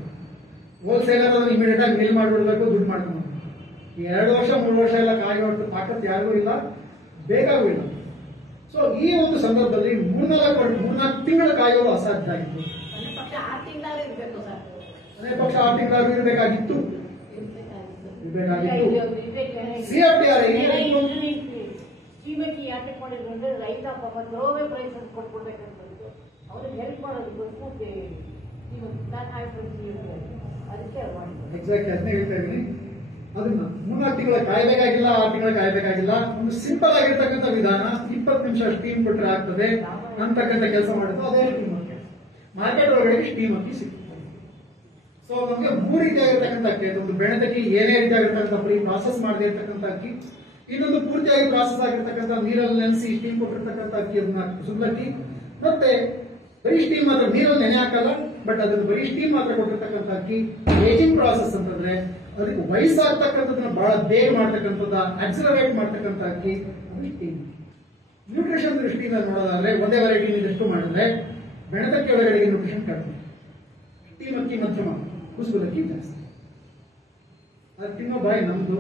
ಹೋಲ್ಸೇಲರ್ ಅದನ್ನ ಇಮಿಡಿಯೇಟ್ ಆಗಿ ಮಿಲ್ ಮಾಡಿಬಿಡ್ಬೇಕು, ದುಡ್ಡು ಮಾಡ್ಕೊಂಡು 2 ವರ್ಷ 3 ವರ್ಷ ಎಲ್ಲ ಕಾಯುವಷ್ಟು ತಾಕತ್ತು ಯಾರಿಗೂ ಇಲ್ಲ, ಬೇಕಾಗೂ ಇಲ್ಲ. ಸೊ ಈ ಒಂದು ಸಂದರ್ಭದಲ್ಲಿ 3-4 ತಿಂಗಳ ಕಾಯೋದು ಅಸಾಧ್ಯ ಆಗಿತ್ತು. ಅದೇ ಪಕ್ಷ 6 ತಿಂಗಳಾದ್ರೂ ಇರಬೇಕು ಸರ್. ಅದೇ ಪಕ್ಷ 6 ತಿಂಗಳಾದ್ರೂ ಇರಬೇಕಾಗಿತ್ತು. CFTRI ಶ್ರೀಮತಿ ಯಾಕೆ ಮಾಡಿದ್ರು ಅಂದ್ರೆ ರೈತ ಪಾಪ ಥ್ರೋವೇ ಪ್ರೈಸ್ ಅಂತ ಕೊಟ್ಬಿಡ್ಬೇಕಂತ ಅವ್ರಿಗೆ ಹೆಲ್ಪ್ ಮಾಡೋದು ಪೂರ್ತಿ ಅದಕ್ಕೆ ಎಕ್ಸಾಕ್ಟ್ ಅದನ್ನೇ ಹೇಳ್ತಾ ಇದ್ದೀನಿ. ಅದನ್ನ 3-4 ತಿಂಗಳ ಕಾಯಬೇಕಾಗಿಲ್ಲ, 6 ತಿಂಗಳ ಕಾಯಬೇಕಾಗಿಲ್ಲ. ಒಂದು ಸಿಂಪಲ್ ಆಗಿರ್ತಕ್ಕಂಥ ವಿಧಾನ, 20 ನಿಮಿಷ ಸ್ಟೀಮ್ ಕೊಟ್ಟರೆ ಆಗ್ತದೆ ಅಂತಕ್ಕಂಥ ಕೆಲಸ ಮಾಡುತ್ತೆ. ಅದೇ ಸ್ಟೀಮ್ ಅಕ್ಕಿ ಮಾರ್ಕೆಟ್ ಒಳಗಡೆ ಸ್ಟೀಮ್ ಅಕ್ಕಿ ಸಿಗ್ತದೆ. ಸೊ ನಮಗೆ 3 ರೀತಿಯಾಗಿರ್ತಕ್ಕಂಥ ಅಕ್ಕಿ. ಒಂದು ಬೆಳೆದಕ್ಕಿ ಏನೇ ರೀತಿಯಾಗಿರ್ತಕ್ಕಂಥ ಪ್ರೀ ಪ್ರಾಸೆಸ್ ಮಾಡದೇ ಇರ್ತಕ್ಕಂಥ ಅಕ್ಕಿ, ಇನ್ನೊಂದು ಪೂರ್ತಿಯಾಗಿ ಪ್ರಾಸೆಸ್ ಆಗಿರ್ತಕ್ಕಂಥ ನೀರಲ್ಲಿ ನೆನೆಸಿ ಸ್ಟೀಮ್ ಕೊಟ್ಟಿರ್ತಕ್ಕಂಥ ಅಕ್ಕಿ, ಅದನ್ನ ಸುಳ್ಳಕ್ಕಿ, ಮತ್ತೆ ಬರೀ ಸ್ಟೀಮ್ ಮಾತ್ರ, ನೀರಲ್ಲಿ ನೆನೆ ಹಾಕಲ್ಲ, ಬಟ್ ಅದನ್ನು ಬರೀ ಸ್ಟೀಮ್ ಮಾತ್ರ ಕೊಟ್ಟಿರ್ತಕ್ಕಂಥ ಅಕ್ಕಿ. ಏಜಿಂಗ್ ಪ್ರಾಸೆಸ್ ಅಂತಂದ್ರೆ ಅದಕ್ಕೆ ವಯಸ್ಸಾಗ್ತಕ್ಕಂಥದನ್ನ ಬಹಳ ಬೇಗ ಮಾಡ್ತಕ್ಕಂಥದ್ದು, ಅಕ್ಸಲರೇಟ್ ಮಾಡ್ತಕ್ಕಂಥ ಅಕ್ಕಿ, ಅದು ಸ್ಟೀಮ್. ನ್ಯೂಟ್ರಿಷನ್ ದೃಷ್ಟಿಯಿಂದ ನೋಡೋದಾದ್ರೆ ಒಂದೇ ವೆರೈಟಿ ಎಷ್ಟು ಮಾಡಿದ್ರೆ ಬೆಣತಕ್ಕಿ ಒಳಗಡೆ ನ್ಯೂಟ್ರಿಷನ್ ಕಡಿಮೆ, ಸ್ಟೀಮ್ ಅಕ್ಕಿ ಮಧ್ಯಮ, ಕುಸುಬದಕ್ಕಿ ಜಾಸ್ತಿ. ಅದು ತಿನ್ನೋ ಬಾಯಿ ನಮ್ದು,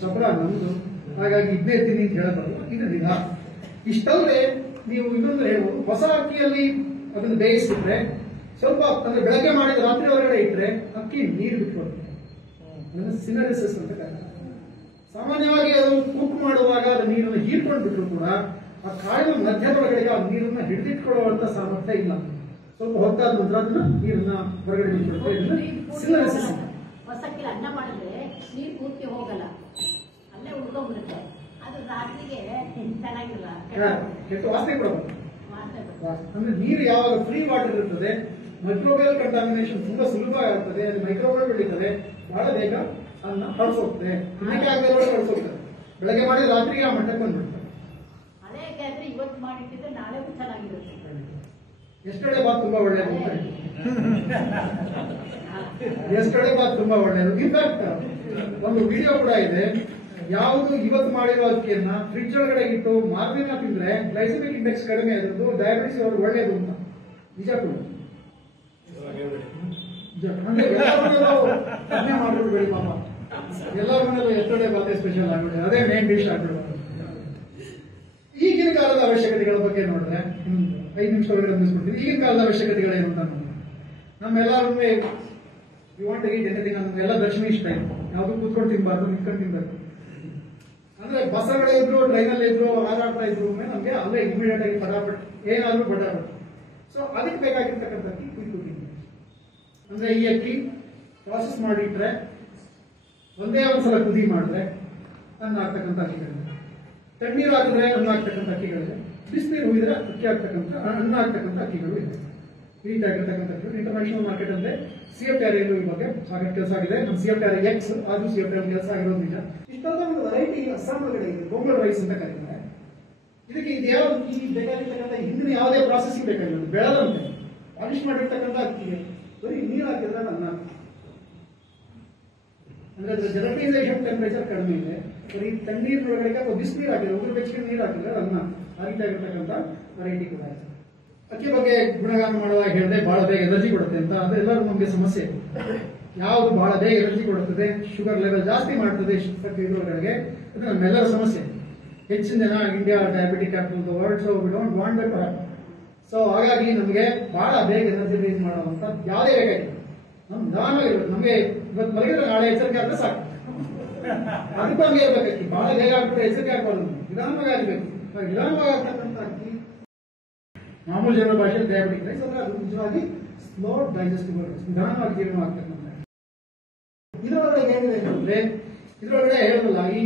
ಚಪರ ನಮ್ದು, ಹಾಗಾಗಿ ಇದನ್ನೇ ತಿನ್ನಿ ಅಂತ ಹೇಳಬಾರ್ದು. ಇದರಿಂದ ಇಷ್ಟಲ್ಲದೆ ನೀವು ಇನ್ನೊಂದು ಹೇಳ್ಬೋದು, ಹೊಸ ಅಕ್ಕಿಯಲ್ಲಿ ಅದನ್ನು ಬೇಯಿಸಿದ್ರೆ ಸ್ವಲ್ಪ ಅಂದ್ರೆ ಬೆಳಗ್ಗೆ ಮಾಡಿದ ರಾತ್ರಿ ಒಳಗಡೆ ಇಟ್ಟರೆ ಅಕ್ಕಿ ನೀರು ಬಿಟ್ಕೊಡುತ್ತೆ. ಅದನ್ನು ಸಿನರಿಸಿಸ್ ಅಂತ ಕರೀತಾರೆ. ಸಾಮಾನ್ಯವಾಗಿ ಅದು ಕುಕ್ ಮಾಡುವಾಗ ಅದು ನೀರನ್ನು ಹೀರ್ಕೊಂಡು ಬಿಟ್ಟರು ಕೂಡ ಆ ಕಾಳಿನ ಮಧ್ಯದೊಳಗಡೆ ಆ ನೀರನ್ನ ಹಿಡಿದಿಟ್ಕೊಳ್ಳುವಂತ ಸಾಮರ್ಥ್ಯ ಇಲ್ಲ. ಸ್ವಲ್ಪ ಹೊತ್ತಾದ ನಂತರ ಅದನ್ನ ನೀರನ್ನ ಹೊರಗಡೆ ಬಿಟ್ಕೊಡುತ್ತೆ. ಸಿನರಿಸಿಸ್. ಹೊಸಕ್ಕಿಲ್ಲ ಅನ್ನ ಮಾಡಿದ್ರೆ ನೀರು ಪೂರ್ತಿ ಹೋಗಲ್ಲ, ಅಲ್ಲೇ ಉಳ್ಕೊಂಡ್ಬಿಡುತ್ತೆ. ಅದು ರಾತ್ರಿಗೆ ಚೆನ್ನಾಗಿಲ್ಲ, ಕೆಟ್ಟ ವಾಸನೆ ಕೊಡಬಹುದು. ವಾಸನೆ ಅಂದ್ರೆ ನೀರು ಯಾವಾಗ ಫ್ರೀ ವಾಟರ್ ಇರ್ತದೆ, ಮೈಕ್ರೋವೇವ್ ಕಂಟಾಮಿನೇಷನ್ ತುಂಬಾ ಸುಲಭ ಆಗ್ತದೆ. ಅದು ಮೈಕ್ರೋವೇವ್ ಬೆಳೀತದೆ, ಬಹಳ ಬೇಗ ಅನ್ನ ಹಳಸೋಗ್ತದೆ, ತಿನ್ನಕ್ಕೆ ಆಗದೆ ಹಳಸೋಗ್ತದೆ. ಬೆಳಗ್ಗೆ ಮಾಡಿ ರಾತ್ರಿಗೆ ಆ ಮಟ್ಟಕ್ಕೆ ಬಂದ್ಬಿಡ್ತದೆ. ಅದೇ ಯಾಕೆಂದ್ರೆ ಇವತ್ತು ಮಾಡಿಟ್ಟಿದ್ರೆ ನಾಳೆ ಚೆನ್ನಾಗಿರುತ್ತೆ. ಎಸ್ಟರ್ಡೇ ಬಾತ್ ತುಂಬಾ ಒಳ್ಳೆಯದು ಅಂತ ಎಸ್ಟರ್ಡೇ ಬಾತ್ ತುಂಬಾ ಒಳ್ಳೆಯದು. ಇನ್ಫ್ಯಾಕ್ಟ್ ಒಂದು ವಿಡಿಯೋ ಕೂಡ ಇದೆ, ಯಾವುದು ಇವತ್ತು ಮಾಡಿರೋ ಅಕ್ಕಿಯನ್ನ ಫ್ರಿಡ್ಜ್ ಒಳಗಡೆ ಇಟ್ಟು ಮಾರ್ನಿಂಗ್ ತಿಂದ್ರೆ ಗ್ಲೈಸೆಮಿಕ್ ಇಂಡೆಕ್ಸ್ ಕಡಿಮೆ ಆದ್ರದ್ದು, ಡಯಾಬಿಟಿಸ್ ಅವ್ರಿಗೆ ಒಳ್ಳೆಯದು ಅಂತ. ನಿಜ ಕೂಡ ಅಂದ್ರೆ ಕಡಿಮೆ ಮಾಡ್ಬಿಡ್ಬೇಡಿ ಪಾಪ, ಎಲ್ಲರ ಮನೇಲಿ ಎಸ್ಟರ್ಡೇ ಬಾತ್ ಸ್ಪೆಷಲ್ ಆಗ್ಬಿಡಿ, ಅದೇ ಮೇನ್ ಡಿಶ್ ಆಗ್ಬಿಡುತ್ತೆ. ಈಗಿನ ಕಾಲದ ಅವಶ್ಯಕತೆಗಳ ಬಗ್ಗೆ ನೋಡಿದ್ರೆ 5 ನಿಮಿಷ ಒಳಗಡೆ ಮುಗಿಸ್ಬಿಡ್ತೀನಿ. ಈಗಿನ ಕಾಲದ ಅವಶ್ಯಕತೆಗಳೇನು ಅಂತ ನೋಡಿದ್ರೆ ನಮ್ಮೆಲ್ಲರೂ ನಮ್ಗೆಲ್ಲ ದರ್ಶನ ಇಷ್ಟ ಇಲ್ಲ. ಯಾವ್ದು ಕೂತ್ಕೊಂಡು ತಿನ್ಬಾರ್ದು, ನಿಂತ್ಕೊಂಡು ತಿನ್ಬೇಕು. ಅಂದ್ರೆ ಬಸ್ಸಗಳೇ ಇದ್ರು, ಟ್ರೈನಲ್ಲಿ ಇದ್ರು, ಹಾರಾಡ್ತಾ ಇದ್ರು, ನಮ್ಗೆ ಅಲ್ಲೇ ಇಮಿಡಿಯೇಟ್ ಆಗಿ ಪಟಾಪಟ್ ಏನಾದ್ರೂ ಬಟಾಪಟ್. ಸೊ ಅದಕ್ಕೆ ಬೇಕಾಗಿರ್ತಕ್ಕಂಥ ಅಕ್ಕಿ ಕ್ವಿಕ್ ಕುಕಿಂಗ್. ಅಂದ್ರೆ ಈ ಅಕ್ಕಿ ಪ್ರಾಸೆಸ್ ಮಾಡಿಟ್ರೆ ಒಂದೇ ಒಂದ್ಸಲ ಕುದಿ ಮಾಡಿದ್ರೆ ಅನ್ನ ಆಗ್ತಕ್ಕಂಥ ಅಕ್ಕಿಗಳಿದೆ, ತಣ್ಣೀರು ಹಾಕಿದ್ರೆ ಅನ್ನ ಆಗ್ತಕ್ಕಂಥ ಅಕ್ಕಿಗಳಿದೆ, ಬಿಸಿನೀರು ಹುಯ್ದ್ರೆ ಅಕ್ಕಿ ಆಗ್ತಕ್ಕಂಥ ಅನ್ನ ಆಗ್ತಕ್ಕಂಥ ಅಕ್ಕಿಗಳು ಇದೆ. ಈ ರೀತಿ ಆಗಿರ್ತಕ್ಕಂಥ ಇಂಟರ್ನ್ಯಾಷನಲ್ ಮಾರ್ಕೆಟ್ ಅಂದ್ರೆ CFTRI ಈ ಬಗ್ಗೆ ಸಾಕಷ್ಟು ಕೆಲಸ ಆಗಿದೆ. ನಮ್ಮ CFTRI X ಅದು CFTRI ಕೆಲಸ ಆಗಿರೋದು ನಿಜ. ಇಷ್ಟೊಂದು ಒಂದು ವೆರೈಟಿ ಅಸ್ಸಾಂ ಒಳಗಡೆ ಇದೆ, ಪೊಂಗಲ್ ರೈಸ್ ಅಂತ ಕರೀತಾರೆ. ಇದಕ್ಕೆ ಇದ್ಯಾವ ಈ ಬೇಕಾಗಿರ್ತಕ್ಕಂಥ ಹಿಂದಿನ ಯಾವುದೇ ಪ್ರಾಸೆಸಿಂಗ್ ಬೇಕಾಗಿಲ್ಲ, ಬೆಳೆದಂತೆ ಪಾಲಿಶ್ ಮಾಡಿರ್ತಕ್ಕಂಥ ಅಕ್ಕಿಗೆ ಬರೀ ನೀರು ಹಾಕಿದ್ರೆ ಅನ್ನ. ಅಂದ್ರೆ ಅದ್ರ ಜೆಲಟೈಸೇಷನ್ ಟೆಂಪರೇಚರ್ ಕಡಿಮೆ ಇದೆ. ಬರೀ ತಣ್ಣೀರಿನೊಳಗಡೆ ಅಥವಾ ಬಿಸಿನೀರು ಹಾಕಿದ್ರೆ, ಉಗುರು ಬೆಚ್ಚಗೆ ನೀರು ಹಾಕಿದ್ರೆ ಅನ್ನ. ಆ ರೀತಿ ಆಗಿರ್ತಕ್ಕಂಥ ವೆರೈಟಿ ಕೂಡ ಇದೆ. ಅಕ್ಕಿ ಬಗ್ಗೆ ಗುಣಗಾನ ಮಾಡುವಾಗ ಹೇಳಿದೆ ಬಹಳ ಬೇಗ ಎನರ್ಜಿ ಕೊಡುತ್ತೆ ಅಂತ. ಅದೆಲ್ಲರೂ ನಮಗೆ ಸಮಸ್ಯೆ. ಯಾವುದು ಬಹಳ ಬೇಗ ಎನರ್ಜಿ ಕೊಡುತ್ತದೆ, ಶುಗರ್ ಲೆವೆಲ್ ಜಾಸ್ತಿ ಮಾಡ್ತದೆ ಇದ್ರೊಳಗಡೆ, ಅದು ನಮ್ಮೆಲ್ಲರ ಸಮಸ್ಯೆ. ಹೆಚ್ಚಿನ ಜನ India diabetic capital the world, so we don't want that to happen. So ಹಾಗಾಗಿ ನಮಗೆ ಬಹಳ ಬೇಗ ಎನರ್ಜಿ ರೈಸ್ ಮಾಡುವಂತ ಯಾವುದೇ ಬೇಕಾಗಿಲ್ಲ, ನಮ್ ನಿಧಾನವಾಗಿರ್ಬೇಕು. ನಮಗೆ ಇವತ್ತು ಮಲಗಿದ್ರೆ ನಾಳೆ ಎಚ್ಚರಿಕೆ ಆದ್ರೆ ಸಾಕು. ಅದಕ್ಕೂ ಹಂಗೆ ಇರ್ಬೇಕು. ಅಕ್ಕಿ ಬಹಳ ಬೇಗ ಆಗ್ಬಿಟ್ರೆ ಎಚ್ಚರಿಕೆ ಆಗ್ಬಾರ್ದು, ನಿಧಾನವಾಗಿ ಆಗ್ಬೇಕು. ನಿಧಾನವಾಗಿ ಆಗ್ತಕ್ಕಂಥ ಅಕ್ಕಿ ಮಾಮೂಲು ಜನರ ಭಾಷೆಯಲ್ಲಿ ಡಯಾಬಿಟಿಕ್ ರೈಸ್ ಅಂದ್ರೆ ಅದು ನಿಜವಾಗಿ ಸ್ಲೋ ಡೈಜೆಸ್ಟಿಬಲ್ ರೈಸ್, ನಿಧಾನವಾಗಿ ಜೀರ್ಣ ಆಗ್ತಕ್ಕಂಥ. ಇದರೊಳಗಡೆ ಏನಿದೆ ಅಂತಂದ್ರೆ, ಇದರೊಳಗಡೆ ಹೇಳಲ್ಲ ಈ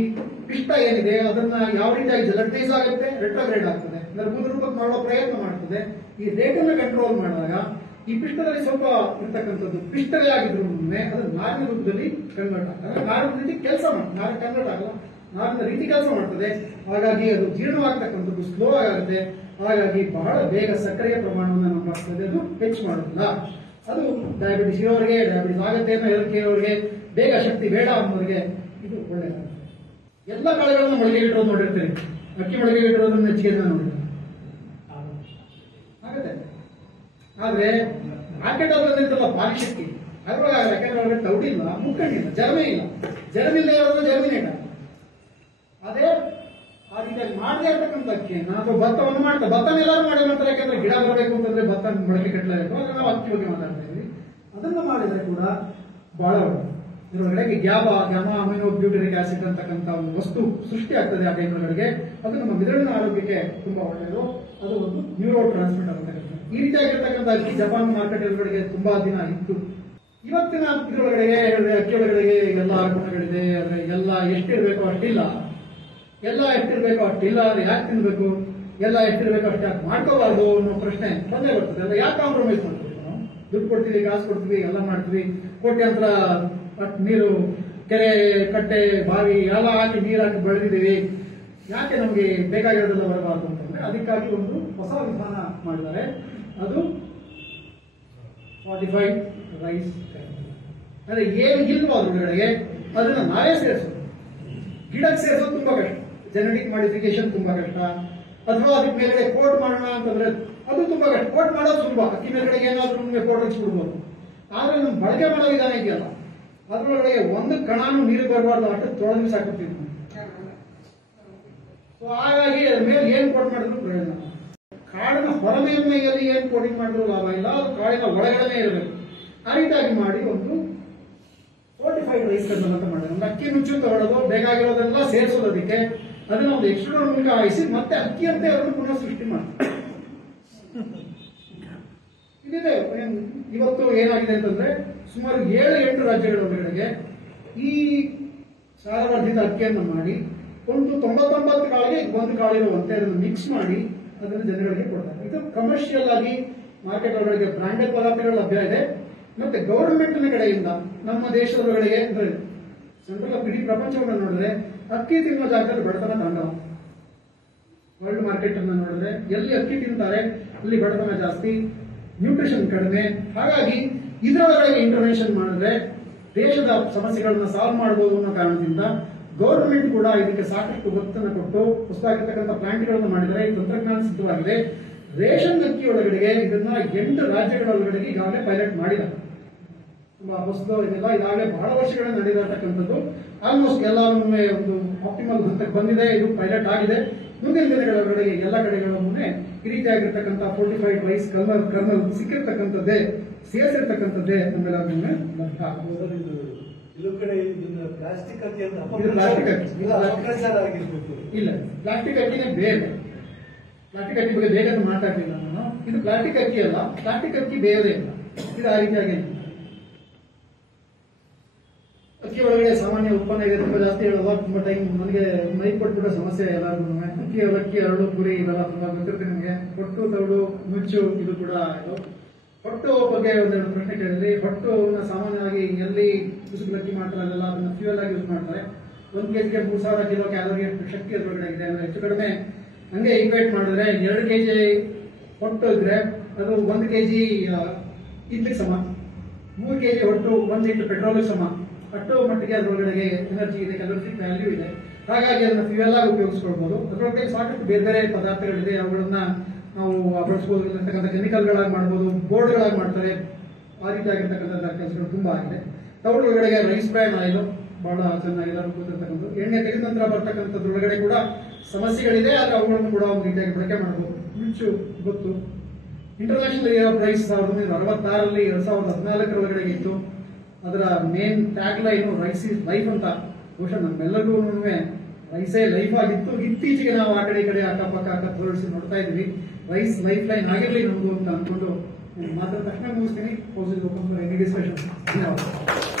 ಪಿಷ್ಟ ಏನಿದೆ ಅದನ್ನ ಯಾವ ರೀತಿಯಾಗಿ ಜಲಟೈಸ್ ಆಗುತ್ತೆ, ರೆಟ್ರೋಗ್ರೇಡ್ ಆಗ್ತದೆ, ಅಂದ್ರೆ ಮೂಲ ರೂಪಕ್ಕೆ ಮಾಡೋ ಪ್ರಯತ್ನ ಮಾಡ್ತದೆ. ಈ ರೇಟ್ ಅನ್ನು ಕಂಟ್ರೋಲ್ ಮಾಡಿದಾಗ ಈ ಪಿಷ್ಟದಲ್ಲಿ ಸ್ವಲ್ಪ ಇರ್ತಕ್ಕಂಥದ್ದು ಪಿಷ್ಟವೇ ಆಗಿದ್ರು ಅದು ನಾರಿನ ರೂಪದಲ್ಲಿ ಕನ್ವರ್ಟ್ ಆಗ್ತದೆ. ನಾರಿನ ರೀತಿ ಕೆಲಸ ಮಾಡ್ತದೆ, ನಾರಿನ ಕನ್ವರ್ಟ್ ಆಗಲ್ಲ, ನಾರಿನ ರೀತಿ ಕೆಲಸ ಮಾಡ್ತದೆ. ಹಾಗಾಗಿ ಅದು ಜೀರ್ಣವಾಗ್ತಕ್ಕಂಥದ್ದು ಸ್ಲೋ ಆಗುತ್ತೆ. ಹಾಗಾಗಿ ಬಹಳ ಬೇಗ ಸಕ್ಕರೆಯ ಪ್ರಮಾಣವನ್ನು ನಮ್ಮ ರಕ್ತದಲ್ಲಿ ಅದು ಹೆಚ್ಚು ಮಾಡೋದಿಲ್ಲ. ಅದು ಡಯಾಬಿಟಿಸ್ ಇರೋರಿಗೆ, ಡಯಾಬಿಟಿಸ್ ಆಗುತ್ತೆ ಅನ್ನೋ ಹೆದರಿಕೆಯವರಿಗೆ, ಬೇಗ ಶಕ್ತಿ ಬೇಡ ಅನ್ನೋರಿಗೆ ಇದು ಒಳ್ಳೆಯದಾಗುತ್ತೆ. ಎಲ್ಲ ಕಾಳುಗಳನ್ನ ಮೊಳಗೆ ಇಟ್ಟಿರೋದು ನೋಡಿರ್ತೀರಿ, ಅಕ್ಕಿ ಮೊಳಗೆ ಇಟ್ಟಿರೋದನ್ನ ಹೆಚ್ಚಿಗೆ ನೋಡಿರ್ತೀರಿ ಆಗುತ್ತೆ. ಆದ್ರೆ ರಾಕೆಟ್ ಅವ್ರಲ್ಲ ಪಾಲಿಶ್ ಅಕ್ಕಿ ಅದ್ರೊಳಗೆ ಆಗಲ್ಲ, ಯಾಕಂದ್ರೆ ಅವ್ರಿಗೆ ತೌಡಿಲ್ಲ, ಮುಕ್ಕಣ್ಣಿಲ್ಲ, ಜರ್ಮೆ ಇಲ್ಲ. ಜರ್ಮಿಲ್ಲ ಇರೋದು ಜರ್ಮಿನೇಟ. ಅದೇ ಆ ರೀತಿಯಾಗಿ ಮಾಡದೇ ಇರ್ತಕ್ಕಂಥ ಅಕ್ಕಿಯನ್ನ ಅಥವಾ ಭತ್ತವನ್ನು ಮಾಡ್ತಾರೆ. ಭತ್ತನ ಎಲ್ಲರೂ ಮಾಡಿ ಮಾಡ್ತಾರೆ, ಯಾಕಂದ್ರೆ ಗಿಡ ಬರಬೇಕು ಅಂತಂದ್ರೆ ಭತ್ತ ಮೊಳಕೆ ಕಟ್ಟಲೇಬೇಕು. ಆದ್ರೆ ನಾವು ಅಕ್ಕಿ ಬಗ್ಗೆ ಮಾತಾಡ್ತಾ ಇದ್ವಿ. ಅದನ್ನ ಮಾಡಿದ್ರೆ ಕೂಡ ಬಹಳ ಒಳ್ಳೆಯದು. ಇದರೊಳಗಡೆ ಗ್ಯಾಮಾ ಅಮೈನೋ ಬ್ಯೂಟರಿಕ್ ಆಸಿಡ್ ಅಂತಕ್ಕಂಥ ಒಂದು ವಸ್ತು ಸೃಷ್ಟಿ ಆಗ್ತದೆ ಆ ಟೈಮ್ಗಳಿಗೆ. ಅದು ನಮ್ಮ ಮೆದುಳಿನ ಆರೋಗ್ಯಕ್ಕೆ ತುಂಬಾ ಒಳ್ಳೆಯದು. ಅದು ಒಂದು ನ್ಯೂರೋ ಟ್ರಾನ್ಸ್ಮಿಟರ್ ಅಂತಕ್ಕಂಥ. ಈ ರೀತಿಯಾಗಿರ್ತಕ್ಕಂಥ ಅಕ್ಕಿ ಜಪಾನ್ ಮಾರ್ಕೆಟ್ ಒಳಗಡೆ ತುಂಬಾ ದಿನ ಇತ್ತು. ಇವತ್ತಿನ ಇದರೊಳಗಡೆಗೆ ಅಕ್ಕಿ ಒಳಗಡೆಗೆ ಎಲ್ಲ ಗುಣಗಳಿದೆ, ಆದ್ರೆ ಎಲ್ಲ ಎಷ್ಟಿರ್ಬೇಕು ಅಷ್ಟಿಲ್ಲ, ಎಲ್ಲ ಎಷ್ಟಿರ್ಬೇಕು ಅಷ್ಟಿಲ್ಲ. ಅಂದ್ರೆ ಯಾಕೆ ತಿನ್ಬೇಕು, ಎಲ್ಲ ಎಷ್ಟಿರ್ಬೇಕು ಅಷ್ಟು ಯಾಕೆ ಮಾಡ್ಕೋಬಾರ್ದು ಅನ್ನೋ ಪ್ರಶ್ನೆ ಬಂದೇ ಬರ್ತದೆ. ಅಂದ್ರೆ ಯಾಕೆ ಕಾಂಪ್ರಮೈಸ್ ಮಾಡ್ತೀವಿ ನಾವು? ದುಡ್ಡು ಕೊಡ್ತೀವಿ, ಕಾಸು ಕೊಡ್ತೀವಿ, ಎಲ್ಲ ಮಾಡ್ತೀವಿ, ಕೋಟ್ಯಾಂತರ ನೀರು, ಕೆರೆ, ಕಟ್ಟೆ, ಬಾವಿ ಎಲ್ಲ ಹಾಕಿ ನೀರು ಹಾಕಿ ಬೆಳೆದಿದ್ದೀವಿ, ಯಾಕೆ ನಮಗೆ ಬೇಕಾಗಿರೋದೆಲ್ಲ ಬರಬಾರ್ದು ಅಂತಂದ್ರೆ ಅದಕ್ಕಾಗಿ ಒಂದು ಹೊಸ ವಿಧಾನ ಮಾಡಿದ್ದಾರೆ. ಅದು ಫಾರ್ಟಿಫೈಡ್ ರೈಸ್. ಅಂದ್ರೆ ಏನು ಇಲ್ವೋ ಅದ್ರೊಳಗಡೆಗೆ ಅದನ್ನ ನಾವೇ ಸೇರಿಸೋದು. ಗಿಡಕ್ಕೆ ಸೇರಿಸೋದು ತುಂಬಾ ಕಷ್ಟ, ಜೆನೆಟಿಕ್ ಮಾಡಿಫಿಕೇಶನ್ ತುಂಬಾ ಕಷ್ಟ. ಅಥವಾ ಅದಕ್ಕೆ ಮೇಲ್ಗಡೆ ಕೋಟ್ ಮಾಡೋಣ ಅಂತಂದ್ರೆ ಅದು ತುಂಬಾ ಕಷ್ಟ. ಕೋಟ್ ಮಾಡೋದು ಸುಲಭ, ಅಕ್ಕಿ ಮೇಲ್ಗಡೆಗೆ ಏನಾದ್ರೂ ನಮಗೆ ಕೋಟ್ ಹಚ್ಚಿಬಿಡ್ಬೋದು. ಆದ್ರೆ ನಮ್ ಬಳಕೆ ಮಾಡೋ ವಿಧಾನ ಇದೆಯಲ್ಲ, ಅದ್ರೊಳಗಡೆ ಒಂದು ಕಣಾನು ನೀರು ಬರಬಾರ್ದು, ಅಷ್ಟು ತೊಳೆದು ಸಾಕುತ್ತೀವಿ. ಸೊ ಹಾಗಾಗಿ ಅದ್ರ ಮೇಲೆ ಏನ್ ಕೋಟ್ ಮಾಡಿದ್ರು ಪ್ರಯೋಜನ. ಕಾಡಿನ ಹೊರಮೇಲ್ಮೈಯಲ್ಲಿ ಏನ್ ಕೋಟಿಂಗ್ ಮಾಡಿದ್ರು ಲಾಭ ಇಲ್ಲ, ಅದು ಕಾಡಿನ ಒಳಗಡೆ ಇರಬೇಕು. ಆ ರೀತಿಯಾಗಿ ಮಾಡಿ ಒಂದು ಫೋರ್ಟಿಫೈಡ್ ರೈಸ್ ಅಂತ ಮಾಡಿದ್ರು. ಒಂದು ಅಕ್ಕಿ ನುಚ್ಚು ತಗೊಳ್ಳೋದು, ಬೇಕಾಗಿರೋದೆಲ್ಲ ಸೇರಿಸೋದು, ಅದಕ್ಕೆ ಅದನ್ನ ಒಂದು ಎಕ್ಸ್ಟ್ರೂಡರ್ ಮೂಲಕ ಹಾಯಿಸಿ ಮತ್ತೆ ಅಕ್ಕಿ ಅಂತೆ ಅದನ್ನು ಪುನಃ ಸೃಷ್ಟಿ ಮಾಡ್ತಾರೆ. ಇದಿದೆ. ಇವತ್ತು ಏನಾಗಿದೆ ಅಂತಂದ್ರೆ ಸುಮಾರು 7-8 ರಾಜ್ಯಗಳ ಒಳಗಡೆಗೆ ಈ ಸಾರವರ್ಧಿತ ಅಕ್ಕಿಯನ್ನು ಮಾಡಿ ಒಂದು 99 ಕಾಳಿಗೆ ಒಂದು ಕಾಳಿರುವಂತೆ ಅದನ್ನು ಮಿಕ್ಸ್ ಮಾಡಿ ಅದನ್ನು ಜನಗಳಿಗೆ ಕೊಡ್ತಾರೆ. ಇದು ಕಮರ್ಷಿಯಲ್ ಆಗಿ ಮಾರ್ಕೆಟ್ ಒಳಗಡೆ ಬ್ರಾಂಡೆಡ್ ಪದಾರ್ಥಗಳು ಲಭ್ಯ ಇದೆ. ಮತ್ತೆ ಗವರ್ಮೆಂಟ್ ಕಡೆಯಿಂದ ನಮ್ಮ ದೇಶದೊಳಗಡೆ ಅಂದ್ರೆ ಸೆಂಟ್ರಲ್ ಇಡೀ ಪ್ರಪಂಚವನ್ನು ನೋಡಿದ್ರೆ ಅಕ್ಕಿ ತಿನ್ನುವ ಜಾಗದಲ್ಲಿ ಬಡತನ ತಾಂಡವ. ವರ್ಲ್ಡ್ ಮಾರ್ಕೆಟ್ ಅನ್ನು ನೋಡಿದ್ರೆ ಎಲ್ಲಿ ಅಕ್ಕಿ ತಿಂತಾರೆ ಅಲ್ಲಿ ಬಡತನ ಜಾಸ್ತಿ, ನ್ಯೂಟ್ರಿಷನ್ ಕಡಿಮೆ. ಹಾಗಾಗಿ ಇದರೊಳಗಡೆ ಇಂಟರ್ವೆನ್ಷನ್ ಮಾಡಿದ್ರೆ ದೇಶದ ಸಮಸ್ಯೆಗಳನ್ನ ಸಾಲ್ವ್ ಮಾಡಬಹುದು ಅನ್ನೋ ಕಾರಣದಿಂದ ಗವರ್ಮೆಂಟ್ ಕೂಡ ಇದಕ್ಕೆ ಸಾಕಷ್ಟು ಒತ್ತನ್ನು ಕೊಟ್ಟು ಹೊಸದಾಗಿರ್ತಕ್ಕಂಥ ಪ್ಲಾಂಟ್ಗಳನ್ನು ಮಾಡಿದರೆ ಈ ತಂತ್ರಜ್ಞಾನ ಸಿದ್ಧವಾಗಿದೆ. ರೇಷನ್ ಅಕ್ಕಿ ಒಳಗಡೆಗೆ ಇದನ್ನ 8 ರಾಜ್ಯಗಳ ಒಳಗಡೆಗೆ ಈಗಾಗಲೇ ಪೈಲಟ್ ಮಾಡಿದ್ದಾರೆ. ತುಂಬಾ ಹೊಸದು ಇದೆಲ್ಲ ಈಗಾಗಲೇ ಬಹಳ ವರ್ಷಗಳಿಂದ ನಡೆದಿರತಕ್ಕಂಥದ್ದು. ಆಲ್ಮೋಸ್ಟ್ ಎಲ್ಲಾನು ಒಂದು ಆಪ್ಟಿಮಲ್ ಹಂತಕ್ಕೆ ಬಂದಿದೆ. ಇದು ಪೈಲಟ್ ಆಗಿದೆ. ಮುಂದಿನ ದಿನಗಳ ಒಳಗಡೆ ಎಲ್ಲ ಕಡೆಗಳಲ್ಲೂ ಈ ರೀತಿಯಾಗಿರ್ತಕ್ಕಂಥ ಫೋರ್ಟಿಫೈಡ್ ರೈಸ್ ಕರ್ನಲ್ ಸಿಕ್ಕಿರ್ತಕ್ಕಂಥದ್ದೇ, ಸೇರಿಸಿರ್ತಕ್ಕಂಥದ್ದೇ ನಮ್ಮೆಲ್ಲರೂ ಲಭ್ಯ ಆಗ್ಬೋದು. ಇದು ಕಡೆ ಪ್ಲಾಸ್ಟಿಕ್ ಅಕ್ಕಿ ಅಂತ ಇಲ್ಲ, ಪ್ಲಾಸ್ಟಿಕ್ ಅಕ್ಕಿನೇ ಬೇರೆ. ಪ್ಲಾಸ್ಟಿಕ್ ಅಕ್ಕಿ ಬಗ್ಗೆ ಬೇಗ ಮಾತಾಡ್ಲಿಲ್ಲ ನಾನು. ಇದು ಪ್ಲಾಸ್ಟಿಕ್ ಅಕ್ಕಿ ಅಲ್ಲ, ಪ್ಲಾಸ್ಟಿಕ್ ಅಕ್ಕಿ ಬೇರೆ ಇಲ್ಲ. ಇದು ಆ ರೀತಿಯಾಗಿ ಅಕ್ಕಿ ಒಳಗಡೆ ಸಾಮಾನ್ಯ ಉತ್ಪನ್ನ ಇದೆ. ತುಂಬಾ ಜಾಸ್ತಿ ಹೇಳೋದು ತುಂಬಾ ಟೈಮ್ ನನಗೆ ಮೈಕ್ ಕೊಟ್ಬಿಡೋ ಸಮಸ್ಯೆ ಎಲ್ಲರಿಗೂ. ಅಕ್ಕಿ ಅರಳು ಪುರಿ ಇವೆಲ್ಲ ತುಂಬಾ ಗೊತ್ತಿರುತ್ತೆ ನಿಮಗೆ. ಹೊಟ್ಟು, ತೌಡು, ನುಚ್ಚು ಇದು ಕೂಡ ಇದು. ಹೊಟ್ಟು ಬಗ್ಗೆ ಒಂದೆರಡು ಪ್ರಶ್ನೆ ಕೇಳಿದ್ರಿ. ಹೊಟ್ಟುನ ಸಾಮಾನ್ಯವಾಗಿ ಎಲ್ಲಿ ಅಕ್ಕಿ ಮಾಡ್ತಾರೆ ಅದೆಲ್ಲ ಅದನ್ನ ಫ್ಯೂಯಲ್ ಆಗಿ ಯೂಸ್ ಮಾಡ್ತಾರೆ. 1 kg 3000 ಕಿಲೋ ಕ್ಯಾಲೋರಿ ಶಕ್ತಿ ಅದರೊಳಗಡೆ ಇದೆ. ಅಂದ್ರೆ ಹೆಚ್ಚು ಕಡಿಮೆ ಹಂಗೆ ಈಕ್ವೇಟ್ ಮಾಡಿದ್ರೆ 2 kg ಹೊಟ್ಟು ಇದ್ರೆ ಅದು 1 kg ಇಡ್ಲಿಗೆ ಸಮ, 3 kg ಹೊಟ್ಟು 1 ಲೀಟರ್ ಪೆಟ್ರೋಲ್ಗೆ ಸಮ. ಅಷ್ಟು ಮಟ್ಟಿಗೆ ಅದರೊಳಗಡೆ ಎನರ್ಜಿ ಇದೆ, ಕ್ಯಾಲೋರಿಫಿಕ್ ವ್ಯಾಲ್ಯೂ ಇದೆ. ಹಾಗಾಗಿ ಅದನ್ನ ಫ್ಯೂಯಲ್ ಆಗಿ ಉಪಯೋಗಿಸ್ಕೊಳ್ಬಹುದು. ಅದರೊಳಗೆ ಸಾಕಷ್ಟು ಬೇರೆ ಬೇರೆ ಪದಾರ್ಥಗಳಿದೆ, ಅವುಗಳನ್ನ ನಾವು ಬಳಸ್ಬೋದು. ಇರ್ತಕ್ಕಂಥ ಕೆಮಿಕಲ್ಗಳಾಗಿ ಮಾಡ್ಬೋದು, ಬೋರ್ಡ್ಗಳಾಗಿ ಮಾಡ್ತಾರೆ. ಆ ರೀತಿ ಆಗಿರ್ತಕ್ಕಂಥ ಕೆಲಸಗಳು ತುಂಬಾ ಆಗಿದೆ. ತೌಡು ಒಳಗಡೆ ರೈಸ್ ಬ್ರ್ಯಾನ್ ಆಯಿಲ್ ಬಹಳ ಚೆನ್ನಾಗಿ ಎಲ್ಲರೂ ಗೊತ್ತಿರ್ತಕ್ಕಂಥ. ಎಣ್ಣೆ ತೆಗೆದ ನಂತರ ಬರ್ತಕ್ಕಂಥದ್ರೊಳಗಡೆ ಕೂಡ ಸಮಸ್ಯೆಗಳಿದೆ, ಆದ್ರೆ ಅವುಗಳನ್ನು ಕೂಡ ಒಂದು ರೀತಿಯಾಗಿ ಬಳಕೆ ಮಾಡಬಹುದು. ನುಚ್ಚು ಗೊತ್ತು. ಇಂಟರ್ನ್ಯಾಷನಲ್ ಇಯರ್ ಆಫ್ ರೈಸ್ 1966 2014 ಒಳಗಡೆ ಇತ್ತು. ಅದರ main tag line rice is life ಅಂತ ಬಹುಶಃ ನಮ್ಮೆಲ್ಲರಿಗೂ ರೈಸೇ ಲೈಫ್ ಆಗಿತ್ತು. ಇತ್ತೀಚೆಗೆ ನಾವು ಆ ಕಡೆ ಈ ಕಡೆ ಅಕ್ಕಪಕ್ಕ ಹೊರಡಿಸಿ ನೋಡ್ತಾ ಇದ್ವಿ. ರೈಸ್ ಲೈಫ್ ಲೈನ್ ಆಗಿರಲಿ ನಮಗೂ ಅಂತ ಅಂದ್ಕೊಂಡು ಮಾತ್ರ ತಕ್ಷಣ ಮುಗಿಸ್ತೀನಿ. Any discussion. ಧನ್ಯವಾದ.